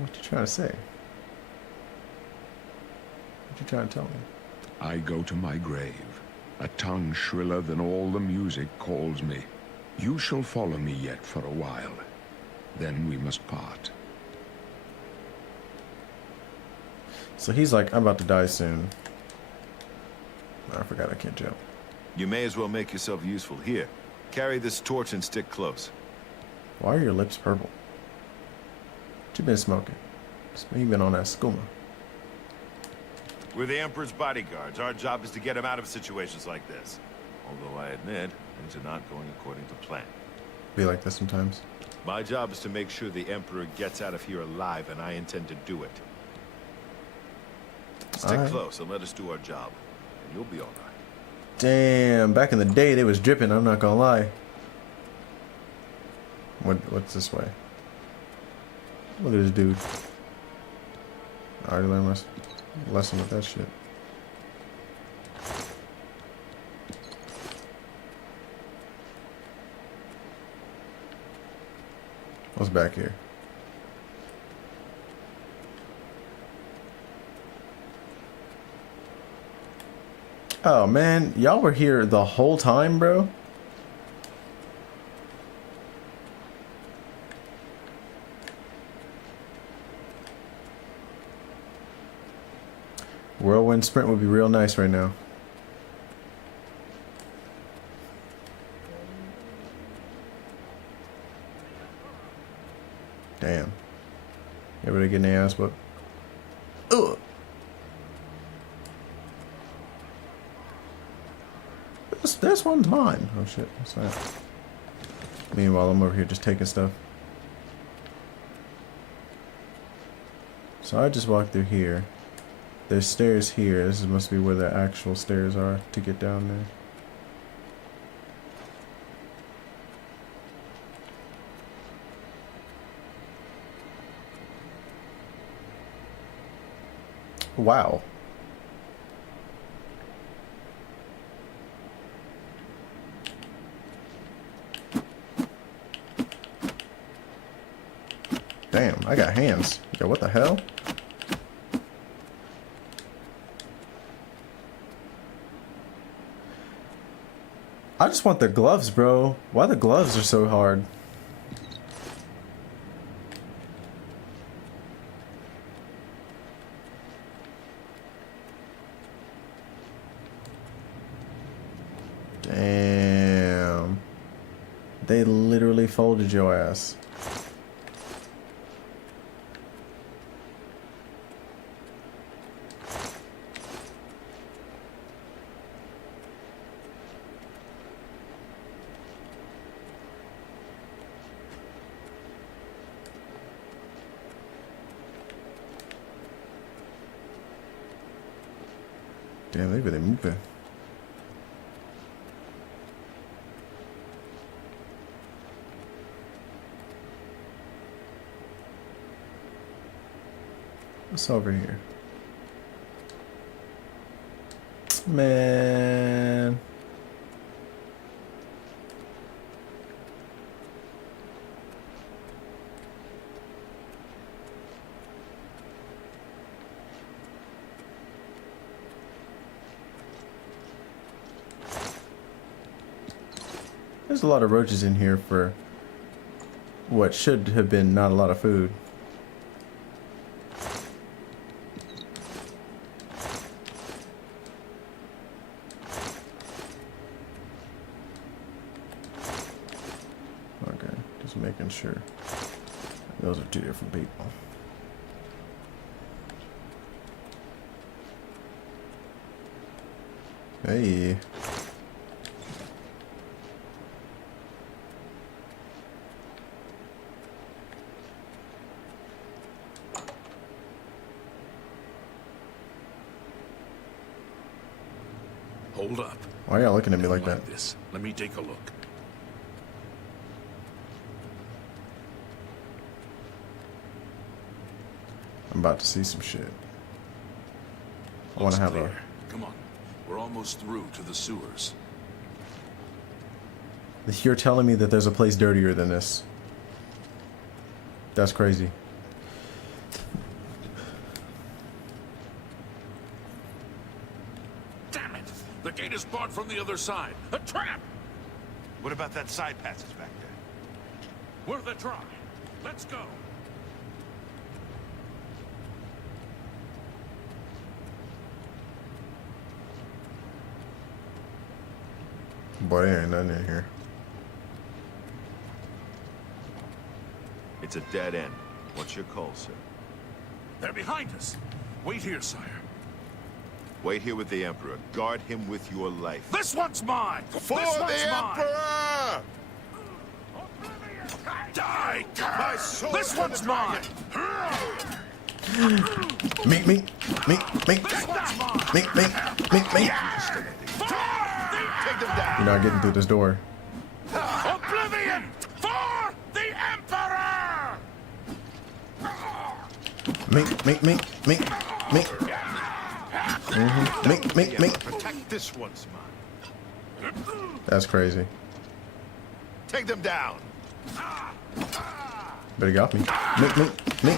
What you trying to say? What you trying to tell me? I go to my grave. A tongue shriller than all the music calls me. You shall follow me yet for a while. Then we must part. So he's like, I'm about to die soon. I forgot I can't jump. You may as well make yourself useful. Here, carry this torch and stick close. Why are your lips purple? What you been smoking? You been on that skooma. We're the Emperor's bodyguards. Our job is to get him out of situations like this. Although I admit, things are not going according to plan. Be like this sometimes. My job is to make sure the Emperor gets out of here alive, and I intend to do it. Stick close and let us do our job, and you'll be all right. Damn, back in the day they was dripping, I'm not gonna lie. What's this way? Look at this dude. I already learned my lesson with that shit. What's back here? Oh man, y'all were here the whole time, bro? Whirlwind sprint would be real nice right now. Damn. Everybody getting their ass whooped. Ugh. This one's mine. Oh shit, what's that? Meanwhile, I'm over here just taking stuff. So I just walked through here. There's stairs here. This must be where the actual stairs are to get down there. Wow. Damn, I got hands. Yo, what the hell? I just want the gloves, bro. Why the gloves are so hard? Damn. They literally folded your ass. Damn, they really moving. What's over here? Man. There's a lot of roaches in here for what should have been not a lot of food. Okay, just making sure. Those are two different people. Hey. Hold up. Why are y'all looking at me like that? This. Let me take a look. I'm about to see some shit. I want Looks to have clear. Come on. We're almost through to the sewers. You're telling me that there's a place dirtier than this. That's crazy. Damn it! The gate is barred from the other side. A trap! What about that side passage back there? Worth a try. Let's go. Boy, there ain't nothing in here. It's a dead end. What's your call, sir? They're behind us. Wait here, sire. Wait here with the Emperor. Guard him with your life. This one's mine! For this the one's mine! Emperor! Die, My sword this to one's the mine! Me. This one's mine! Me. Take them down. You're not getting through this door. Oblivion for the Emperor! Me. Protect this one's mine. That's crazy. Take them down. But he got me. Me.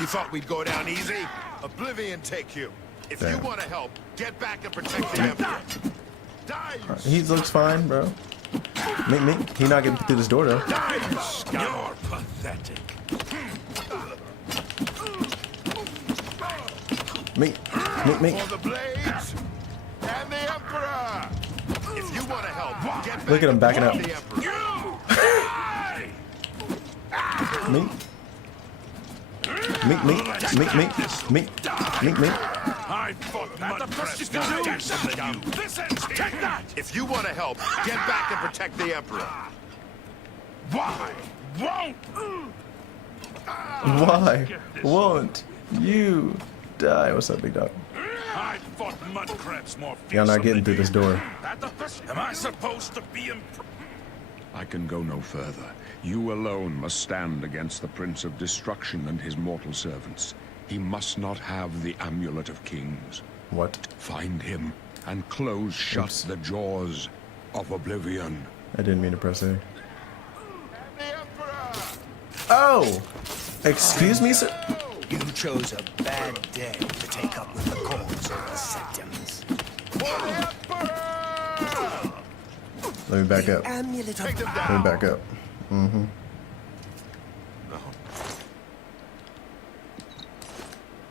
You thought we'd go down easy? Oblivion take you. If you Damn. want to help, get back and protect the Emperor. Die, you He looks fine, bro. Me. He not getting through this door though. Die, you scum. You're pathetic. Me. For the blades and the Emperor. If you want to help, get back Look at him and backing protect up. the Emperor. Me. I fought Mudcrest more decent than you. This ends here. Take that! If you want to help, get back and protect the Emperor. Why won't Why won't you die? What's up, big dog? I fought Mudcrest more Y'all not getting through fearsome this door. Am I supposed to be I can go no further. You alone must stand against the Prince of Destruction and his mortal servants. He must not have the Amulet of Kings. What? Find him and close shut Oops. the jaws of Oblivion. I didn't mean to press A. The Emperor! Oh! Excuse me, sir? You chose a bad day to take up with the cause of the Septums. For the Emperor! Let me back up. Amulet Take of them Let down. me back up. Mm-hmm. No.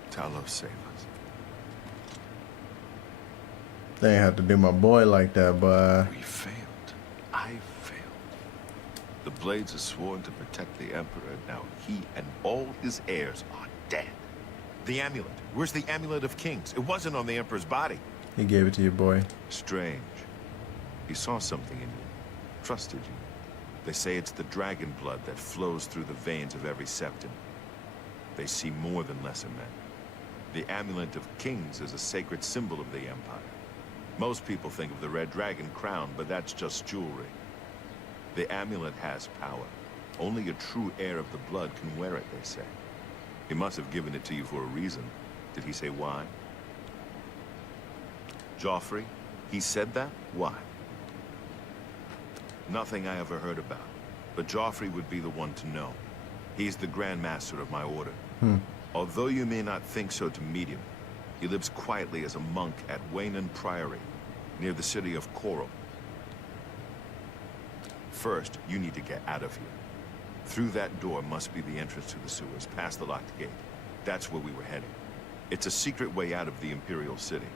Talos, save us. They ain't have to do my boy like that, but We failed. I failed. The Blades are sworn to protect the Emperor. Now he and all his heirs are dead. The amulet. Where's the Amulet of Kings? It wasn't on the Emperor's body. he gave it to you, boy. Strange. He saw something in you. Trusted you. They say it's the dragon blood that flows through the veins of every septon. They see more than lesser men. The Amulet of Kings is a sacred symbol of the Empire. Most people think of the red dragon crown, but that's just jewelry. The amulet has power. Only a true heir of the blood can wear it, they say. He must have given it to you for a reason. Did he say why? Joffrey? He said that? Why? Nothing I ever heard about. But Joffrey would be the one to know. He's the Grand Master of my order. Although you may not think so to meet him, he lives quietly as a monk at Waynon Priory, near the city of Coral. First, you need to get out of here. Through that door must be the entrance to the sewers, past the locked gate. That's where we were heading. It's a secret way out of the Imperial City.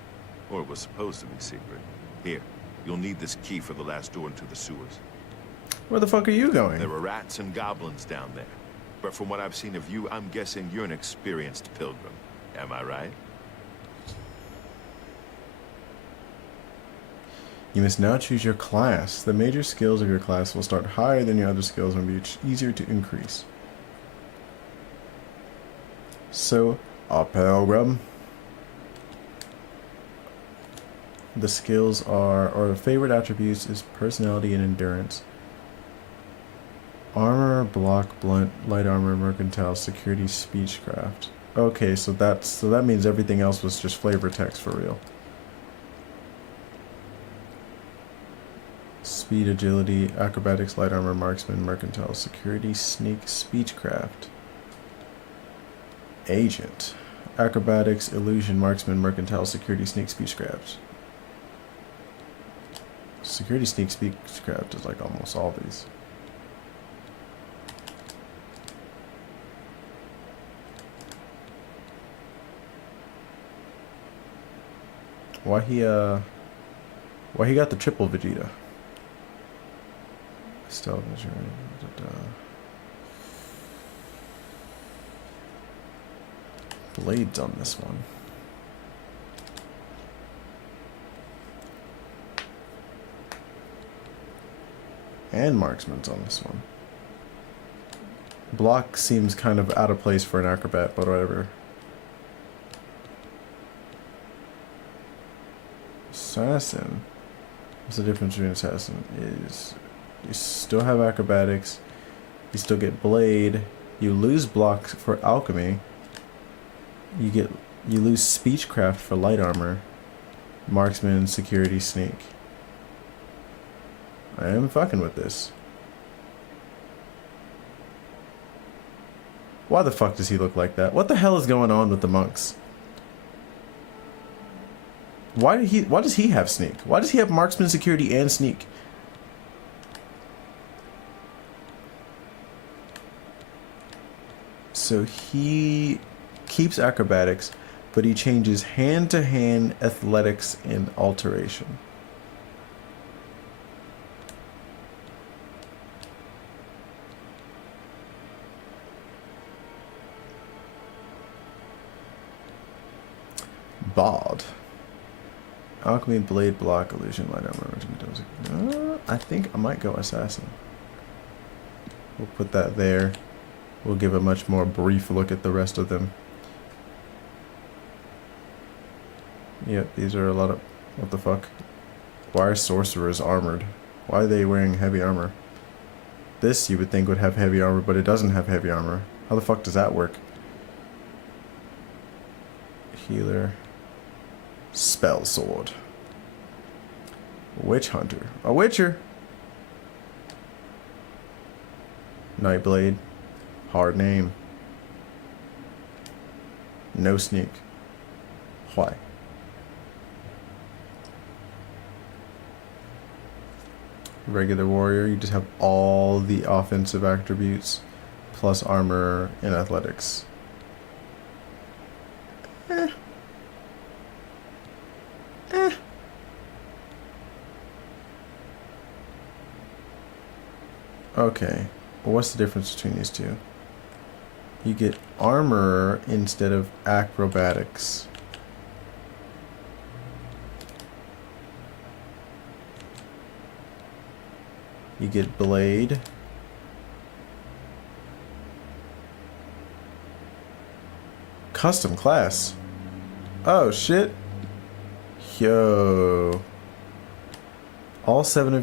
Or it was supposed to be secret. Here, you'll need this key for the last door into the sewers. Where the fuck are you going? There are rats and goblins down there. But from what I've seen of you, I'm guessing you're an experienced pilgrim. Am I right? You must now choose your class. The major skills of your class will start higher than your other skills and be easier to increase. So, a pilgrim. The skills are, or favorite attributes is personality and endurance. Armor, block, blunt, light armor, mercantile, security, speechcraft. Okay, so that means everything else was just flavor text for real. Speed, agility, acrobatics, light armor, marksman, mercantile, security, sneak, speechcraft. Agent. Acrobatics, illusion, marksman, mercantile, security, sneak, speechcraft. Security, sneak, speechcraft is like almost all these. Why he got the triple Vegeta? Stealth, blades on this one. And marksman's on this one. Block seems kind of out of place for an acrobat, but whatever. Assassin. What's the difference between assassin? Is you still have acrobatics, you still get blade, you lose blocks for alchemy, you lose speechcraft for light armor, marksman, security, sneak. I am fucking with this. Why the fuck does he look like that? What the hell is going on with the monks? Why does he have sneak? Why does he have marksman, security, and sneak? So he keeps acrobatics, but he changes hand-to-hand athletics and alteration. Bard. Alchemy, blade, block, illusion, light armor. I think I might go assassin. We'll put that there. We'll give a much more brief look at the rest of them. Yep, these are a lot of... What the fuck? Why are sorcerers armored? Why are they wearing heavy armor? This you would think would have heavy armor, but it doesn't have heavy armor. How the fuck does that work? Healer. Spell sword. Witch hunter. A witcher. Nightblade. Hard name. No sneak. Why? Regular warrior, you just have all the offensive attributes plus armor and athletics. Okay. Well, what's the difference between these two? You get armor instead of acrobatics. You get blade. Custom class. Oh shit. Yo. All seven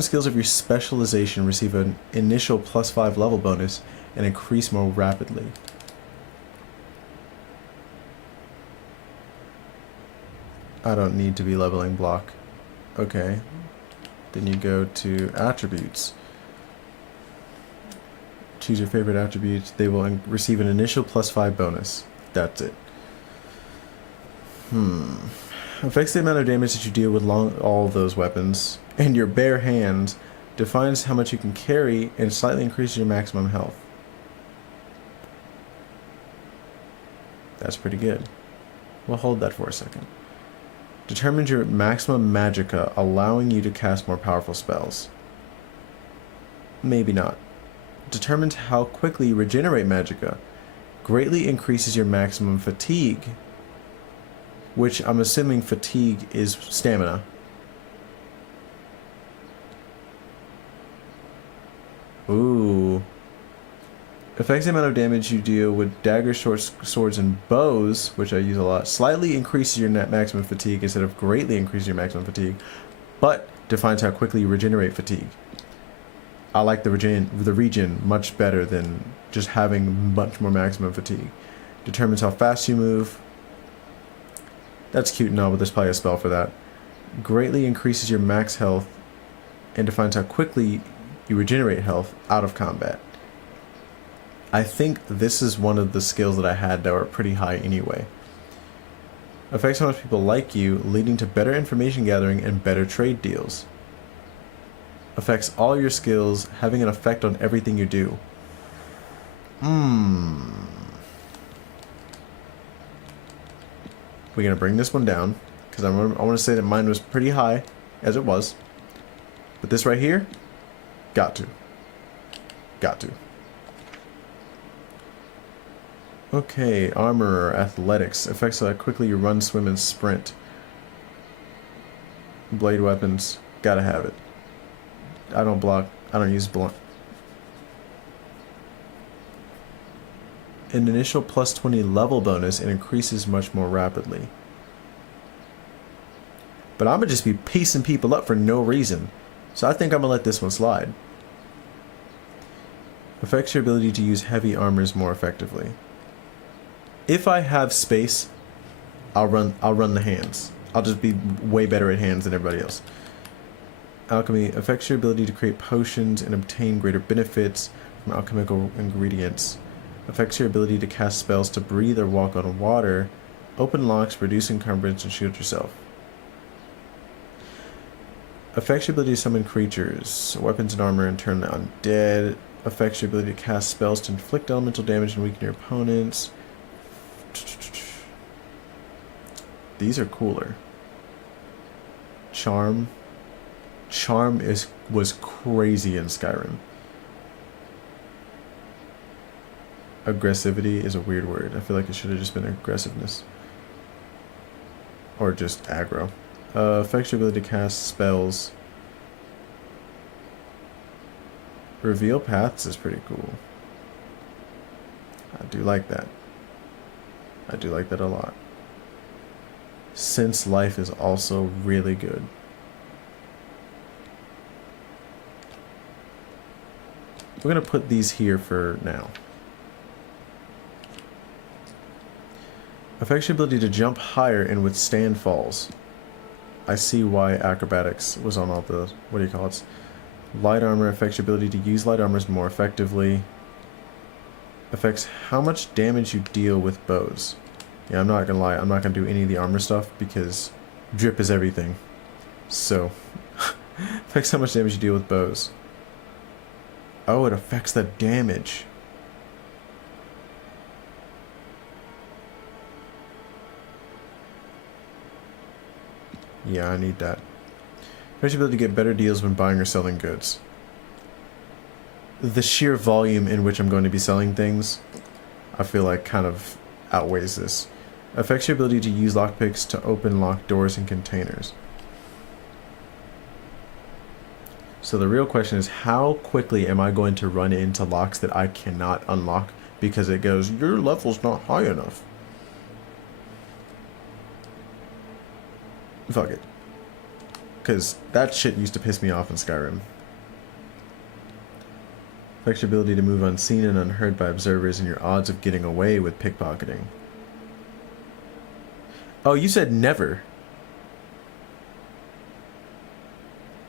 skills of your specialization receive an initial +5 level bonus and increase more rapidly. I don't need to be leveling block. Okay. Then you go to attributes. Choose your favorite attributes. They will receive an initial +5 bonus. That's it. Affects the amount of damage that you deal with all of those weapons. And your bare hands defines how much you can carry and slightly increases your maximum health. That's pretty good. We'll hold that for a second. Determines your maximum magicka, allowing you to cast more powerful spells. Maybe not. Determines how quickly you regenerate magicka. Greatly increases your maximum fatigue. Which I'm assuming fatigue is stamina. Ooh. Affects the amount of damage you deal with daggers, short swords, and bows, which I use a lot. Slightly increases your net maximum fatigue instead of greatly increasing your maximum fatigue, but defines how quickly you regenerate fatigue. I like the regen much better than just having much more maximum fatigue. Determines how fast you move. That's cute and all, but there's probably a spell for that. Greatly increases your max health and defines how quickly you regenerate health out of combat. I think this is one of the skills that I had that were pretty high anyway. Affects how much people like you, leading to better information gathering and better trade deals. Affects all your skills, having an effect on everything you do. We're gonna bring this one down because I want to say that mine was pretty high, as it was. But this right here, got to. Okay, armor, athletics. Affects how quickly you run, swim, and sprint. Blade weapons. Gotta have it. I don't block. I don't use blunt. An initial +20 level bonus and increases much more rapidly. But I'm gonna just be piecing people up for no reason. So I think I'm gonna let this one slide. Affects your ability to use heavy armors more effectively. If I have space, I'll run the hands. I'll just be way better at hands than everybody else. Alchemy affects your ability to create potions and obtain greater benefits from alchemical ingredients. Affects your ability to cast spells to breathe or walk on water. Open locks, reduce encumbrance, and shield yourself. Affects your ability to summon creatures, weapons and armor, and turn them undead. Affects your ability to cast spells to inflict elemental damage and weaken your opponents. These are cooler. Charm. Charm was crazy in Skyrim. Aggressivity is a weird word. I feel like it should have just been aggressiveness. Or just aggro. Affects your ability to cast spells. Reveal paths is pretty cool. I do like that. I do like that a lot. Sense life is also really good. We're going to put these here for now. Affects your ability to jump higher and withstand falls. I see why acrobatics was on all the, what do you call it? Light armor affects your ability to use light armors more effectively. Affects how much damage you deal with bows. Yeah, I'm not gonna lie, I'm not gonna do any of the armor stuff because drip is everything. So, affects how much damage you deal with bows. Oh, it affects the damage. Yeah, I need that. Affects your ability to get better deals when buying or selling goods. the sheer volume in which I'm going to be selling things, I feel like kind of outweighs this. Affects your ability to use lockpicks to open locked doors and containers. So the real question is, how quickly am I going to run into locks that I cannot unlock because it goes, your level's not high enough? Fuck it. Because that shit used to piss me off in Skyrim. Affects your ability to move unseen and unheard by observers and your odds of getting away with pickpocketing. Oh, you said never.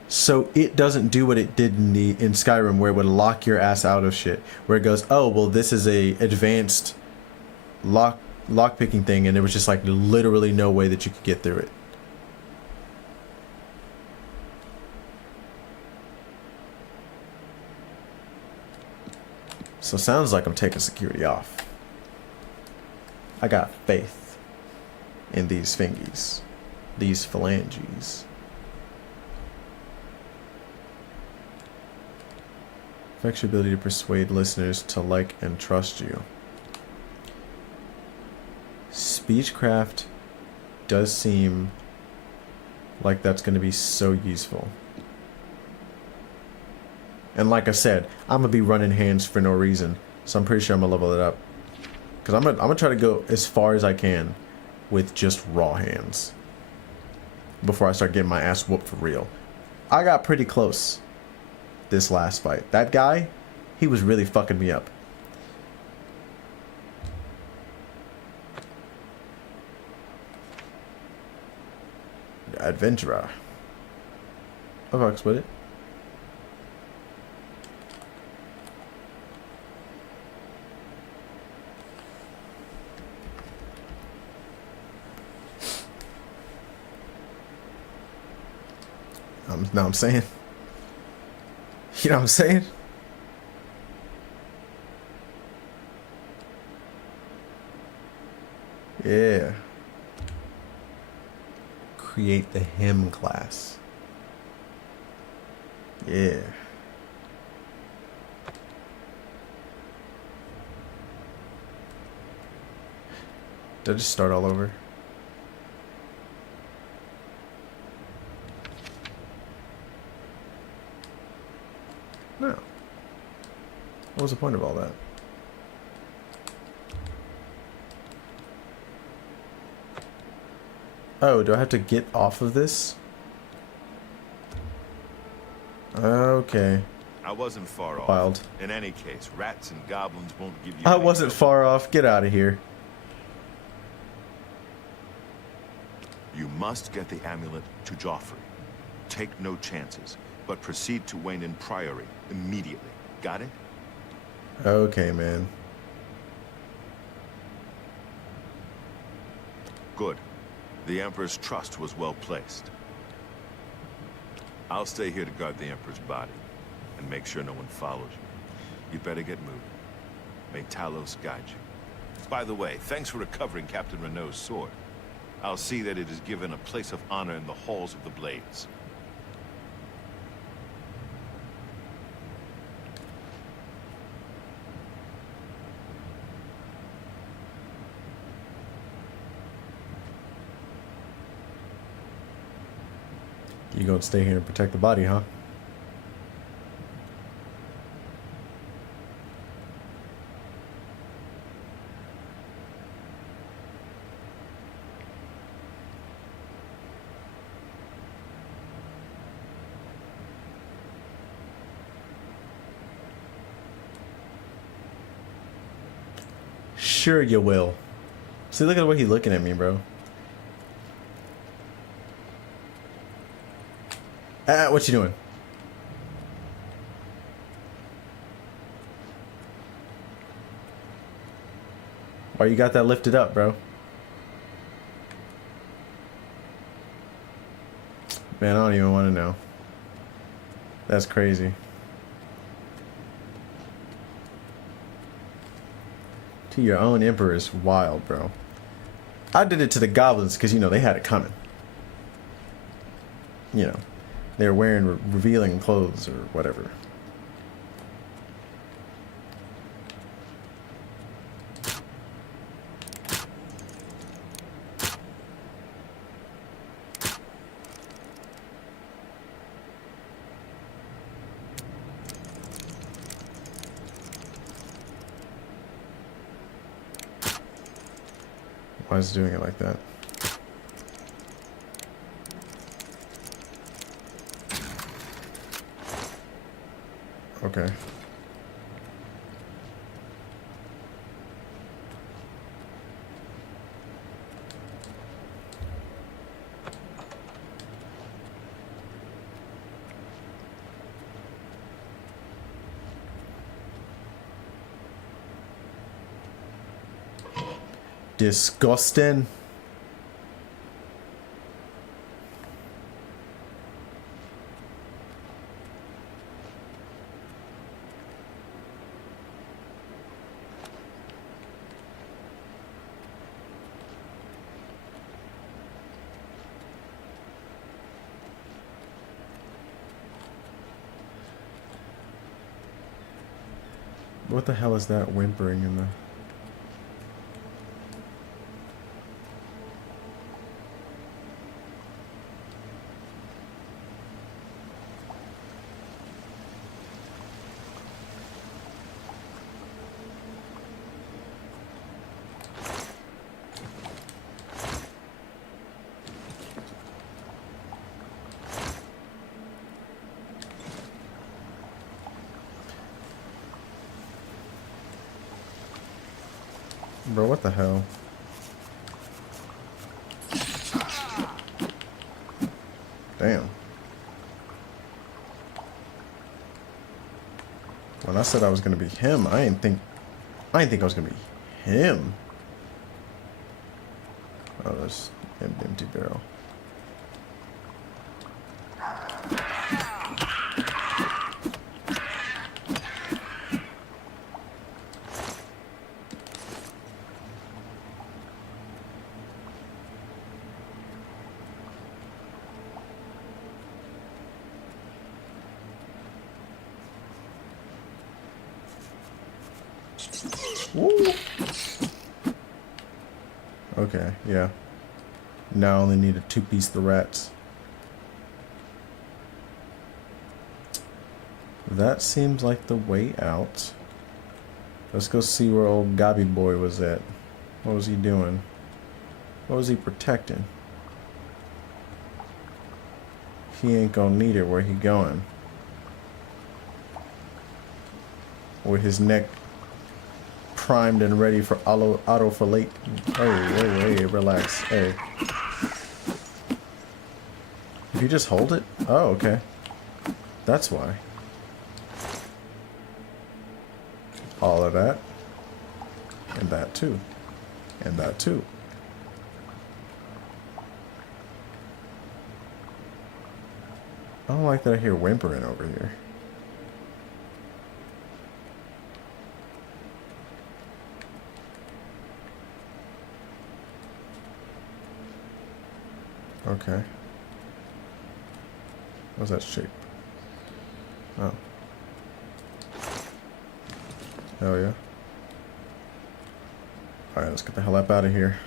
So it doesn't do what it did in Skyrim, where it would lock your ass out of shit. Where it goes, oh, well, this is a advanced lockpicking thing, and there was just like literally no way that you could get through it. So sounds like I'm taking security off. I got faith in these fingies, these phalanges. Affects your ability to persuade listeners to like and trust you. Speechcraft does seem like that's going to be so useful. And like I said, I'm going to be running hands for no reason. So I'm pretty sure I'm going to level it up. Because I'm gonna try to go as far as I can with just raw hands. Before I start getting my ass whooped for real. I got pretty close this last fight. That guy, he was really fucking me up. Adventurer. Oh, fucks with it. Know what I'm saying? You know what I'm saying? Yeah. Create the him class. Yeah. Did I just start all over? No. What was the point of all that? Oh, do I have to get off of this? Okay. I wasn't far off. Wild. In any case, rats and goblins won't give you I any wasn't trouble. far off. Get out of here. You must get the amulet to Joffrey. Take no chances, but proceed to Wayne Priory immediately. Got it? Okay, man. Good. The Emperor's trust was well placed. I'll stay here to guard the Emperor's body and make sure no one follows you. You better get moving. May Talos guide you. By the way, thanks for recovering Captain Renault's sword. I'll see that it is given a place of honor in the halls of the Blades. You gonna stay here and protect the body, huh? Sure you will. See, look at the way he's looking at me, bro. What you doing? Why you got that lifted up, bro? Man, I don't even want to know. That's crazy. To your own emperor is wild, bro. I did it to the goblins because, you know, they had it coming. You know. They're wearing revealing clothes or whatever. Why is it doing it like that? Okay. Disgusting. What the hell is that whimpering in the... Bro, what the hell? Damn. When I said I was gonna be him, I didn't think I was gonna be him. Oh, there's an empty barrel. Woo. Okay, yeah. Now I only need a 2-piece the rats. That seems like the way out. Let's go see where old Gobby boy was at. What was he doing? What was he protecting? He ain't gonna need it. Where he going? With his neck primed and ready for auto fillet. Hey, relax. Hey. If you just hold it? Oh, okay. That's why. All of that. And that too. And that too. I don't like that I hear whimpering over here. Okay. What's that shape? Oh. Hell yeah. Alright, let's get the hell up out of here.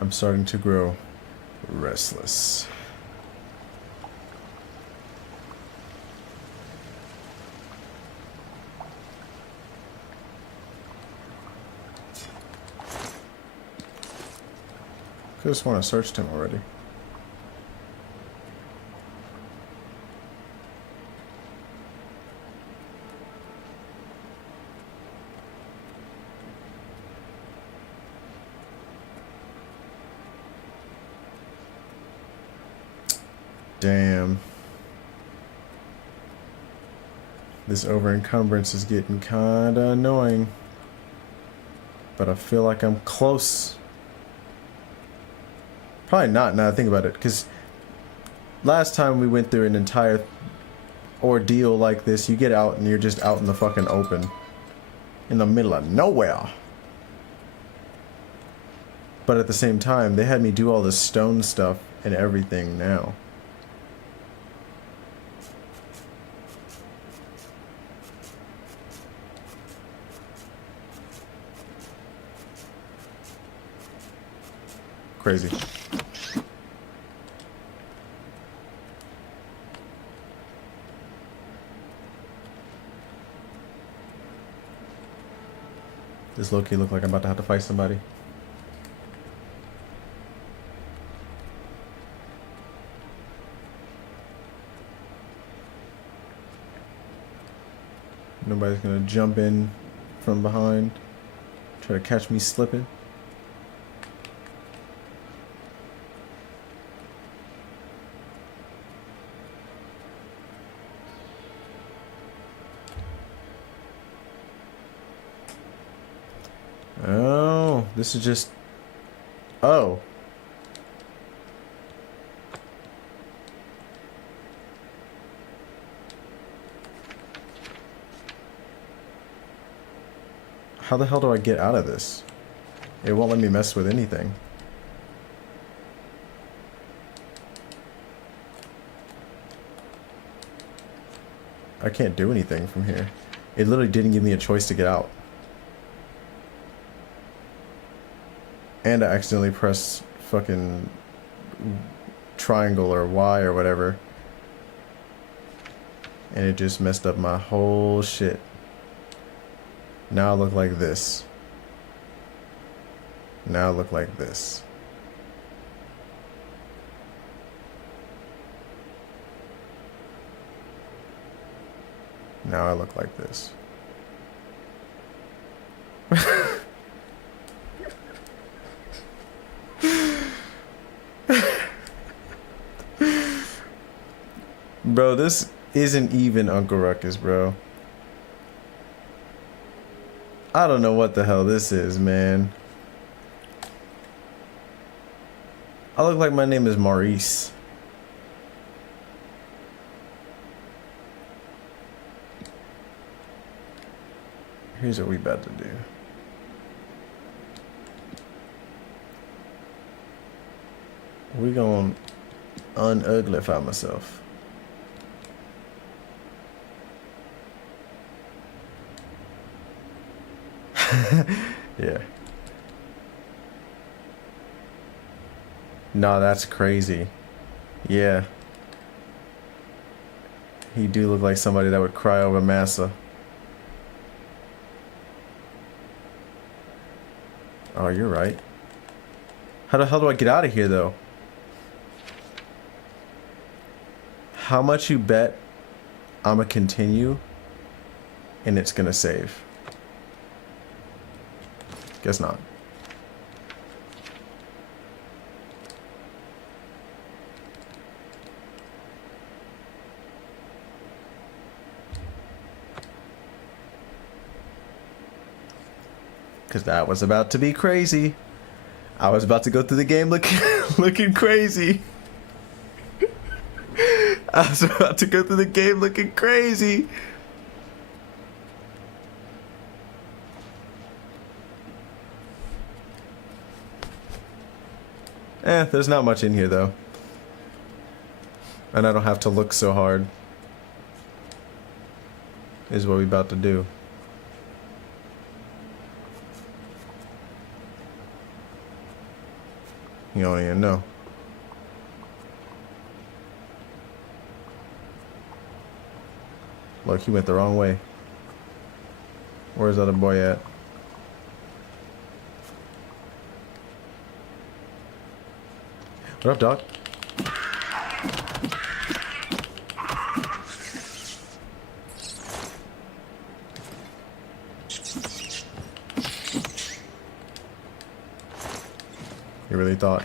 I'm starting to grow restless. I just want to search him already. Damn. This over encumbrance is getting kinda annoying. But I feel like I'm close. Probably not now I think about it, because last time we went through an entire ordeal like this, you get out and you're just out in the fucking open. In the middle of nowhere. But at the same time, they had me do all this stone stuff and everything now. Crazy. This low-key look like I'm about to have to fight somebody. Nobody's gonna jump in from behind, try to catch me slipping. Oh, this is just... Oh. How the hell do I get out of this? It won't let me mess with anything. I can't do anything from here. It literally didn't give me a choice to get out. And I accidentally pressed fucking triangle or Y or whatever. And it just messed up my whole shit. Now I look like this. Now I look like this. Now I look like this. Bro, this isn't even Uncle Ruckus, bro. I don't know what the hell this is, man. I look like my name is Maurice. Here's what we about to do. We gonna unuglify myself. Yeah. Nah, that's crazy. Yeah. He do look like somebody that would cry over massa. Oh, you're right. How the hell do I get out of here, though? How much you bet I'ma continue and it's gonna save? Guess not. Because that was about to be crazy. I was about to go through the game looking crazy. I was about to go through the game looking crazy. There's not much in here though. And I don't have to look so hard. Is what we about to do. You don't even know. Look, he went the wrong way. Where's the other boy at? What up, Doc? You really thought?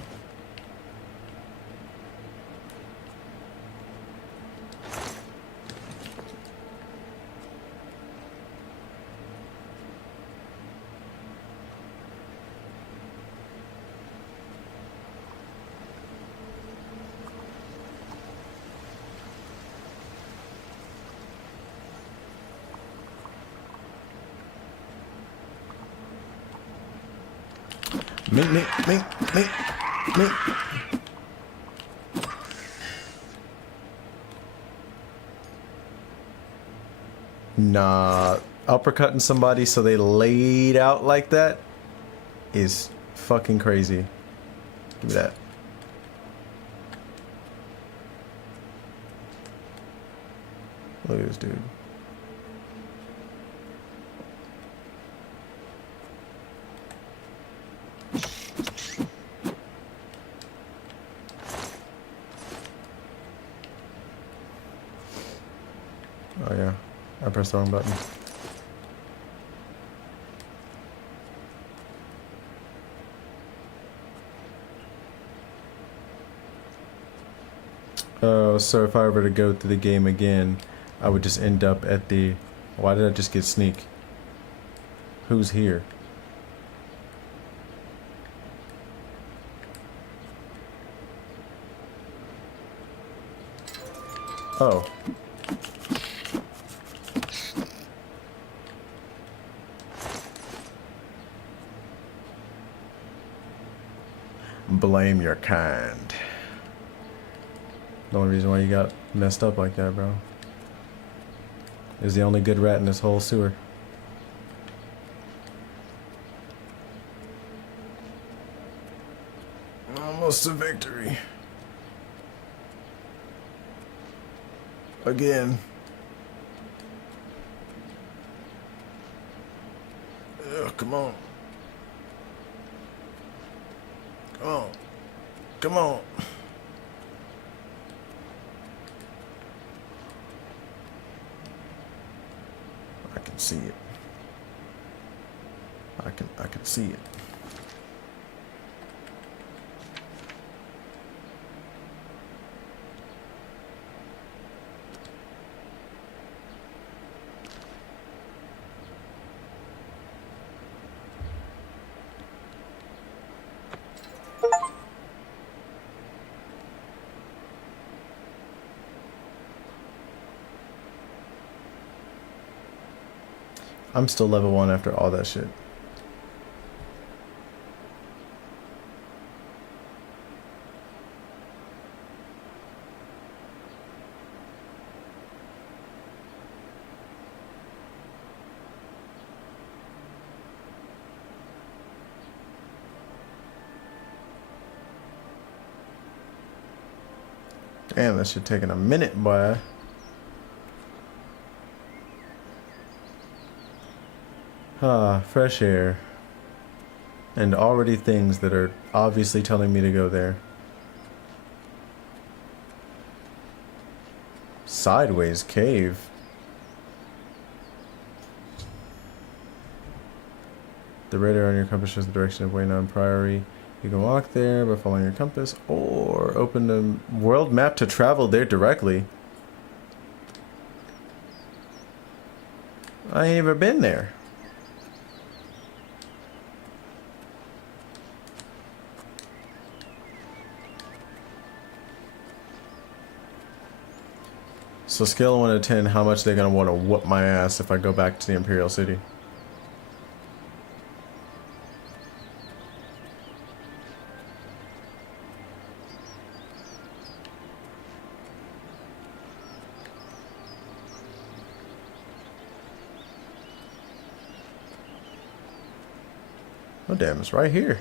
Me. Nah, uppercutting somebody so they laid out like that is fucking crazy. Give me that. Look at this dude. pressed the wrong button. So if I were to go through the game again, I would just end up at the... Why did I just get sneak? Who's here? Oh. Blame your kind. The only reason why you got messed up like that, bro, is the only good rat in this whole sewer. Almost a victory. Again. Ugh, come on. Come on. Come on. I can see it. I can see it. I'm still level 1 after all that shit. Damn, that shit taking a minute, boy. Ah, fresh air. And already things that are obviously telling me to go there. Sideways cave. The radar on your compass shows the direction of way non priory. You can walk there by following your compass, or open the world map to travel there directly. I ain't ever been there. So scale of 1 to 10, how much they're gonna want to whoop my ass if I go back to the Imperial City? Oh damn, it's right here.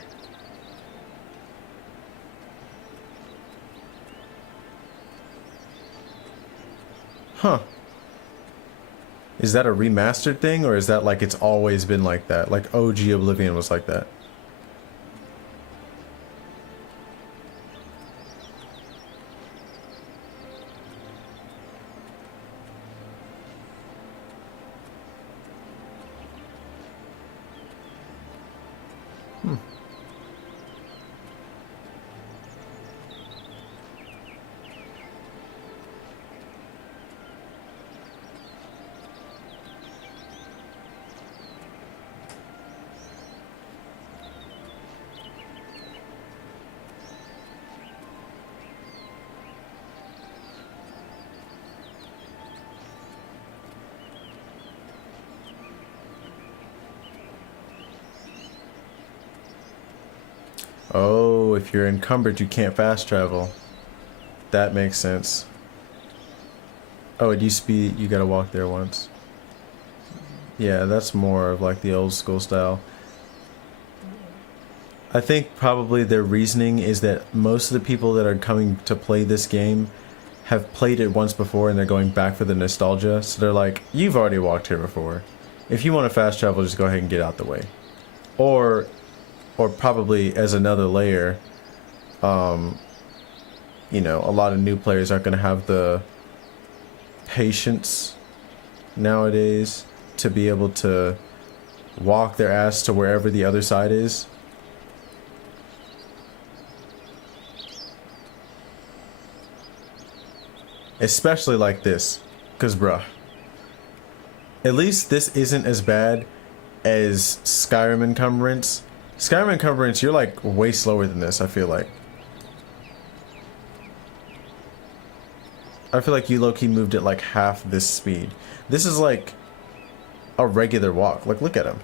Huh. Is that a remastered thing, or is that like it's always been like that? Like OG Oblivion was like that? Oh, if you're encumbered, you can't fast travel. That makes sense. Oh, it used to be you gotta walk there once. Yeah, that's more of like the old school style. I think probably their reasoning is that most of the people that are coming to play this game have played it once before and they're going back for the nostalgia. So they're like, you've already walked here before. If you want to fast travel, just go ahead and get out the way. Or probably as another layer, you know, a lot of new players aren't going to have the patience nowadays to be able to walk their ass to wherever the other side is. Especially like this, cause bruh, at least this isn't as bad as Skyrim encumbrance. Skyrim encumbrance, you're like way slower than this, I feel like. I feel like you low-key moved at like half this speed. This is like a regular walk. Like, look at him.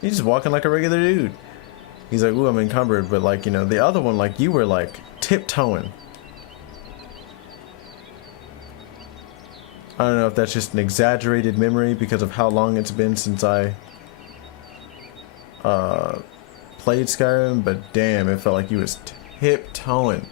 He's just walking like a regular dude. He's like, ooh, I'm encumbered, but like, you know, the other one, like, you were like tiptoeing. I don't know if that's just an exaggerated memory because of how long it's been since I played Skyrim, but damn, it felt like he was tiptoeing.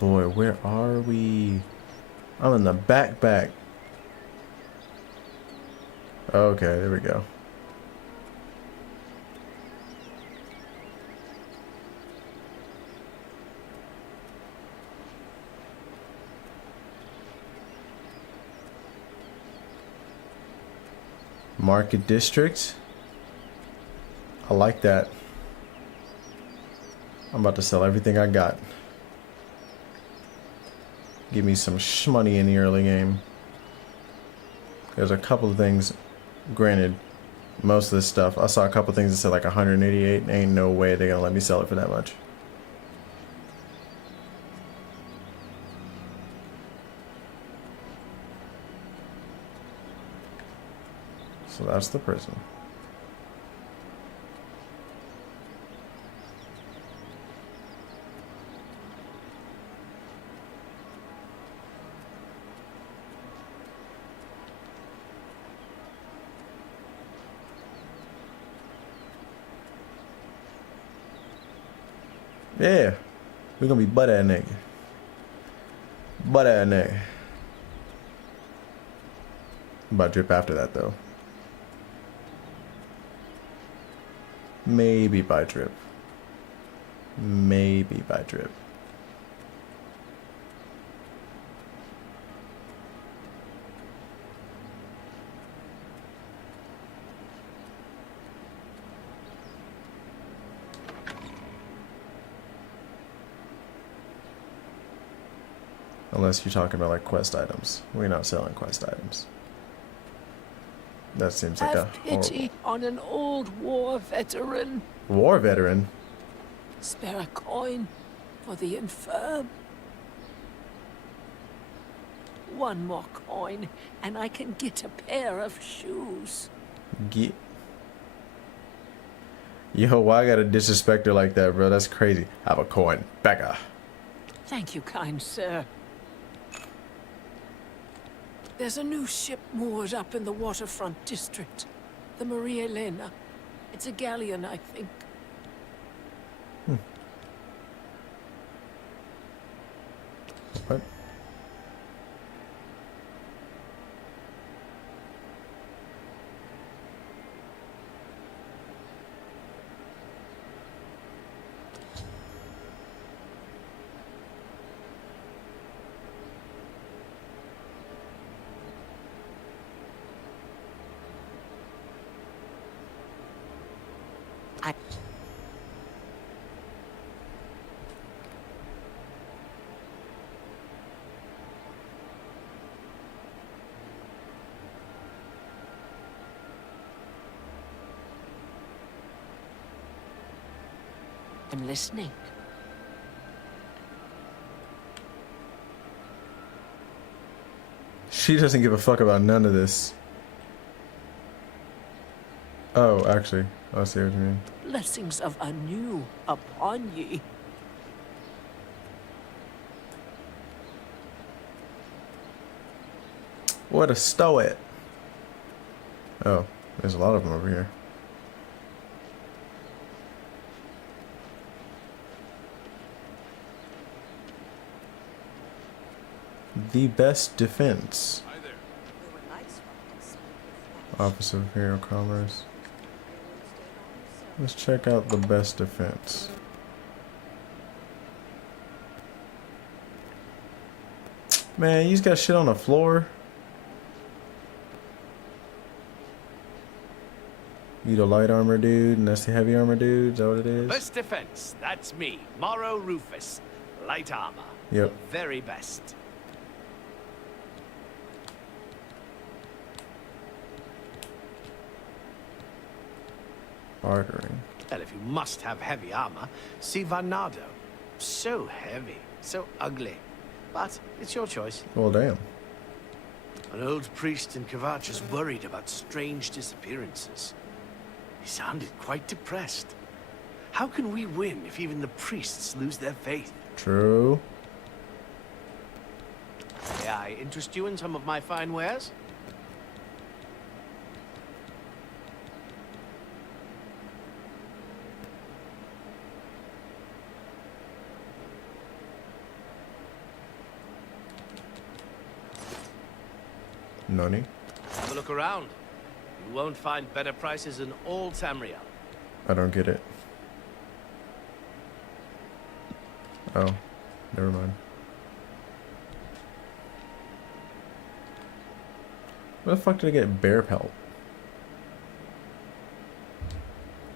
Boy, where are we? I'm in the back. Okay, there we go. Market District. I like that. I'm about to sell everything I got. Give me some shmoney in the early game. There's a couple of things, granted, most of this stuff, I saw a couple of things that said like 188. Ain't no way they're gonna let me sell it for that much. So that's the prison. Yeah, we're gonna be butt ass nigga. Butt ass nigga. About drip after that though. Maybe by drip. Maybe by drip. Unless you're talking about like quest items. We're not selling quest items. That seems like Have pity on an old war veteran. War veteran? Spare a coin for the infirm. One more coin, and I can get a pair of shoes. Get. Yo, why I gotta disrespect her like that, bro? That's crazy. Have a coin. Becca. Thank you, kind sir. There's a new ship moored up in the waterfront district. The Maria Elena. It's a galleon, I think. What? I'm listening. She doesn't give a fuck about none of this. Oh, actually, I see what you mean. Blessings of Anu upon ye. Where to stow it? Oh, there's a lot of them over here. The best defense. Hi there. Office of Imperial Commerce. Let's check out the best defense. Man, you just got shit on the floor. You the light armor dude, and that's the heavy armor dude. Is that what it is? Best defense, that's me, Morrow Rufus. Light armor. Yep. The very best. Bartering. Well, if you must have heavy armor, see Varnado. So heavy, so ugly. But it's your choice. Well, damn. An old priest in Kvatch is worried about strange disappearances. He sounded quite depressed. How can we win if even the priests lose their faith? True. May I interest you in some of my fine wares? Nani? Have a look around. You won't find better prices in all Tamriel. I don't get it. Oh, never mind. Where the fuck did I get bear pelt?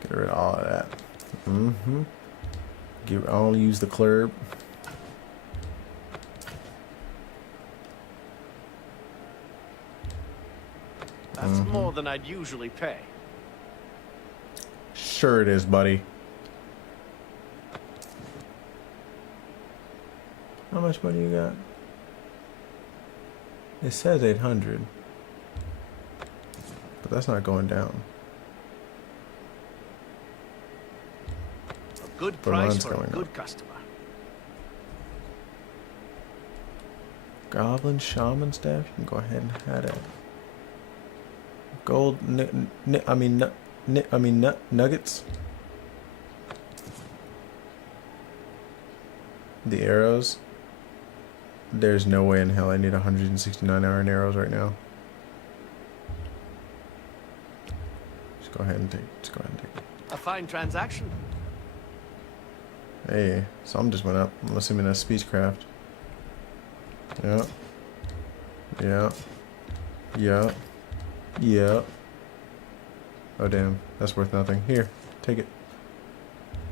Get rid of all of that. Mm-hmm. I'll use the club. That's more than I'd usually pay. Sure it is, buddy. How much money you got? It says 800. But that's not going down. A good But price mine's for a going good up. customer. Goblin Shaman staff? You can go ahead and have it. Gold, nuggets. The arrows. There's no way in hell I need 169 iron arrows right now. Just go ahead and take. Just go ahead and take it. A fine transaction. Hey, some just went up. I'm assuming that's speechcraft. Yeah. Yeah. Yeah. Yeah. Oh damn, that's worth nothing. Here, take it.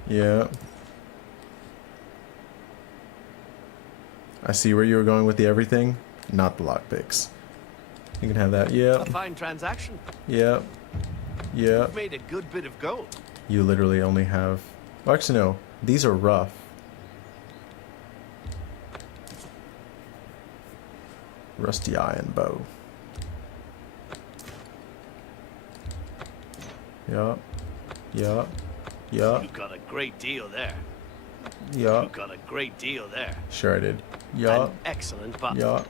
Yeah. I see where you were going with the everything, not the lockpicks. You can have that. A Yep. fine transaction. Yep. Yep. You've made a good bit of gold. You literally only have. Well, actually, no. These are rough. Rusty iron bow. Yup. Yup. Yup. You got a great deal there. You Yup. got a great deal there. Sure I did. An Yup. excellent butt. Yup.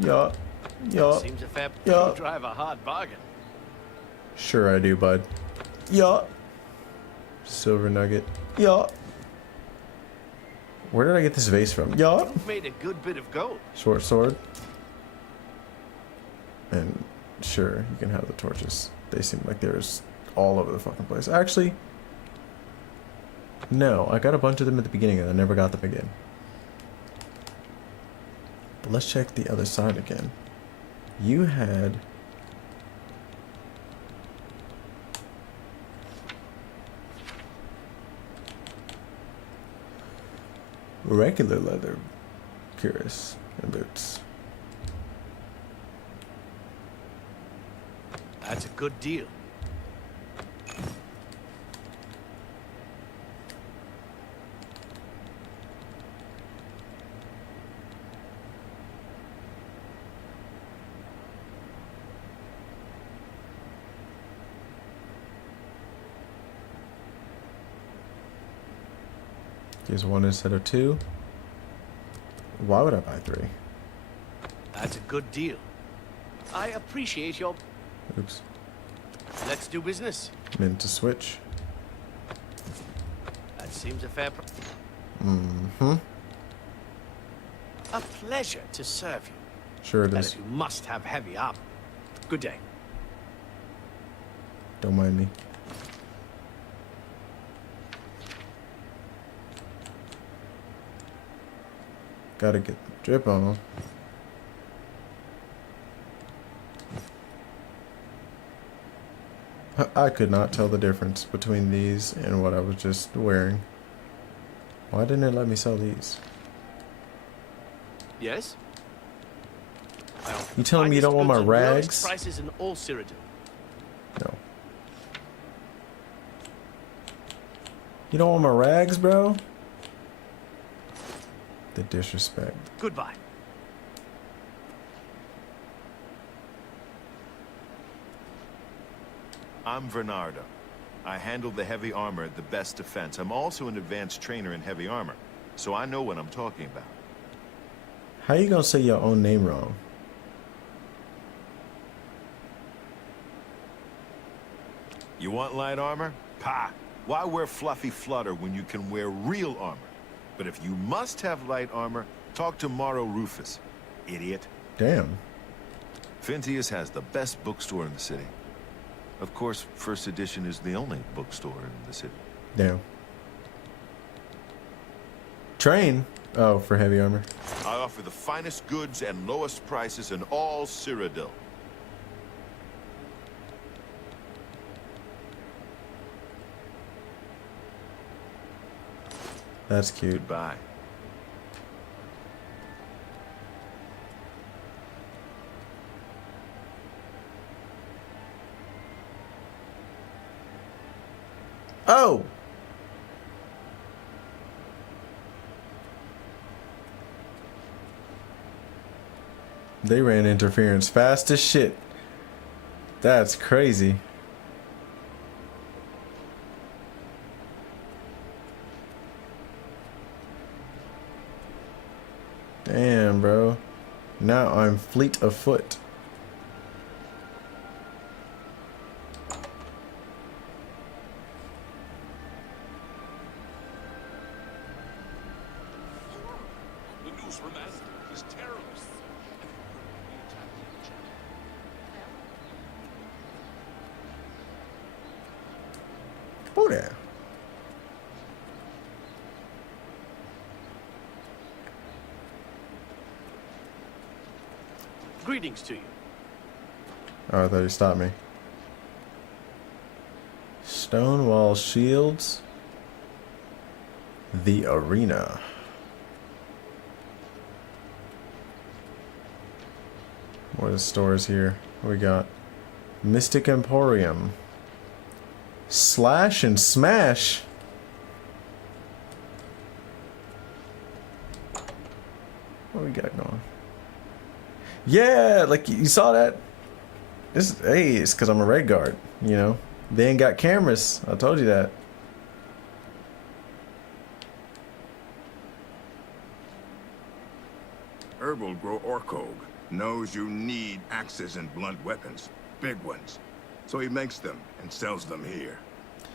Yup. Yup. Seems a fair Yeah. you drive a hard bargain. Sure I do, bud. Yup. Silver nugget. Yup. Where did I get this vase from? Yup. You've made a good bit of gold. Short sword. And sure, you can have the torches. They seem like there's all over the fucking place. Actually, no. I got a bunch of them at the beginning and I never got them again. But let's check the other side again. You had... regular leather cuirass and boots. That's a good deal. Here's one instead of two. Why would I buy three? That's a good deal. I appreciate your... Oops. Let's do business. Meant to switch. That seems a fair... Mm-hmm. A pleasure to serve you. Sure it And is. if you must have heavy armor. Good day. Don't mind me. Gotta get the drip on. I could not tell the difference between these and what I was just wearing. Why didn't it let me sell these? Yes? You telling me you don't want my rags? Lowest prices in all Cyrodiil. No. You don't want my rags, bro? The disrespect. Goodbye. I'm Bernardo. I handle the heavy armor at the best defense. I'm also an advanced trainer in heavy armor, so I know what I'm talking about. How you gonna say your own name wrong? You want light armor? Pah! Why wear fluffy flutter when you can wear real armor? But if you must have light armor, talk to Morrow Rufus. Idiot. Damn. Phintius has the best bookstore in the city. Of course, First Edition is the only bookstore in the city. Damn. Train? Oh, for heavy armor. I offer the finest goods and lowest prices in all Cyrodiil. That's cute. Goodbye. Oh! They ran interference fast as shit. That's crazy. Damn, bro. Now I'm fleet of foot. The news from that is terrible. Oh, there. Greetings to you. Oh, I thought you stopped me. Stonewall shields. The arena. What are the stores here? What we got? Mystic Emporium. Slash and smash. What we got going? Yeah, like you saw that. Hey, it's because I'm a red guard. You know, they ain't got cameras. I told you that. Herbal grow Orkog knows you need axes and blunt weapons, big ones. So he makes them and sells them here.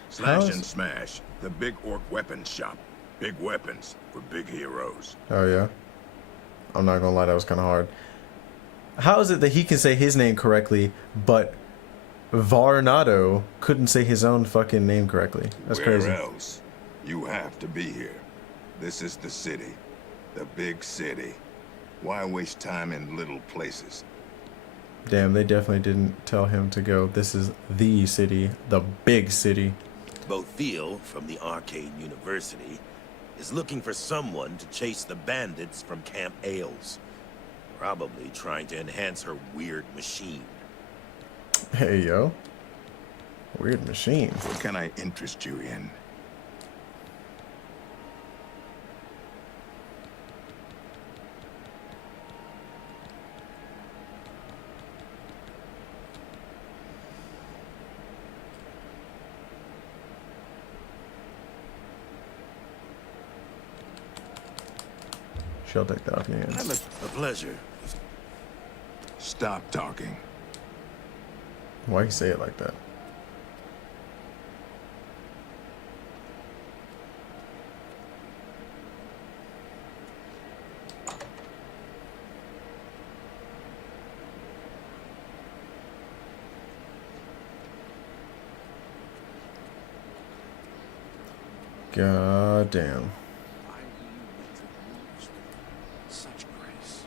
Slash and Smash, the big orc weapons shop. Big weapons for big heroes. Oh yeah. I'm not gonna lie, that was kind of hard. How is it that he can say his name correctly, but Varnado couldn't say his own fucking name correctly? That's crazy. Where else? You have to be here. This is the city. The big city. Why waste time in little places? Damn, they definitely didn't tell him to go. This is the city, the big city. Boutta from the Arcane University is looking for someone to chase the bandits from Camp Ailes. Probably trying to enhance her weird machine. Hey, yo. Weird machine. What can I interest you in? She'll take that off your hands. A pleasure. Stop talking. Why you say it like that? God damn. Such grace.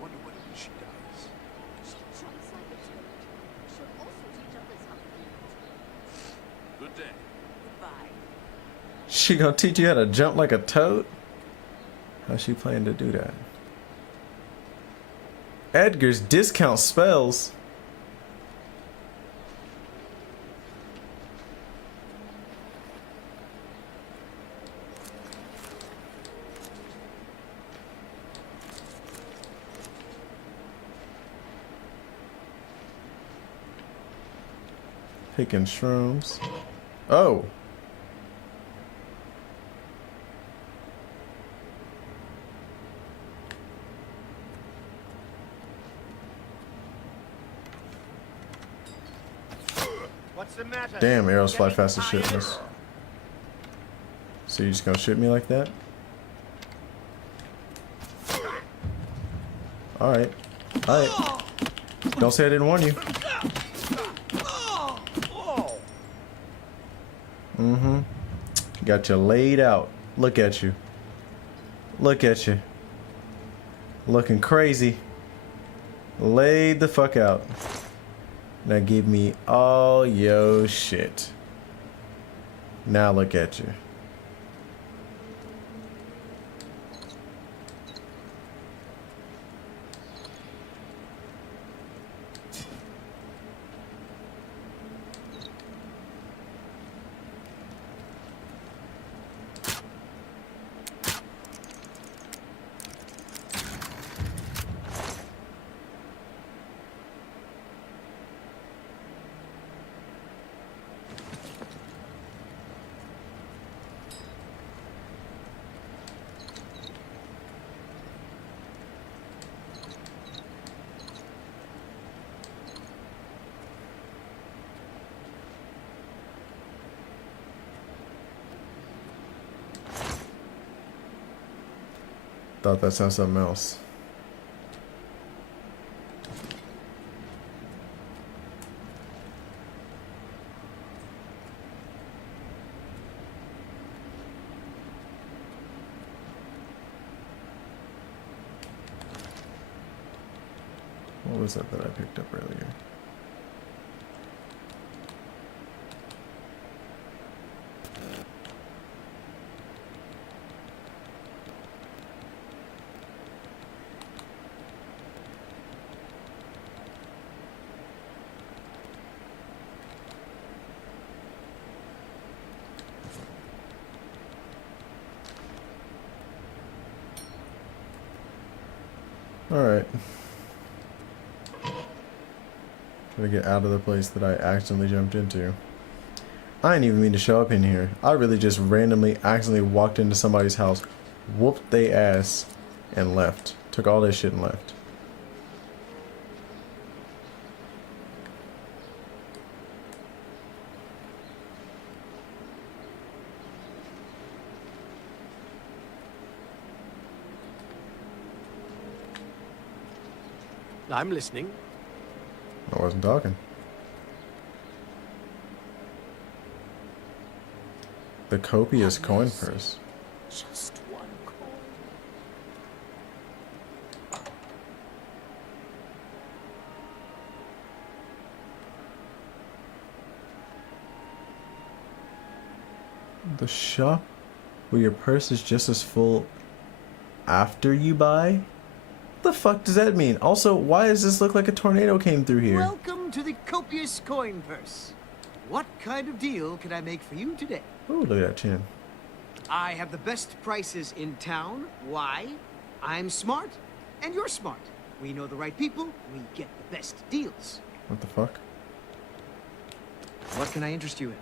Wonder what it is she does. She jumps like a toad. She'll also teach others how to do it. Good day. Goodbye. She gonna teach you how to jump like a toad? How's she planning to do that? Edgar's discount spells. Picking shrooms. Oh. What's the matter? Damn, arrows fly fast as shit. So you just gonna shoot me like that? Alright. Alright. Don't say I didn't warn you. Mm-hmm. Got you laid out. Look at you. Look at you. Looking crazy. Laid the fuck out. Now give me all yo shit. Now look at you. Thought that sounded something else. What was that I picked up earlier? Alright. Gotta get out of the place that I accidentally jumped into. I didn't even mean to show up in here. I really just randomly accidentally walked into somebody's house, whooped they ass, and left. Took all their shit and left. I'm listening. I wasn't talking. The copious coin purse. Just one coin. The shop where your purse is just as full after you buy? The fuck does that mean? Also, why does this look like a tornado came through here? Welcome to the copious coin purse. What kind of deal can I make for you today? Oh, look at that chin. I have the best prices in town. Why? I'm smart, and you're smart. We know the right people, we get the best deals. What the fuck? What can I interest you in?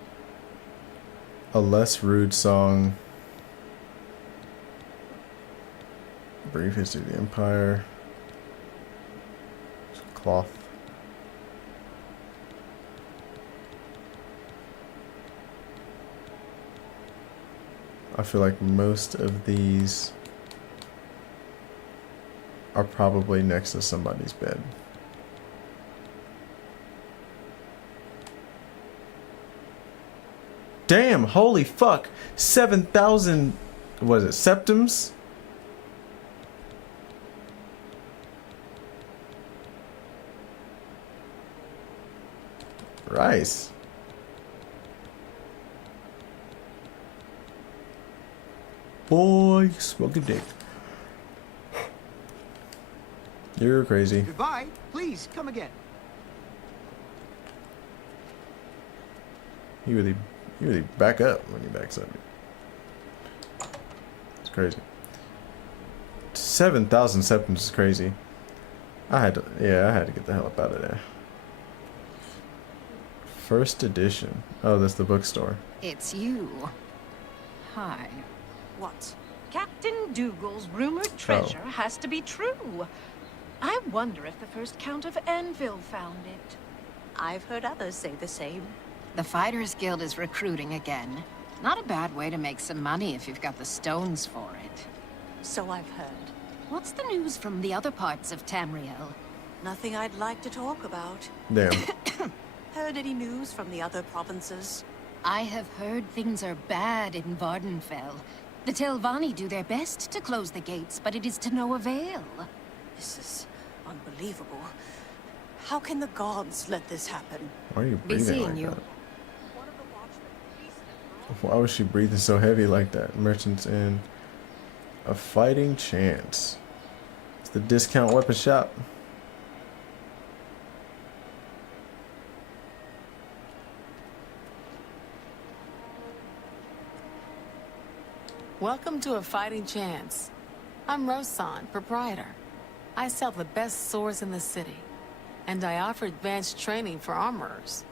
A less rude song. Brief history of the Empire. Cloth. I feel like most of these are probably next to somebody's bed. Damn, holy fuck. 7,000, what is it, septums? Rice. Boy, smoking dick. You're crazy. Goodbye. Please, come again. You really back up when you backs up. It's crazy. 7,000 septums is crazy. I had to get the hell up out of there. First edition. Oh, that's the bookstore. It's you. Hi. What? Captain Dougal's rumored treasure has to be true. I wonder if the first Count of Anvil found it. I've heard others say the same. The Fighters Guild is recruiting again. Not a bad way to make some money if you've got the stones for it. So I've heard. What's the news from the other parts of Tamriel? Nothing I'd like to talk about. Damn. Heard any news from the other provinces? I have heard things are bad in Vardenfell. The Telvanni do their best to close the gates, but it is to no avail. This is unbelievable. How can the gods let this happen? Why are you breathing like that? One of the watchmen. Why was she breathing so heavy like that? Merchants in a fighting chance. It's the discount weapon shop. Welcome to A Fighting Chance. I'm Rosan, proprietor. I sell the best swords in the city, and I offer advanced training for armorers.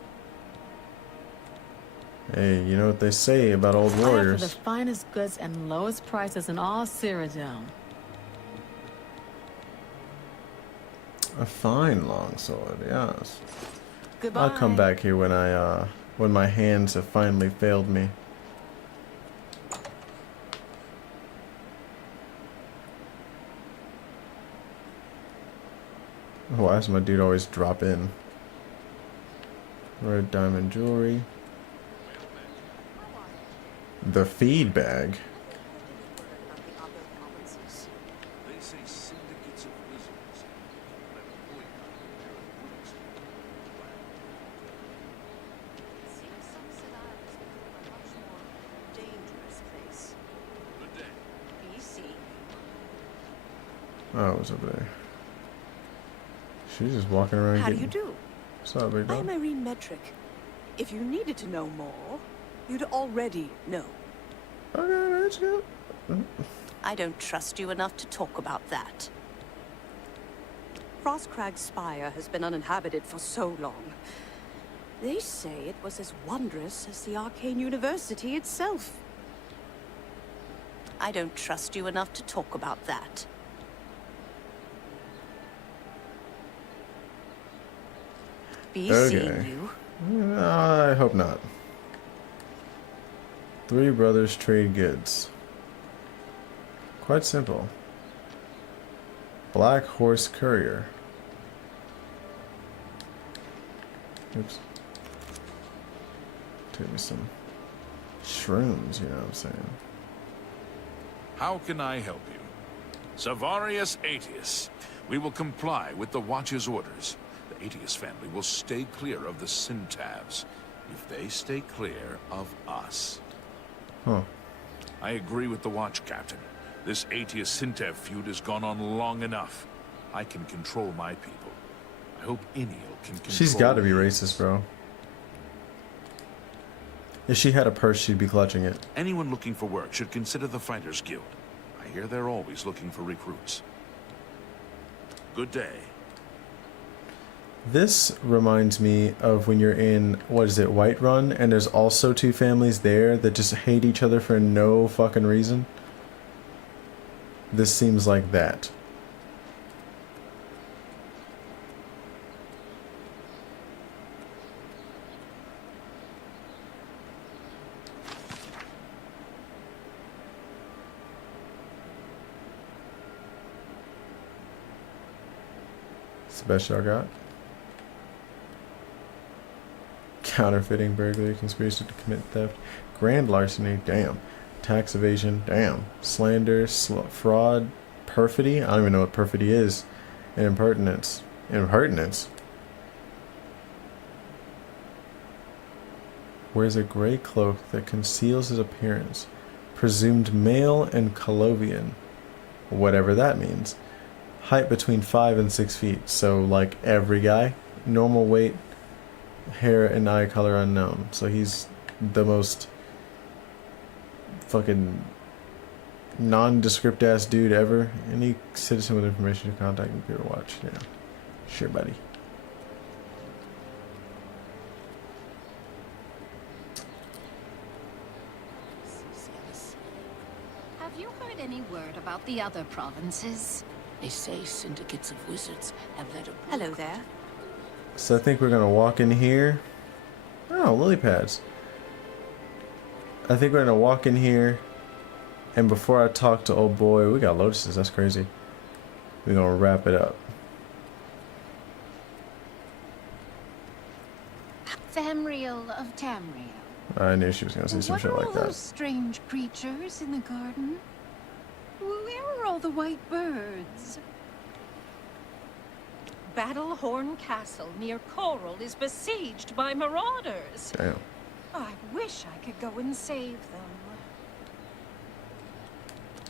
Hey, you know what they say about old I offer warriors. the finest goods and lowest prices in all Cyrodiil. A fine longsword, yes. Goodbye. I'll come back here when my hands have finally failed me. Why does my dude always drop in? Red diamond jewelry. The feed bag. They say syndicates of wizards that boycott their groups. It seems Sunset Isle has become a much more dangerous place. Good day. Be seeing Oh, it was over there. She's just walking around. How do you do? What's up, big dog? I'm Irene Metric. If you needed to know more, you'd already know. Okay, let's go. I don't trust you enough to talk about that. Frostcrag's spire has been uninhabited for so long. They say it was as wondrous as the Arcane University itself. I don't trust you enough to talk about that. Be seeing you. I hope not. Three brothers trade goods. Quite simple. Black horse courier. Oops. Take me some shrooms, you know what I'm saying? How can I help you? Savarius Aetius. We will comply with the Watch's orders. The Aetius family will stay clear of the Syntavs, if they stay clear of us. Huh. I agree with the Watch, Captain. This Aetius-Syntav feud has gone on long enough. I can control my people. I hope Eniel can control... She's gotta be racist, bro. If she had a purse, she'd be clutching it. Anyone looking for work should consider the Fighters Guild. I hear they're always looking for recruits. Good day. This reminds me of when you're in, what is it, Whiterun, and there's also two families there that just hate each other for no fucking reason. This seems like that. It's the best y'all got. Counterfeiting, burglary, conspiracy to commit theft, grand larceny, damn. Tax evasion, damn. Slander, fraud, perfidy. I don't even know what perfidy is. And impertinence. Impertinence. Wears a gray cloak that conceals his appearance. Presumed male and Colovian. Whatever that means. Height between 5 and 6 feet. So like every guy. Normal weight. Hair and eye color unknown. So he's the most fucking nondescript ass dude ever. Any citizen with information to contact Computer Watch. Yeah. Sure, buddy. Have you heard any word about the other provinces? They say syndicates of wizards have let a... Hello there. So I think we're gonna walk in here. Oh, lily pads. I think we're gonna walk in here, and before I talk to old boy, we got lotuses. That's crazy. We're gonna wrap it up. Famriel of Tamriel. I knew she was gonna say some shit like What are all that. those strange creatures in the garden? Where are all the white birds? Battlehorn Castle near Coral is besieged by marauders. Damn. I wish I could go and save them.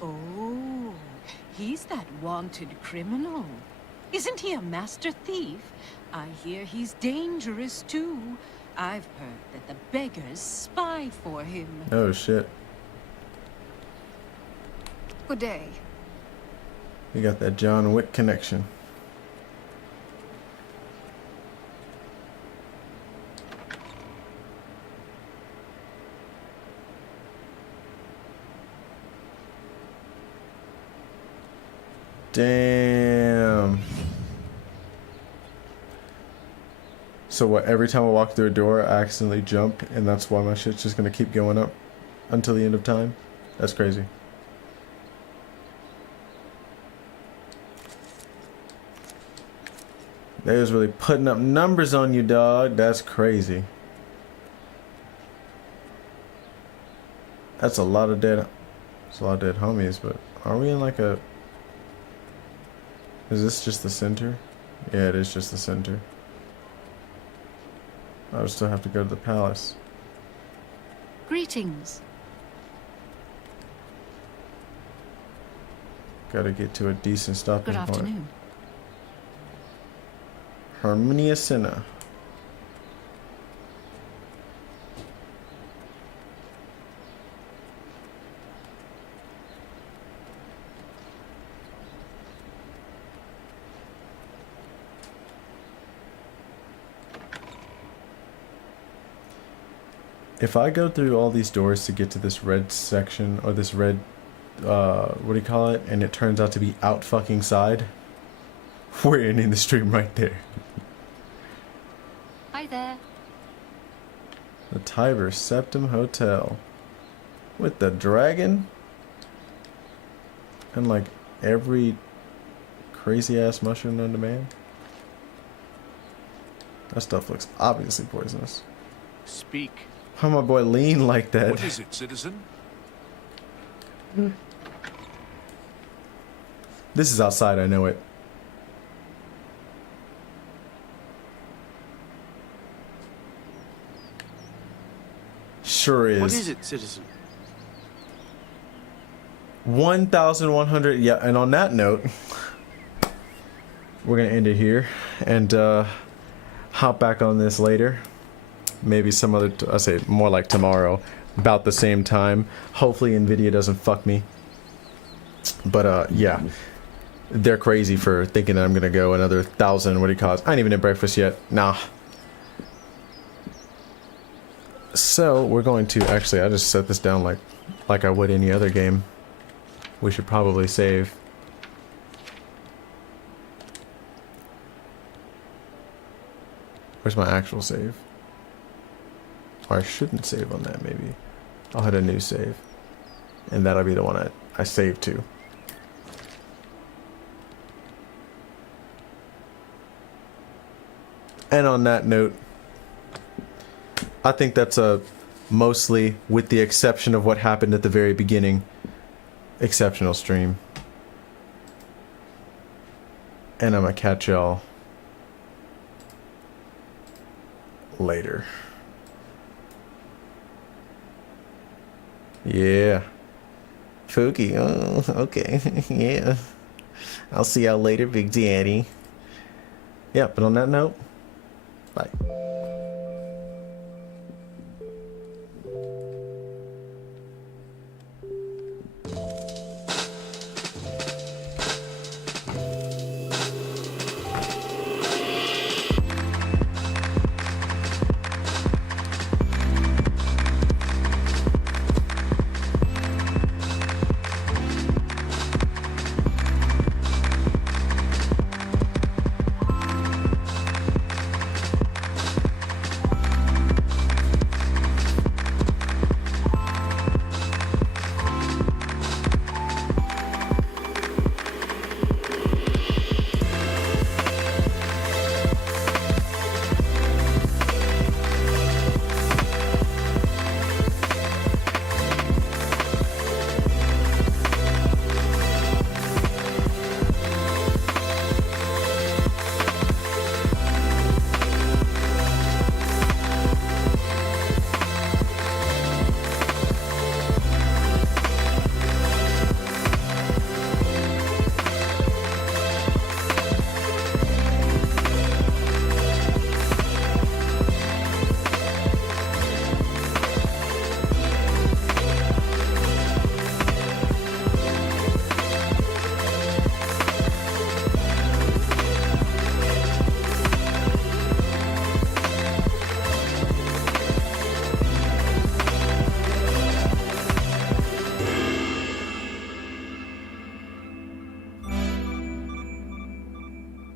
Oh, he's that wanted criminal. Isn't he a master thief? I hear he's dangerous too. I've heard that the beggars spy for him. Oh shit. Good day. You got that John Wick connection. Damn. So what, every time I walk through a door, I accidentally jump, and that's why my shit's just gonna keep going up until the end of time? That's crazy. They was really putting up numbers on you, dog. That's crazy. That's a lot of dead... That's a lot of dead homies, but are we in like a... Is this just the center? Yeah, it is just the center. I would still have to go to the palace. Greetings. Gotta get to a decent stopping Good point. afternoon. Harmonia Senna. If I go through all these doors to get to this red section, or this red, what do you call it, and it turns out to be out fucking side, we're ending the stream right there. Hi there. The Tiber Septim Hotel. With the dragon? And like every crazy ass mushroom known to man? That stuff looks obviously poisonous. Speak. Why my boy lean like that? What is it, citizen? This is outside, I know it. Sure is. What is it, citizen? 1,100. Yeah, and on that note, we're gonna end it here and hop back on this later. Maybe some other, I say more like tomorrow, about the same time. Hopefully Nvidia doesn't fuck me. But yeah, they're crazy for thinking that I'm gonna go another 1,000. What do you call it? I ain't even had breakfast yet. Nah. So we're going to actually, I just set this down like I would any other game. We should probably save. Where's my actual save? Or I shouldn't save on that, maybe. I'll hit a new save. And that'll be the one I save to. And on that note, I think that's a mostly, with the exception of what happened at the very beginning, exceptional stream. And I'm gonna catch y'all later. Yeah. Pookie. Oh, okay. Yeah. I'll see y'all later, Big Daddy. Yeah, but on that note, bye.